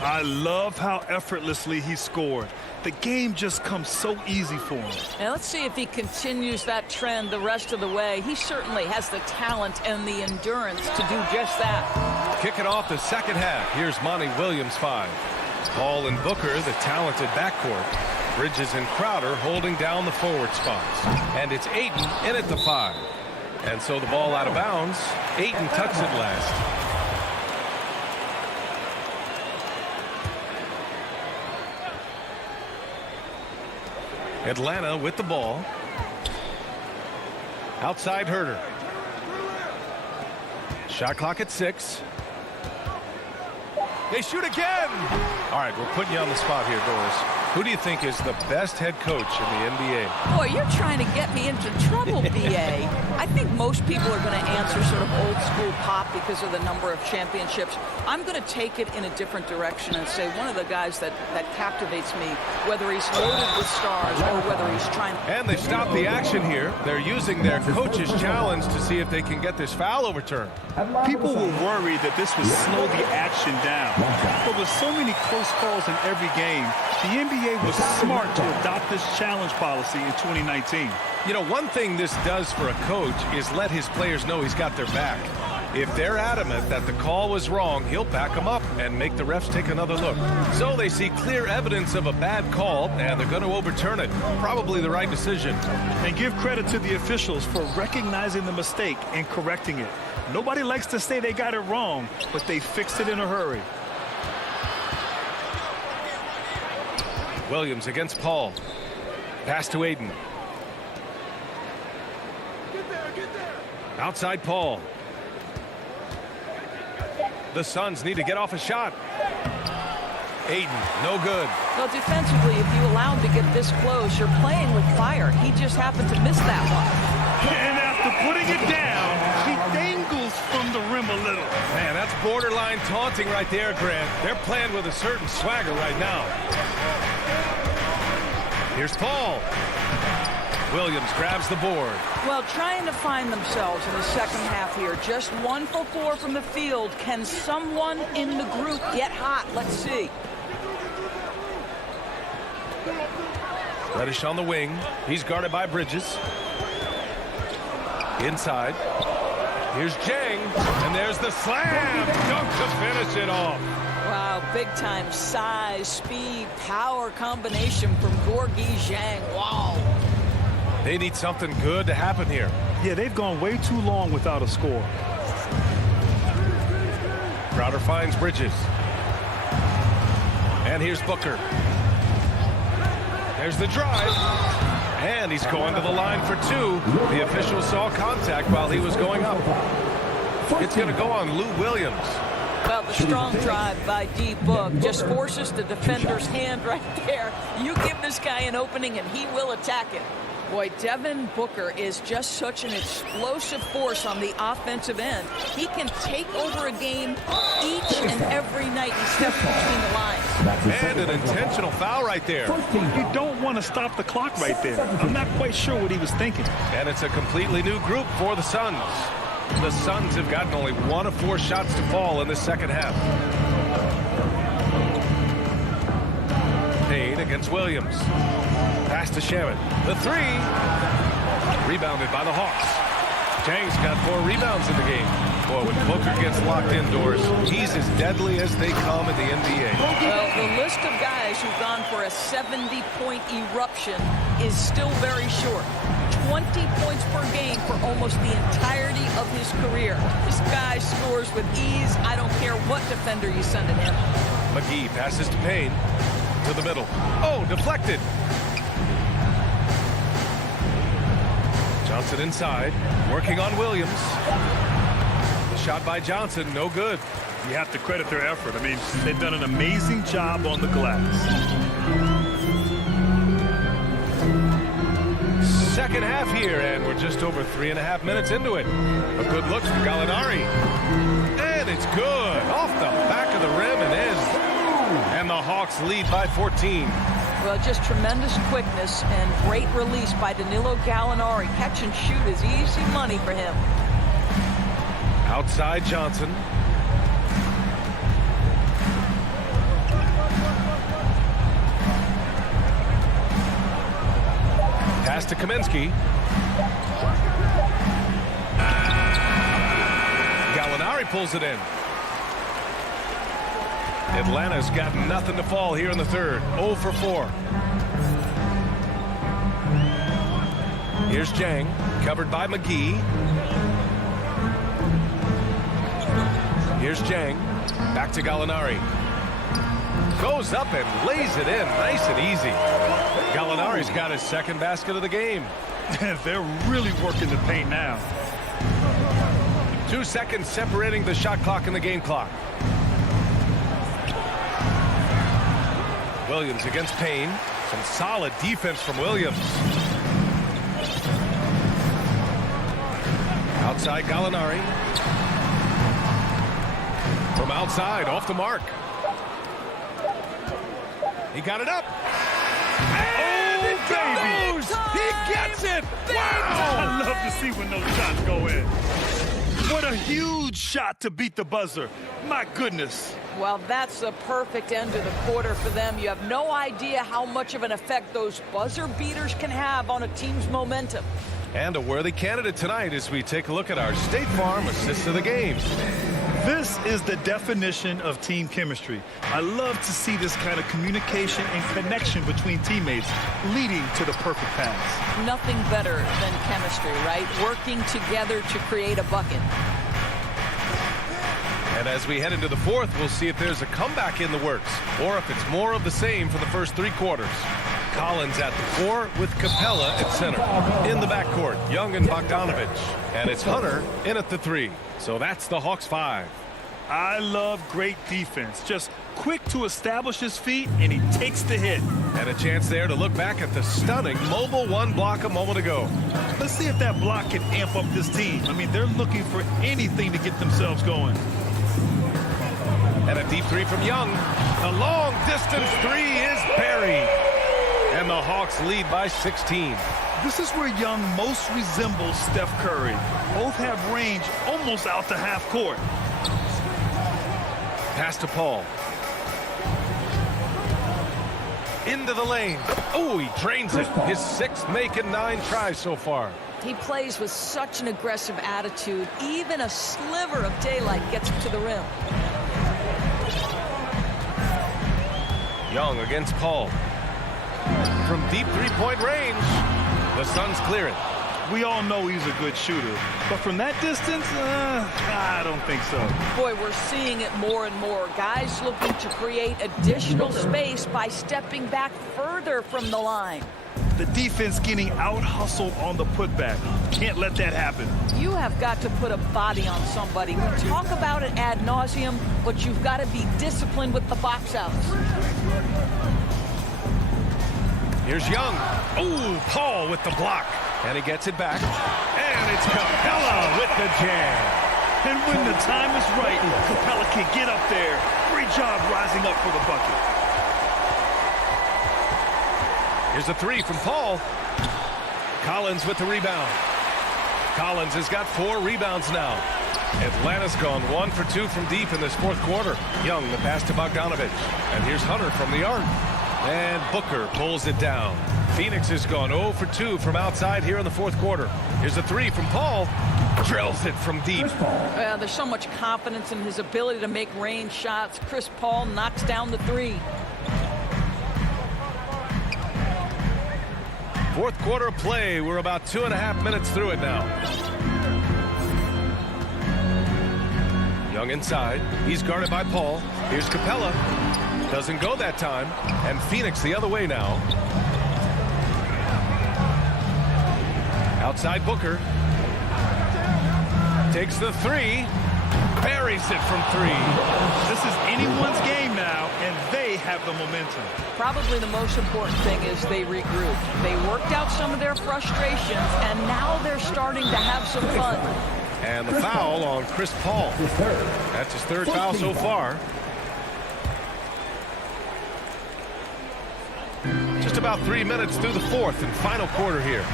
I love how effortlessly he scored. The game just comes so easy for him. And let's see if he continues that trend the rest of the way. He certainly has the talent and the endurance to do just that. Kicking off the second half. Here's Monty Williams 5. Paul and Booker, the talented backcourt. Bridges and Crowder holding down the forward spots. And it's Ayton in at the 5. And so the ball out of bounds. Ayton tucks it last. Atlanta with the ball. Outside Herter. Shot clock at 6. They shoot again. All right, we're putting you on the spot here, Doris. Who do you think is the best head coach in the NBA? Boy, you're trying to get me into trouble, B.A. I think most people are going to answer sort of old school Pop because of the number of championships. I'm going to take it in a different direction and say one of the guys that captivates me, whether he's loaded with stars or whether he's trying. And they've stopped the action here. They're using their coach's challenge to see if they can get this foul overturned. People were worried that this would slow the action down. But with so many close calls in every game, the NBA was smart to adopt this challenge policy in 2019. You know, one thing this does for a coach is let his players know he's got their back. If they're adamant that the call was wrong, he'll back them up and make the refs take another look. So they see clear evidence of a bad call, and they're going to overturn it. Probably the right decision. And give credit to the officials for recognizing the mistake and correcting it. Nobody likes to say they got it wrong, but they fixed it in a hurry. Williams against Paul. Pass to Ayton. Outside Paul. The Suns need to get off a shot. Ayton, no good. Well, defensively, if you allow him to get this close, you're playing with fire. He just happened to miss that one. And after putting it down, he dangles from the rim a little. Man, that's borderline taunting right there, Grant. They're playing with a certain swagger right now. Here's Paul. Williams grabs the board. Well, trying to find themselves in the second half here. Just 1 for 4 from the field. Can someone in the group get hot? Let's see. Reddish on the wing. He's guarded by Bridges. Inside. Here's Jang. And there's the slam. Dunk to finish it off. Wow, big-time size, speed, power combination from Gorgui Zhang. Wow. They need something good to happen here. Yeah, they've gone way too long without a score. Crowder finds Bridges. And here's Booker. There's the drive. And he's going to the line for 2. The official saw contact while he was going up. It's going to go on Lou Williams. Well, the strong drive by D-Book just forces the defender's hand right there. You give this guy an opening and he will attack it. Boy, Devin Booker is just such an explosive force on the offensive end. He can take over a game each and every night he steps between the lines. And an intentional foul right there. You don't want to stop the clock right there. I'm not quite sure what he was thinking. And it's a completely new group for the Suns. The Suns have gotten only 1 of 4 shots to fall in the second half. Payne against Williams. Pass to Shaman. The 3. Rebounded by the Hawks. Jang's got 4 rebounds in the game. Boy, when Booker gets locked indoors, he's as deadly as they come in the NBA. Well, the list of guys who've gone for a 70-point eruption is still very short. 20 points per game for almost the entirety of his career. This guy scores with ease. I don't care what defender you send at him. McGee passes to Payne. To the middle. Oh, deflected. Johnson inside. Working on Williams. The shot by Johnson, no good. You have to credit their effort. I mean, they've done an amazing job on the glass. Second half here, and we're just over 3.5 minutes into it. A good look from Gallinari. And it's good. Off the back of the rim and in. And the Hawks lead by 14. Well, just tremendous quickness and great release by Danilo Gallinari. Catch and shoot is easy money for him. Outside Johnson. Pass to Kaminsky. Gallinari pulls it in. Atlanta's got nothing to fall here in the third. 0 for 4. Here's Jang, covered by McGee. Here's Jang, back to Gallinari. Goes up and lays it in, nice and easy. Gallinari's got his second basket of the game. They're really working the paint now. 2 seconds separating the shot clock and the game clock. Williams against Payne. Some solid defense from Williams. Outside Gallinari. From outside, off the mark. He got it up. And it goes! He gets it! Wow! I love to see when those shots go in. What a huge shot to beat the buzzer. My goodness. Well, that's a perfect end to the quarter for them. You have no idea how much of an effect those buzzer beaters can have on a team's momentum. And a worthy candidate tonight as we take a look at our State Farm assist of the game. This is the definition of team chemistry. I love to see this kind of communication and connection between teammates leading to the perfect pass. Nothing better than chemistry, right? Working together to create a bucket. And as we head into the fourth, we'll see if there's a comeback in the works or if it's more of the same for the first 3 quarters. Collins at the 4 with Capella at center. In the backcourt, Young and Bogdanovich. And it's Hunter in at the 3. So that's the Hawks 5. I love great defense. Just quick to establish his feet, and he takes the hit. And a chance there to look back at the stunning mobile one block a moment ago. Let's see if that block can amp up this team. I mean, they're looking for anything to get themselves going. And a deep three from Young. The long distance three is buried. And the Hawks lead by 16. This is where Young most resembles Steph Curry. Both have range almost out to half court. Pass to Paul. Into the lane. Oh, he drains it. His 6th make in 9 tries so far. He plays with such an aggressive attitude. Even a sliver of daylight gets him to the rim. Young against Paul. From deep three-point range, the Suns clear it. We all know he's a good shooter, but from that distance, I don't think so. Boy, we're seeing it more and more. Guys looking to create additional space by stepping back further from the line. The defense getting out-hustled on the putback. Can't let that happen. You have got to put a body on somebody. We talk about it ad nauseum, but you've got to be disciplined with the box outs. Here's Young. Oh, Paul with the block. And he gets it back. And it's Capella with the jam. And when the time is right, Capella can get up there. Great job rising up for the bucket. Here's a three from Paul. Collins with the rebound. Collins has got 4 rebounds now. Atlanta's gone 1 for 2 from deep in this 4th quarter. Young, the pass to Bogdanovich. And here's Hunter from the arc. And Booker pulls it down. Phoenix has gone 0 for 2 from outside here in the 4th quarter. Here's a three from Paul. Drills it from deep. There's so much confidence in his ability to make range shots. Chris Paul knocks down the 3. 4th quarter of play. We're about 2.5 minutes through it now. Young inside. He's guarded by Paul. Here's Capella. Doesn't go that time. And Phoenix the other way now. Outside Booker. Takes the 3. Buries it from 3. This is anyone's game now, and they have the momentum. Probably the most important thing is they regrouped. They worked out some of their frustrations, and now they're starting to have some fun. And the foul on Chris Paul. That's his 3rd foul so far. Just about 3 minutes through the 4th and final quarter here.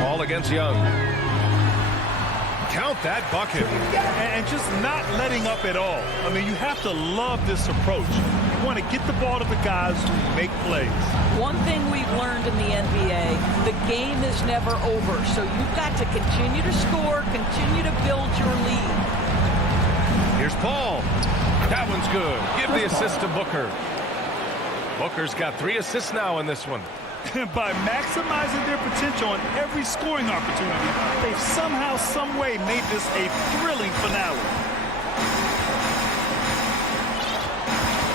Paul against Young. Count that bucket. And just not letting up at all. I mean, you have to love this approach. You want to get the ball to the guys who make plays. One thing we've learned in the NBA, the game is never over. So you've got to continue to score, continue to build your lead. Here's Paul. That one's good. Give the assist to Booker. Booker's got 3 assists now in this one. By maximizing their potential on every scoring opportunity, they've somehow, some way made this a thrilling finale.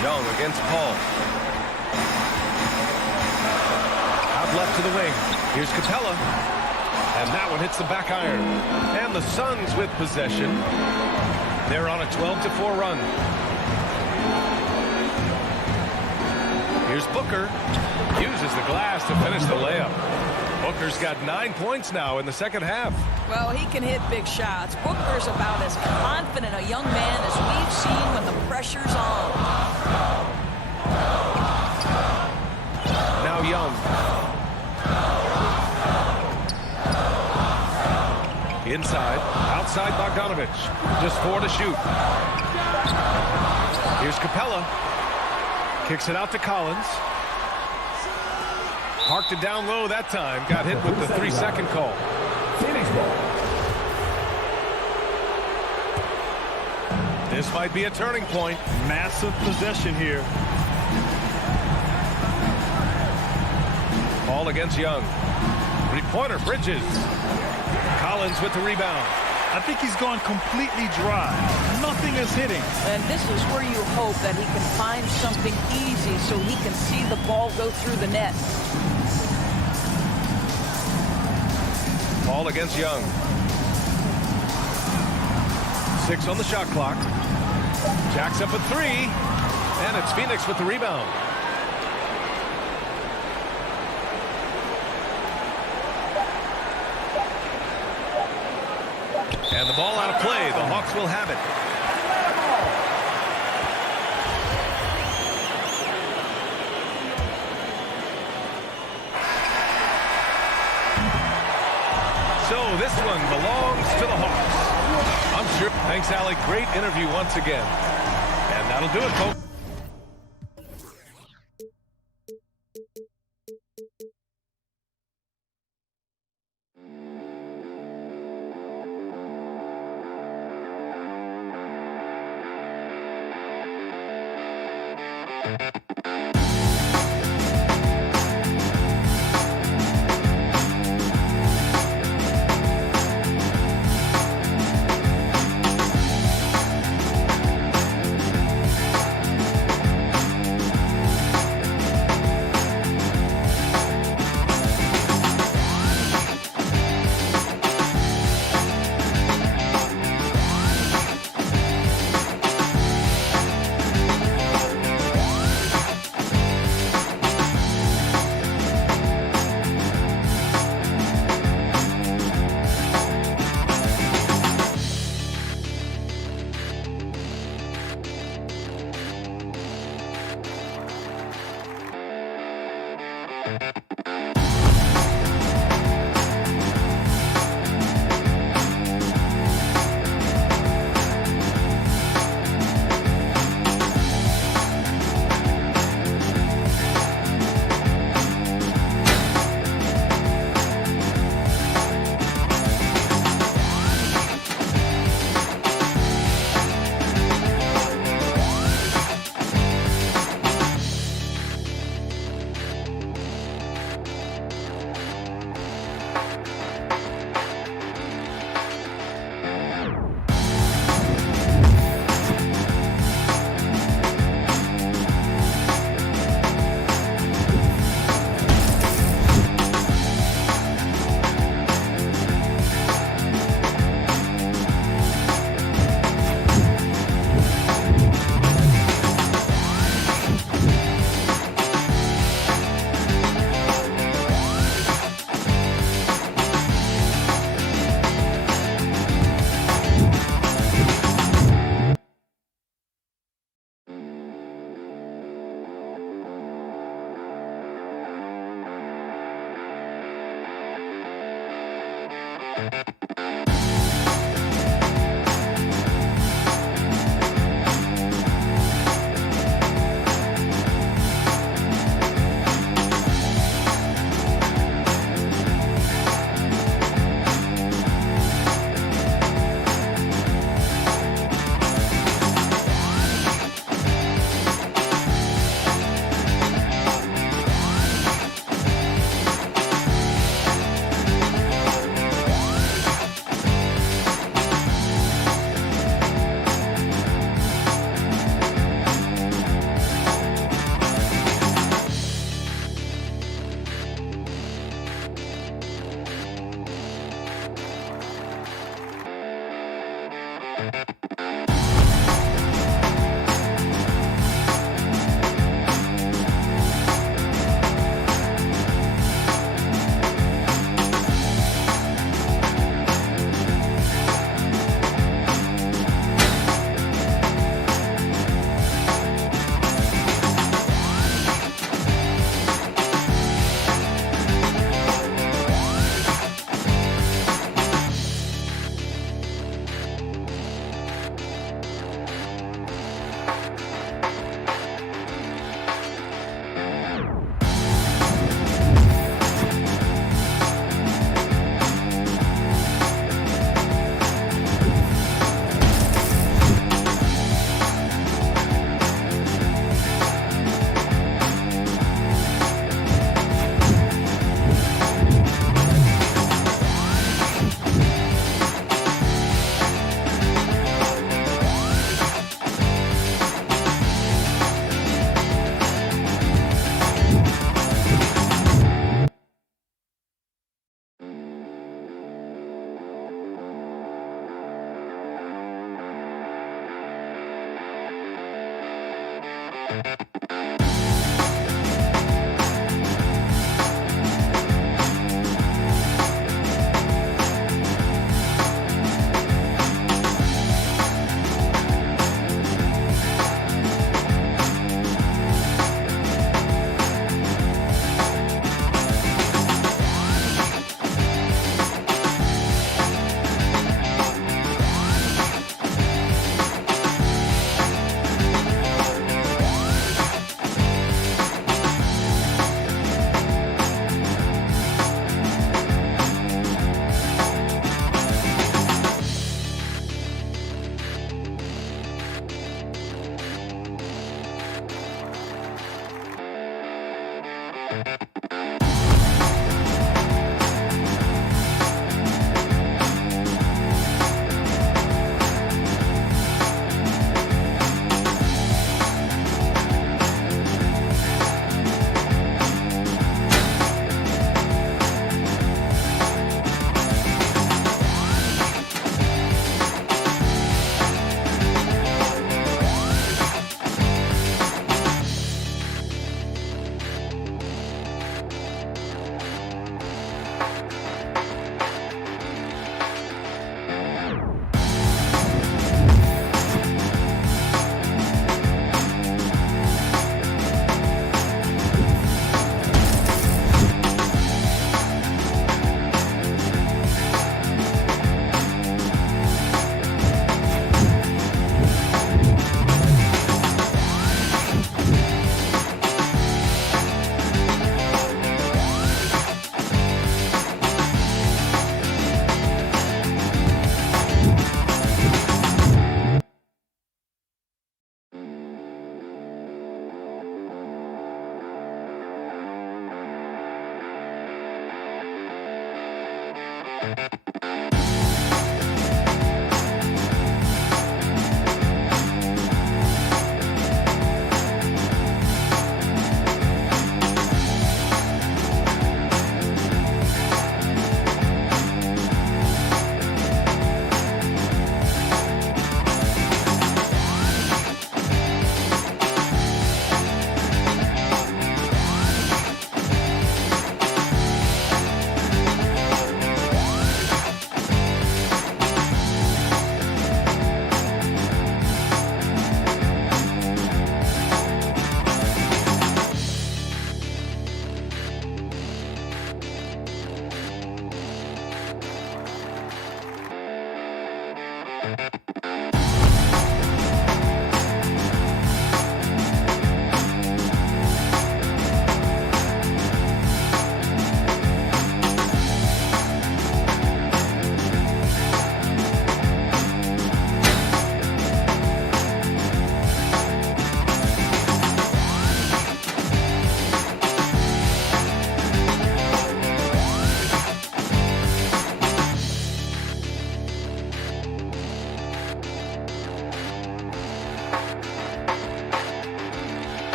Young against Paul. Out left to the wing. Here's Capella. And that one hits the back iron. And the Suns with possession. They're on a 12-4 run. Here's Booker. Uses the glass to finish the layup. Booker's got 9 points now in the 2nd half. Well, he can hit big shots. Booker's about as confident a young man as we've seen when the pressure's on. Now Young. Inside. Outside Bogdanovich. Just 4 to shoot. Here's Capella. Kicks it out to Collins. Parked it down low that time. Got hit with the 3-second call. This might be a turning point. Massive possession here. Paul against Young. 3-pointer, Bridges. Collins with the rebound. I think he's gone completely dry. Nothing is hitting. And this is where you hope that he can find something easy so he can see the ball go through the net. Paul against Young. 6 on the shot clock. Jacks up a 3, and it's Phoenix with the rebound. And the ball out of play. The Hawks will have it. So this one belongs to the Hawks. I'm sure. Thanks, Allie. Great interview once again. And that'll do it, folks.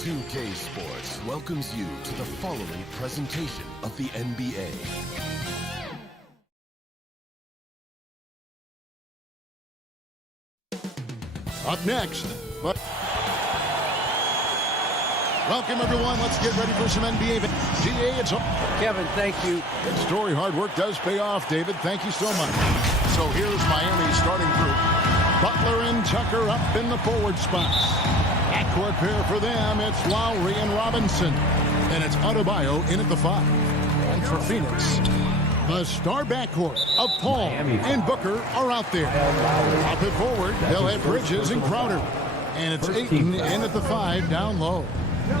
2K Sports welcomes you to the following presentation of the NBA. Up next, welcome everyone. Let's get ready for some NBA. GA, it's Kevin, thank you. Good story. Hard work does pay off, David. Thank you so much. So here's Miami's starting group. Butler and Tucker up in the forward spots. Backcourt pair for them, it's Lowry and Robinson. And it's Adebayo in at the 5. And for Phoenix, the star backcourt of Paul and Booker are out there. Up at forward, they'll have Bridges and Crowder. And it's Ayton in at the 5 down low.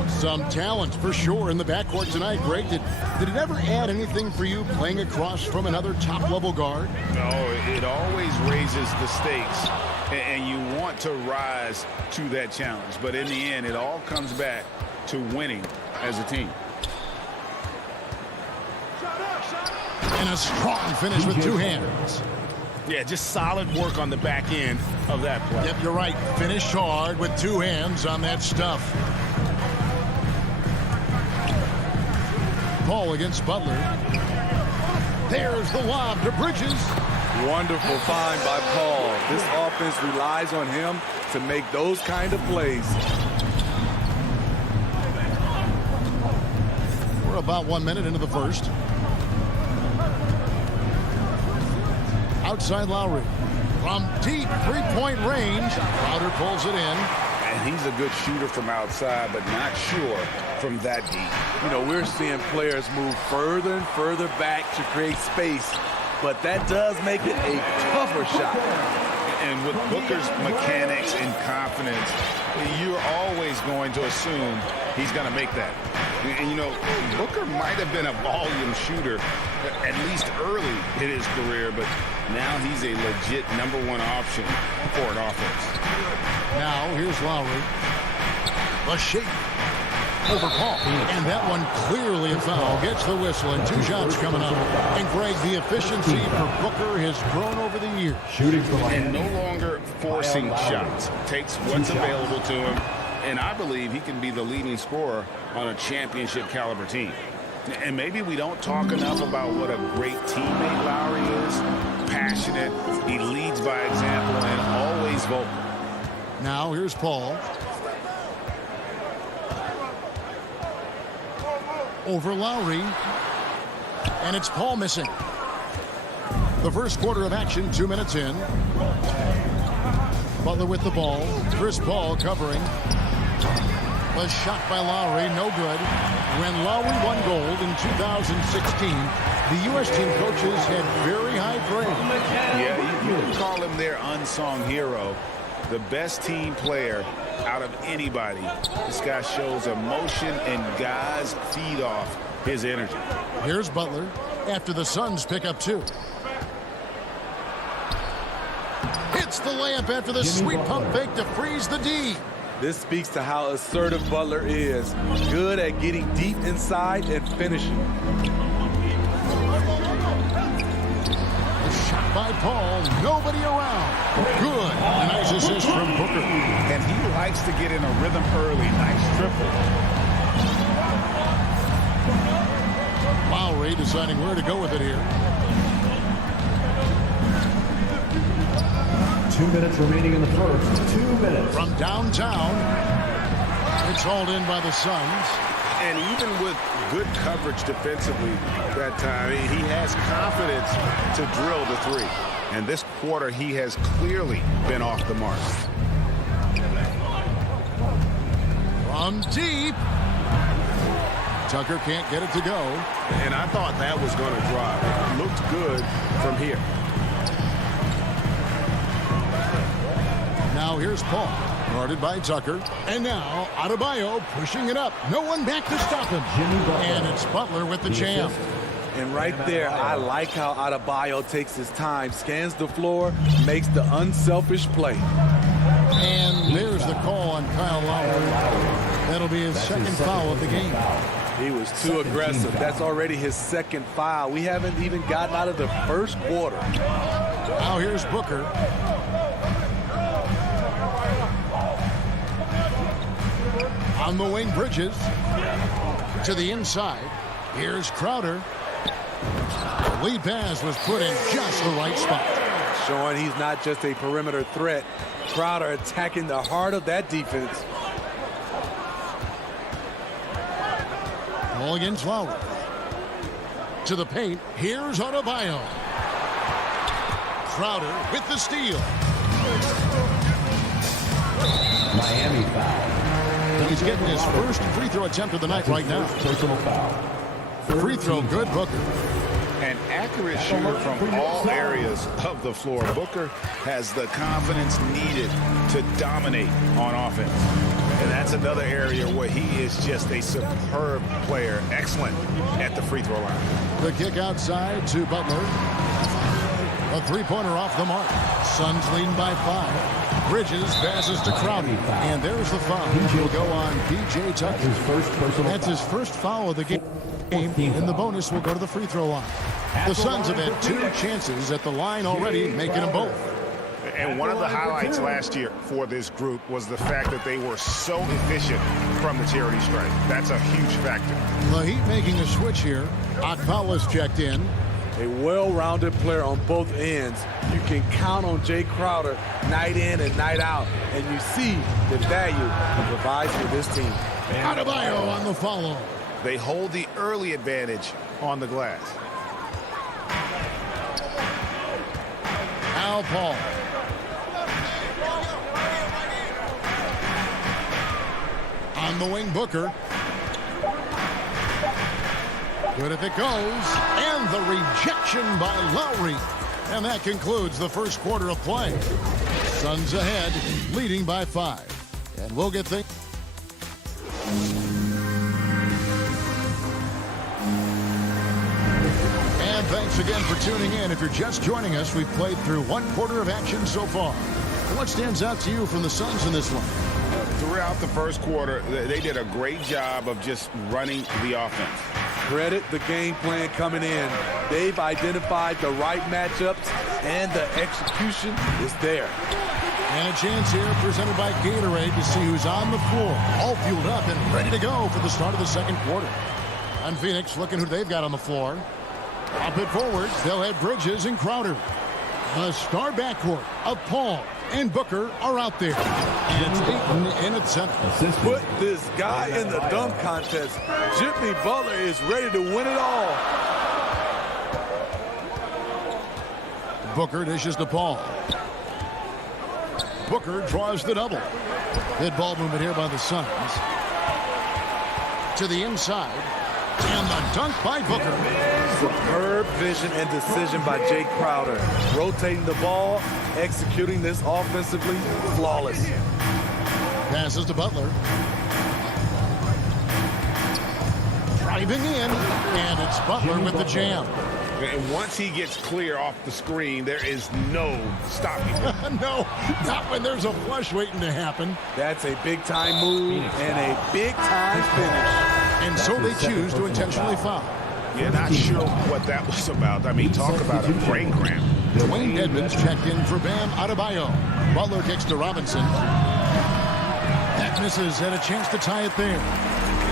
Some talent for sure in the backcourt tonight. Greg, did it ever add anything for you playing across from another top-level guard? No, it always raises the stakes, and you want to rise to that challenge. But in the end, it all comes back to winning as a team. And a strong finish with 2 hands. Yeah, just solid work on the back end of that play. Yep, you're right. Finished hard with 2 hands on that stuff. Paul against Butler. There's the lob to Bridges. Wonderful find by Paul. This offense relies on him to make those kind of plays. We're about 1 minute into the first. Outside Lowry. From deep 3-point range. Crowder pulls it in. And he's a good shooter from outside, but not sure from that deep. You know, we're seeing players move further and further back to create space, but that does make it a tougher shot. And with Booker's mechanics and confidence, you're always going to assume he's going to make that. And, you know, Booker might have been a volume shooter, at least early in his career, but now he's a legit #1 option for an offense. Now, here's Lowry. The shape over Paul. And that one clearly a foul. Gets the whistle, and 2 shots coming up. And Greg, the efficiency for Booker has grown over the years. And no longer forcing shots. Takes what's available to him. And I believe he can be the leading scorer on a championship caliber team. And maybe we don't talk enough about what a great teammate Lowry is. Passionate. He leads by example and always vocal. Now here's Paul. Over Lowry. And it's Paul missing. The first quarter of action, 2 minutes in. Butler with the ball. Chris Paul covering. The shot by Lowry, no good. When Lowry won gold in 2016, the U.S. team coaches had very high praise. Yeah, you can call him their unsung hero. The best team player out of anybody. This guy shows emotion, and guys feed off his energy. Here's Butler after the Suns pick up 2. Hits the layup after the sweet pump fake to freeze the D. This speaks to how assertive Butler is. Good at getting deep inside and finishing. Shot by Paul, nobody around. Good. A nice assist from Booker. And he likes to get in a rhythm early. Nice triple. Lowry deciding where to go with it here. 2 minutes remaining in the first. 2 minutes. From downtown, it's hauled in by the Suns. And even with good coverage defensively that time, he has confidence to drill the 3. And this quarter, he has clearly been off the mark. From deep. Tucker can't get it to go. And I thought that was going to drop. It looked good from here. Now here's Paul, guarded by Tucker. And now Adebayo pushing it up. No one back to stop him. And it's Butler with the jam. And right there, I like how Adebayo takes his time, scans the floor, makes the unselfish play. And there's the call on Kyle Lowry. That'll be his second foul of the game. He was too aggressive. That's already his second foul. We haven't even gotten out of the first quarter. Now here's Booker. On the wing, Bridges. To the inside. Here's Crowder. The lead pass was put in just the right spot. Showing he's not just a perimeter threat. Crowder attacking the heart of that defense. Ball against Lowry. To the paint. Here's Adebayo. Crowder with the steal. Miami foul. He's getting his first free throw attempt of the night right now. Personal foul. Free throw good, Booker. An accurate shooter from all areas of the floor. Booker has the confidence needed to dominate on offense. And that's another area where he is just a superb player. Excellent at the free throw line. The kick outside to Butler. A three-pointer off the mark. Suns leading by 5. Bridges passes to Crowder. And there's the foul. He'll go on P.J. Tucker. That's his first foul of the game. And the bonus will go to the free throw line. The Suns have had 2 chances at the line already, making them both. And one of the highlights last year for this group was the fact that they were so efficient from the charity stripe. That's a huge factor. The Heat making a switch here. Akpala's checked in. A well-rounded player on both ends. You can count on Jay Crowder night in and night out. And you see the value he provides for this team. Adebayo on the follow. They hold the early advantage on the glass. Al Paul. On the wing, Booker. Good if it goes. And the rejection by Lowry. And that concludes the first quarter of play. Suns ahead, leading by 5. And we'll get things. And thanks again for tuning in. If you're just joining us, we've played through 1 quarter of action so far. What stands out to you from the Suns in this one? Throughout the first quarter, they did a great job of just running the offense. Credit the game plan coming in. They've identified the right matchups, and the execution is there. And a chance here presented by Gatorade to see who's on the floor, all fueled up and ready to go for the start of the second quarter. On Phoenix, looking who they've got on the floor. Up it forwards, they'll have Bridges and Crowder. The star backcourt of Paul and Booker are out there. And it's Ayton in at center. Put this guy in the dunk contest. Jimmy Butler is ready to win it all. Booker dishes to Paul. Booker draws the double. Good ball movement here by the Suns. To the inside. And the dunk by Booker. Superb vision and decision by Jay Crowder. Rotating the ball, executing this offensively, flawless. Passes to Butler. Driving in, and it's Butler with the jam. And once he gets clear off the screen, there is no stopping him. No, not when there's a flush waiting to happen. That's a big-time move and a big-time finish. And so they choose to intentionally foul. Yeah, not sure what that was about. I mean, talk about a brain cramp. Wayne Edmonds checked in for Bam Adebayo. Butler kicks to Robinson. That misses, and a chance to tie it there.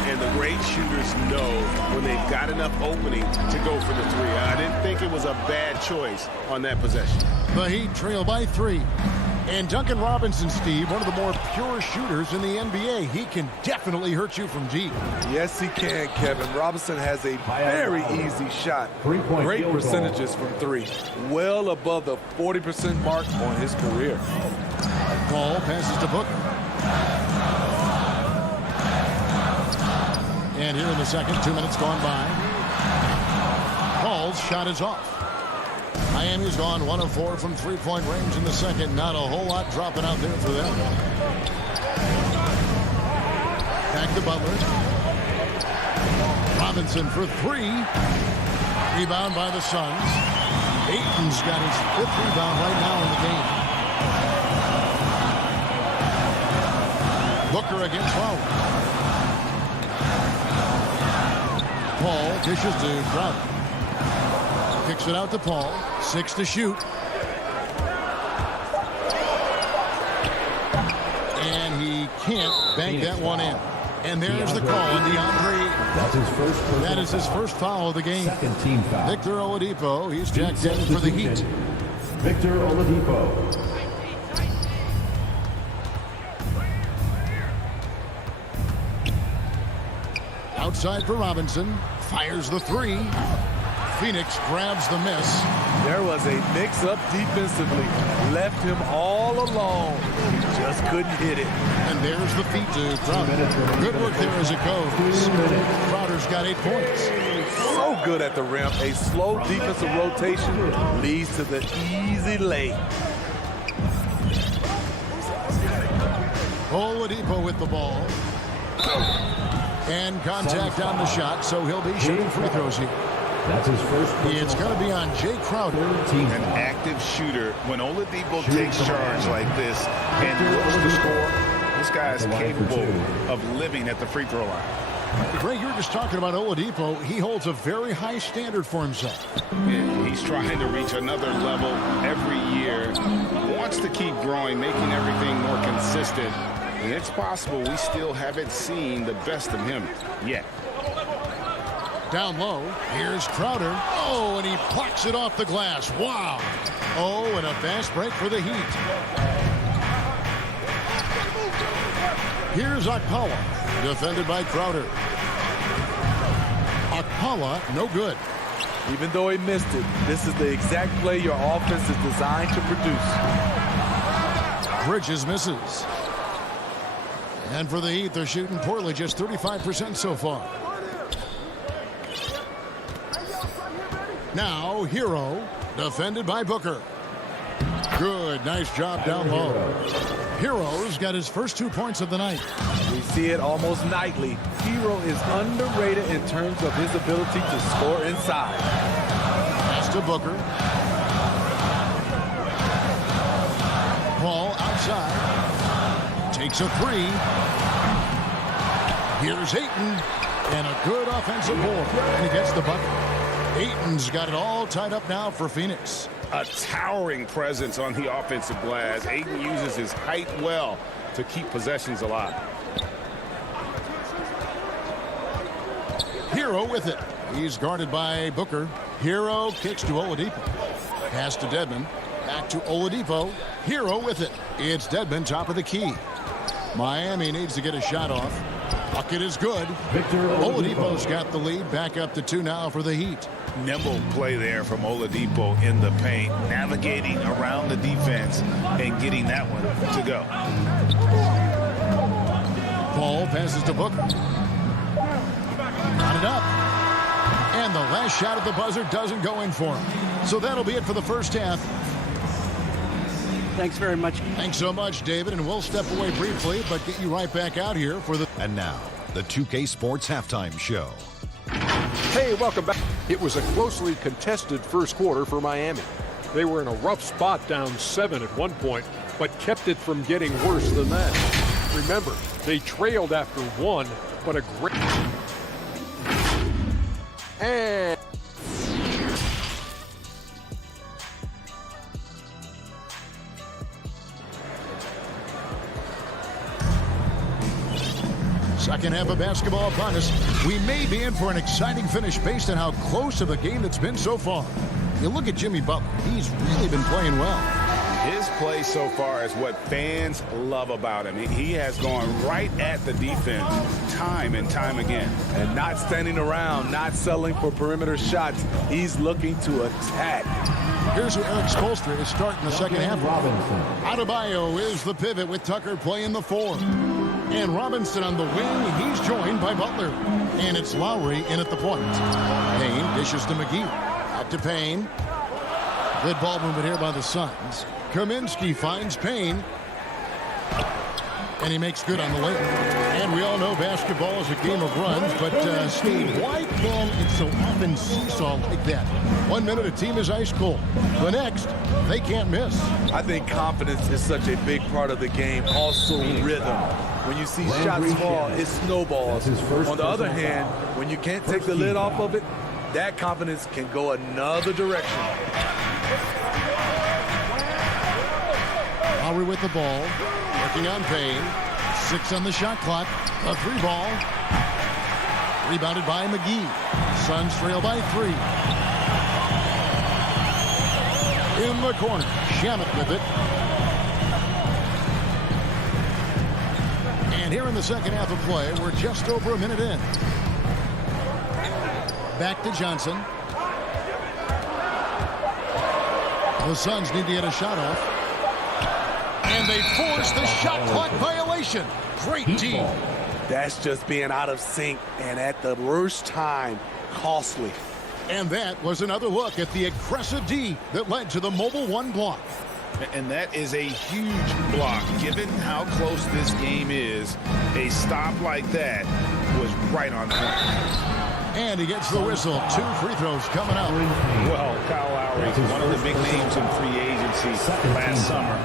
And the great shooters know when they've got enough opening to go for the 3. I didn't think it was a bad choice on that possession. The Heat trail by 3. And Duncan Robinson, Steve, one of the more pure shooters in the NBA. He can definitely hurt you from deep. Yes, he can, Kevin. Robinson has a very easy shot. Great percentages from 3. Well above the 40% mark on his career. Paul passes to Booker. And here in the second, 2 minutes gone by. Paul's shot is off. Miami's gone 1 of 4 from three-point range in the second. Not a whole lot dropping out there for them. Back to Butler. Robinson for 3. Rebound by the Suns. Ayton's got his 5th rebound right now in the game. Booker against Lowry. Paul dishes to Crowder. Kicks it out to Paul. 6 to shoot. And he can't bank that one in. And there's the call on DeAndre. That is his first foul of the game. Second team foul. Victor Oladipo, he's jacked in for the Heat. Victor Oladipo. Outside for Robinson. Fires the three. Phoenix grabs the miss. There was a mix-up defensively. Left him all alone. He just couldn't hit it. And there's the feed to Crowder. Good work there as it goes. Crowder's got 8 points. So good at the rim. A slow defensive rotation leads to the easy lay. Oladipo with the ball. And contact on the shot, so he'll be shooting free throws here. That's his first. It's going to be on Jay Crowder. An active shooter. When Oladipo takes charge like this and looks to score, this guy is capable of living at the free throw line. Greg, you were just talking about Oladipo. He holds a very high standard for himself. He's trying to reach another level every year. Wants to keep growing, making everything more consistent. And it's possible we still haven't seen the best of him yet. Down low, here's Crowder. Oh, and he plucks it off the glass. Wow. Oh, and a fast break for the Heat. Here's Akpala, defended by Crowder. Akpala, no good. Even though he missed it, this is the exact play your offense is designed to produce. Bridges misses. And for the Heat, they're shooting poorly, just 35% so far. Now, Hero, defended by Booker. Good, nice job down low. Hero's got his first 2 points of the night. We see it almost nightly. Hero is underrated in terms of his ability to score inside. Pass to Booker. Ball outside. Takes a three. Here's Ayton. And a good offensive board. And he gets the bucket. Ayton's got it all tied up now for Phoenix. A towering presence on the offensive glass. Ayton uses his height well to keep possessions alive. Hero with it. He's guarded by Booker. Hero kicks to Oladipo. Pass to Dedmon. Back to Oladipo. Hero with it. It's Dedmon, top of the key. Miami needs to get a shot off. Bucket is good. Victor Oladipo's got the lead. Back up to 2 now for the Heat. Nimble play there from Oladipo in the paint, navigating around the defense and getting that one to go. Ball passes to Booker. Got it up. And the last shot at the buzzer doesn't go in for him. So that'll be it for the first half. Thanks very much. Thanks so much, David. And we'll step away briefly, but get you right back out here for the... And now, the 2K Sports Halftime Show. Hey, welcome back. It was a closely contested first quarter for Miami. They were in a rough spot, down 7 at one point, but kept it from getting worse than that. Remember, they trailed after 1, but a great... And... Second half of basketball upon us. We may be in for an exciting finish based on how close of a game it's been so far. You look at Jimmy Butler. He's really been playing well. His play so far is what fans love about him. He has gone right at the defense time and time again. And not standing around, not settling for perimeter shots. He's looking to attack. Here's who Eric Spoelstra is starting the second half. Robinson. Adebayo is the pivot with Tucker playing the 4. And Robinson on the wing. He's joined by Butler. And it's Lowry in at the point. Payne dishes to McGee. Out to Payne. Good ball movement here by the Suns. Kaminsky finds Payne. And he makes good on the lane. And we all know basketball is a game of runs, but Steve, why can it so often seesaw like that? 1 minute a team is ice cold. The next, they can't miss. I think confidence is such a big part of the game. Also rhythm. When you see shots fall, it snowballs. On the other hand, when you can't take the lid off of it, that confidence can go another direction. Lowry with the ball. Working on Payne. 6 on the shot clock. A 3 ball. Rebounded by McGee. Suns trail by 3. In the corner. Shamet with it. And here in the second half of play, we're just over a minute in. Back to Johnson. The Suns need to get a shot off. And they force the shot clock violation. Great team. That's just being out of sync and at the worst time, costly. And that was another look at the aggressive D that led to the Mobile 1 block. And that is a huge block. Given how close this game is, a stop like that was right on point. And he gets the whistle. 2 free throws coming up. Well, Kyle Lowry, one of the big names in free agency last summer,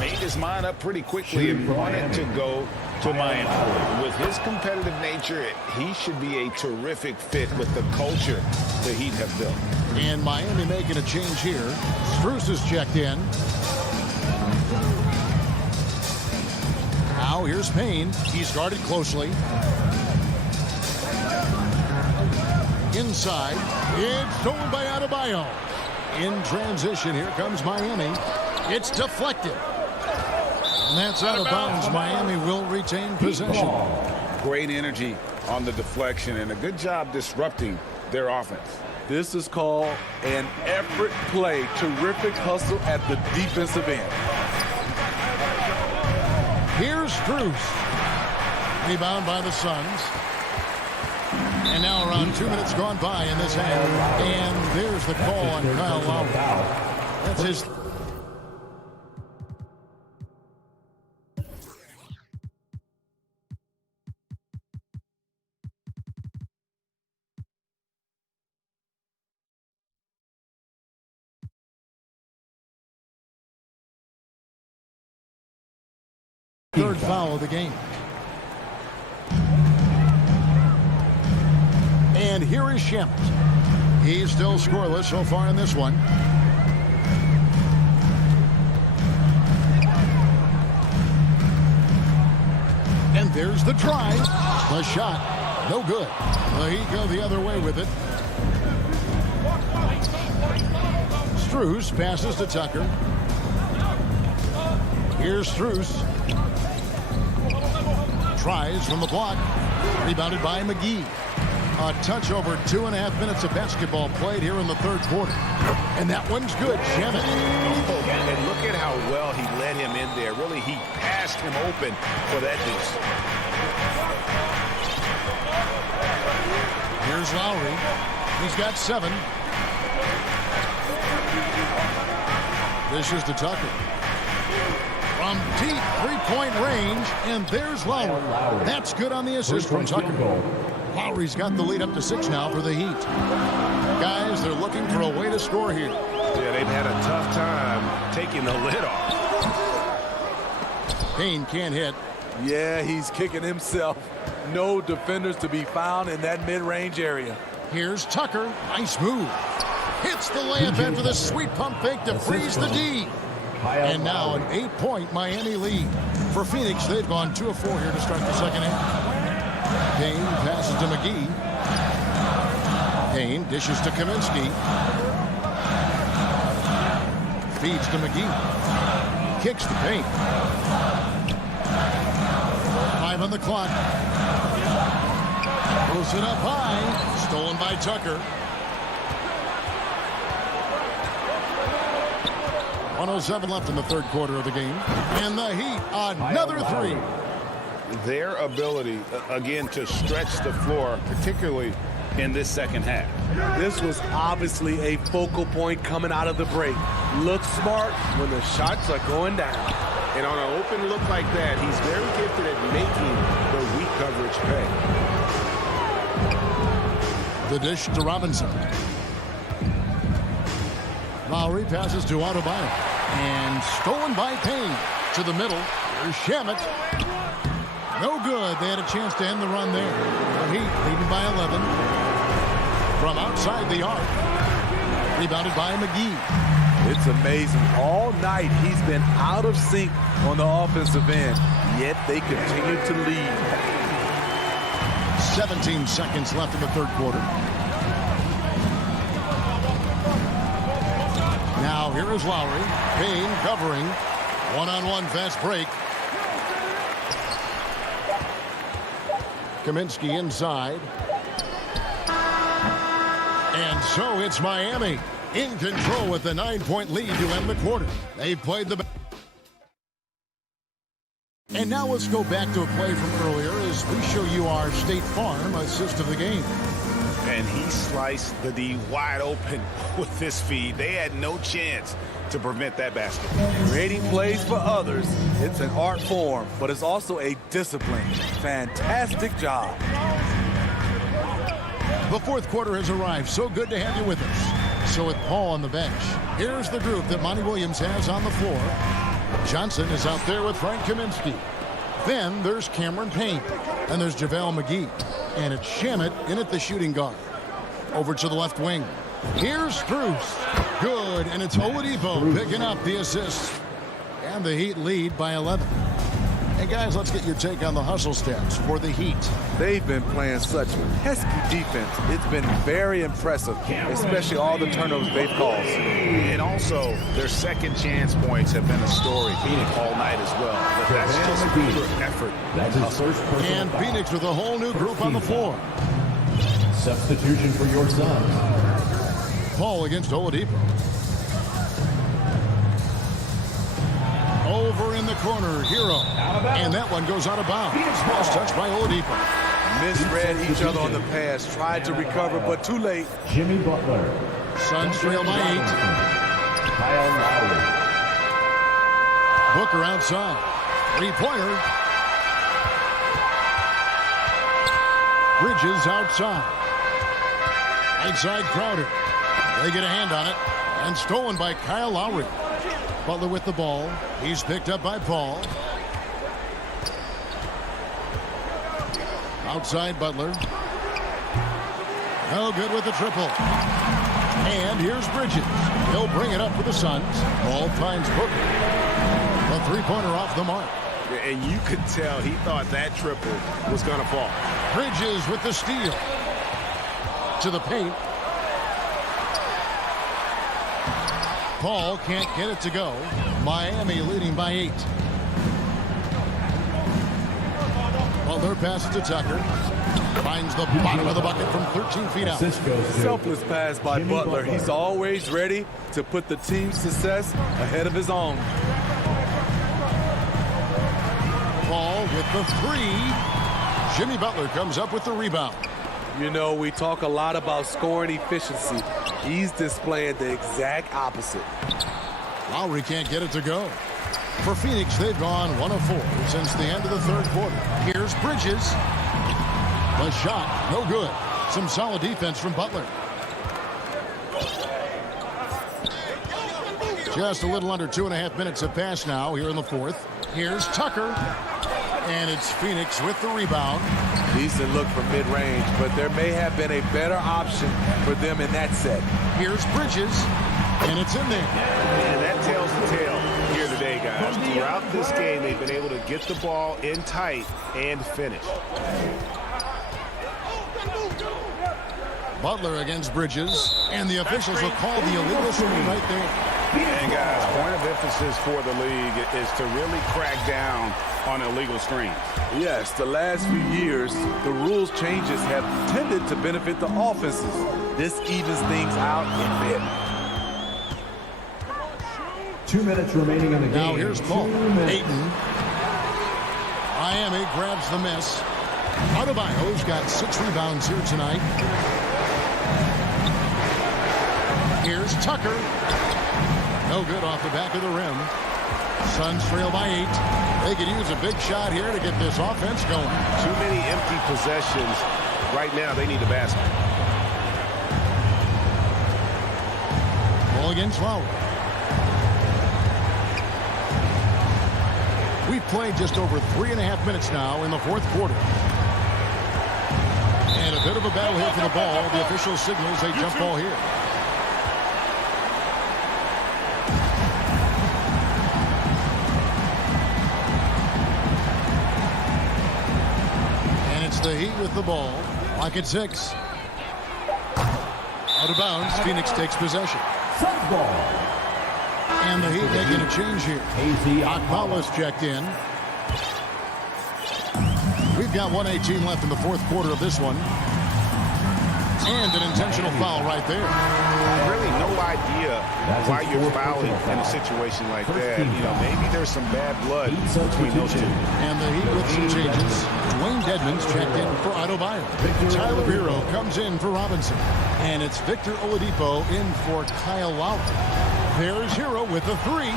made his mind up pretty quickly and wanted to go to Miami. With his competitive nature, he should be a terrific fit with the culture the Heat have built. And Miami making a change here. Strus is checked in. Now here's Payne. He's guarded closely. Inside. It's stolen by Adebayo. In transition, here comes Miami. It's deflected. And that's out of bounds. Miami will retain possession. Great energy on the deflection and a good job disrupting their offense. This is called an effort play. Terrific hustle at the defensive end. Here's Strus. Rebound by the Suns. And now around 2 minutes gone by in this half. And there's the call on Kyle Lowry. That's his... third foul of the game. And here is Shamet. He's still scoreless so far in this one. And there's the drive. The shot. No good. The Heat go the other way with it. Strus passes to Tucker. Here's Strus. Tries from the block. Rebounded by McGee. A touch over 2.5 minutes of basketball played here in the third quarter. And that one's good. Shamet. Oh, and look at how well he led him in there. Really, he passed him open for that deuce. Here's Lowry. He's got 7. This is to Tucker. From deep three-point range, and there's Lowry. That's good on the assist from Tucker. Lowry's got the lead up to 6 now for the Heat. Guys, they're looking for a way to score here. Yeah, they've had a tough time taking the lid off. Payne can't hit. Yeah, he's kicking himself. No defenders to be found in that mid-range area. Here's Tucker. Nice move. Hits the layup after the sweet pump fake to freeze the D. And now an 8-point Miami lead. For Phoenix, they've gone 2 of 4 here to start the second half. Payne passes to McGee. Payne dishes to Kaminsky. Feeds to McGee. Kicks to Payne. 5 on the clock. Throws it up high. Stolen by Tucker. 1:07 left in the third quarter of the game. And the Heat, another 3. Their ability, again, to stretch the floor, particularly in this second half. This was obviously a focal point coming out of the break. Look smart when the shots are going down. And on an open look like that, he's very gifted at making the weak coverage pay. The dish to Robinson. Lowry passes to Adebayo. And stolen by Payne. To the middle. Here's Shamet. No good. They had a chance to end the run there. The Heat leading by 11. From outside the arc. Rebounded by McGee. It's amazing. All night he's been out of sync on the offensive end. yet they continue to lead. 17 seconds left in the third quarter. Now here is Lowry. Payne covering. One-on-one fast break. Kaminsky inside. And so it's Miami in control with the 9-point lead to end the quarter. They've played the... And now let's go back to a play from earlier as we show you our State Farm assist of the game. And he sliced the D wide open with this feed. They had no chance to prevent that basket. Creating plays for others, it's an art form, but it's also a discipline. Fantastic job. The fourth quarter has arrived. So good to have you with us. So with Paul on the bench, here's the group that Monty Williams has on the floor. Johnson is out there with Frank Kaminsky. Then there's Cameron Payne. And there's JaVale McGee. And it's Shamet in at the shooting guard. Over to the left wing. Here's Strus. Good. And it's Oladipo picking up the assist. And the Heat lead by 11. Hey, guys, let's get your take on the hustle stats for the Heat. They've been playing such pesky defense. It's been very impressive, especially all the turnovers they've caused. And also, their second chance points have been a story. Phoenix all night as well. But that's just pure effort. That's his first personal And foul. Phoenix with a whole new group on the floor. Substitution for your Suns. Paul against Oladipo. Over in the corner, Hero. And that one goes out of bounds. Cross touch by Oladipo. Misread each other on the pass, tried to recover, but too late. Jimmy Butler. Suns trail by 8. Kyle Lowry. Booker outside. Three-pointer. Bridges outside. Outside Crowder. They get a hand on it. And stolen by Kyle Lowry. Butler with the ball. He's picked up by Paul. Outside Butler. No good with the triple. And here's Bridges. He'll bring it up for the Suns. Ball finds Booker. A three-pointer off the mark. And you could tell he thought that triple was going to fall. Bridges with the steal. To the paint. Paul can't get it to go. Miami leading by 8. Butler passes to Tucker. Finds the bottom of the bucket from 13 feet out. Selfless pass by Butler. He's always ready to put the team's success ahead of his own. Paul with the three. Jimmy Butler comes up with the rebound. You know, we talk a lot about scoring efficiency. He's displaying the exact opposite. Lowry can't get it to go. For Phoenix, they've gone 1 of 4 since the end of the third quarter. Here's Bridges. The shot, no good. Some solid defense from Butler. Just a little under 2.5 minutes have passed now here in the fourth. Here's Tucker. And it's Phoenix with the rebound. Decent look from mid-range, but there may have been a better option for them in that set. Here's Bridges, and it's in there. And that tells the tale here today, guys. Throughout this game, they've been able to get the ball in tight and finish. Butler against Bridges, and the officials will call the illegal screen right there. And guys, point of emphasis for the league is to really crack down on illegal screens. Yes, the last few years, the rules changes have tended to benefit the offenses. This evens things out a bit. 2 minutes remaining in the game. Now here's Paul. Ayton. Miami grabs the miss. Adebayo's got 6 rebounds here tonight. Here's Tucker. No good off the back of the rim. Suns trail by 8. They could use a big shot here to get this offense going. Too many empty possessions. Right now, they need a basket. Ball against Lowry. We've played just over 3.5 minutes now in the fourth quarter. And a bit of a battle here for the ball. The official signals a jump ball here. with the ball. Lock at 6. Out of bounds. Phoenix takes possession. And the Heat making a change here. Akbala's checked in. We've got 1:18 left in the fourth quarter of this one. And an intentional foul right there. Really no idea why you're fouling in a situation like that. You know, maybe there's some bad blood between those two. And the Heat with some changes. Dwayne Dedmon's checked in for Adebayo. Tyler Hero comes in for Robinson. And it's Victor Oladipo in for Kyle Lowry. There's Hero with a 3.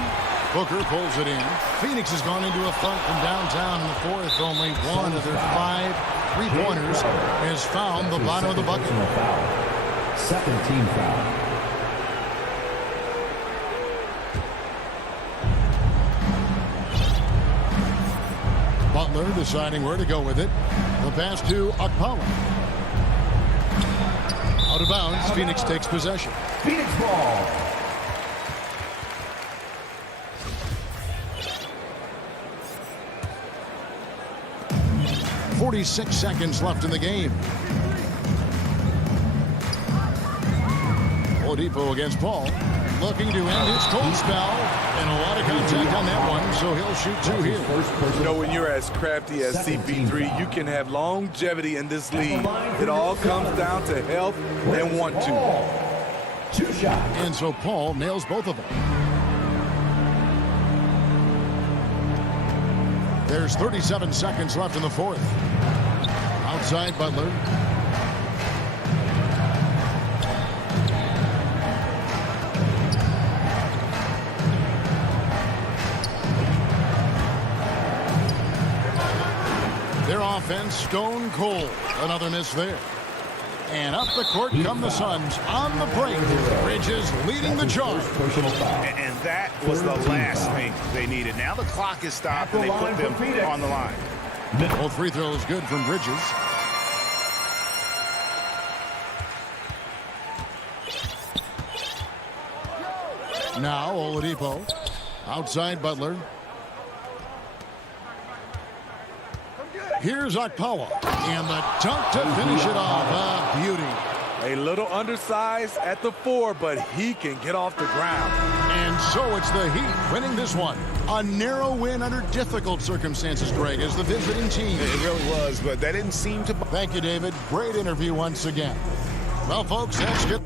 Booker pulls it in. Phoenix has gone into a funk from downtown in the fourth. Only one of their 5 3-pointers has found the bottom of the bucket. Second team foul. Butler deciding where to go with it. The pass to Akpala. Out of bounds. Phoenix takes possession. Phoenix ball. .46 seconds left in the game. Oladipo against Paul. Looking to end his cold spell. And a lot of contact on that one, so he'll shoot 2 here. You know, when you're as crafty as CP3, you can have longevity in this league. It all comes down to health and want to. 2 shots. And so Paul nails both of them. There's 37 seconds left in the fourth. Outside Butler. Their offense stone cold. Another miss there. And up the court come the Suns on the break. Bridges leading the charge. And that was the last thing they needed. Now the clock is stopped and they put them on the line. Both free throws good from Bridges. Now Oladipo. Outside Butler. Here's Akpala. And the dunk to finish it off. Beauty. A little undersized at the 4, but he can get off the ground. And so it's the Heat winning this one. A narrow win under difficult circumstances, Greg, as the visiting team. It really was, but that didn't seem to... Thank you, David. Great interview once again. Well, folks, that's good.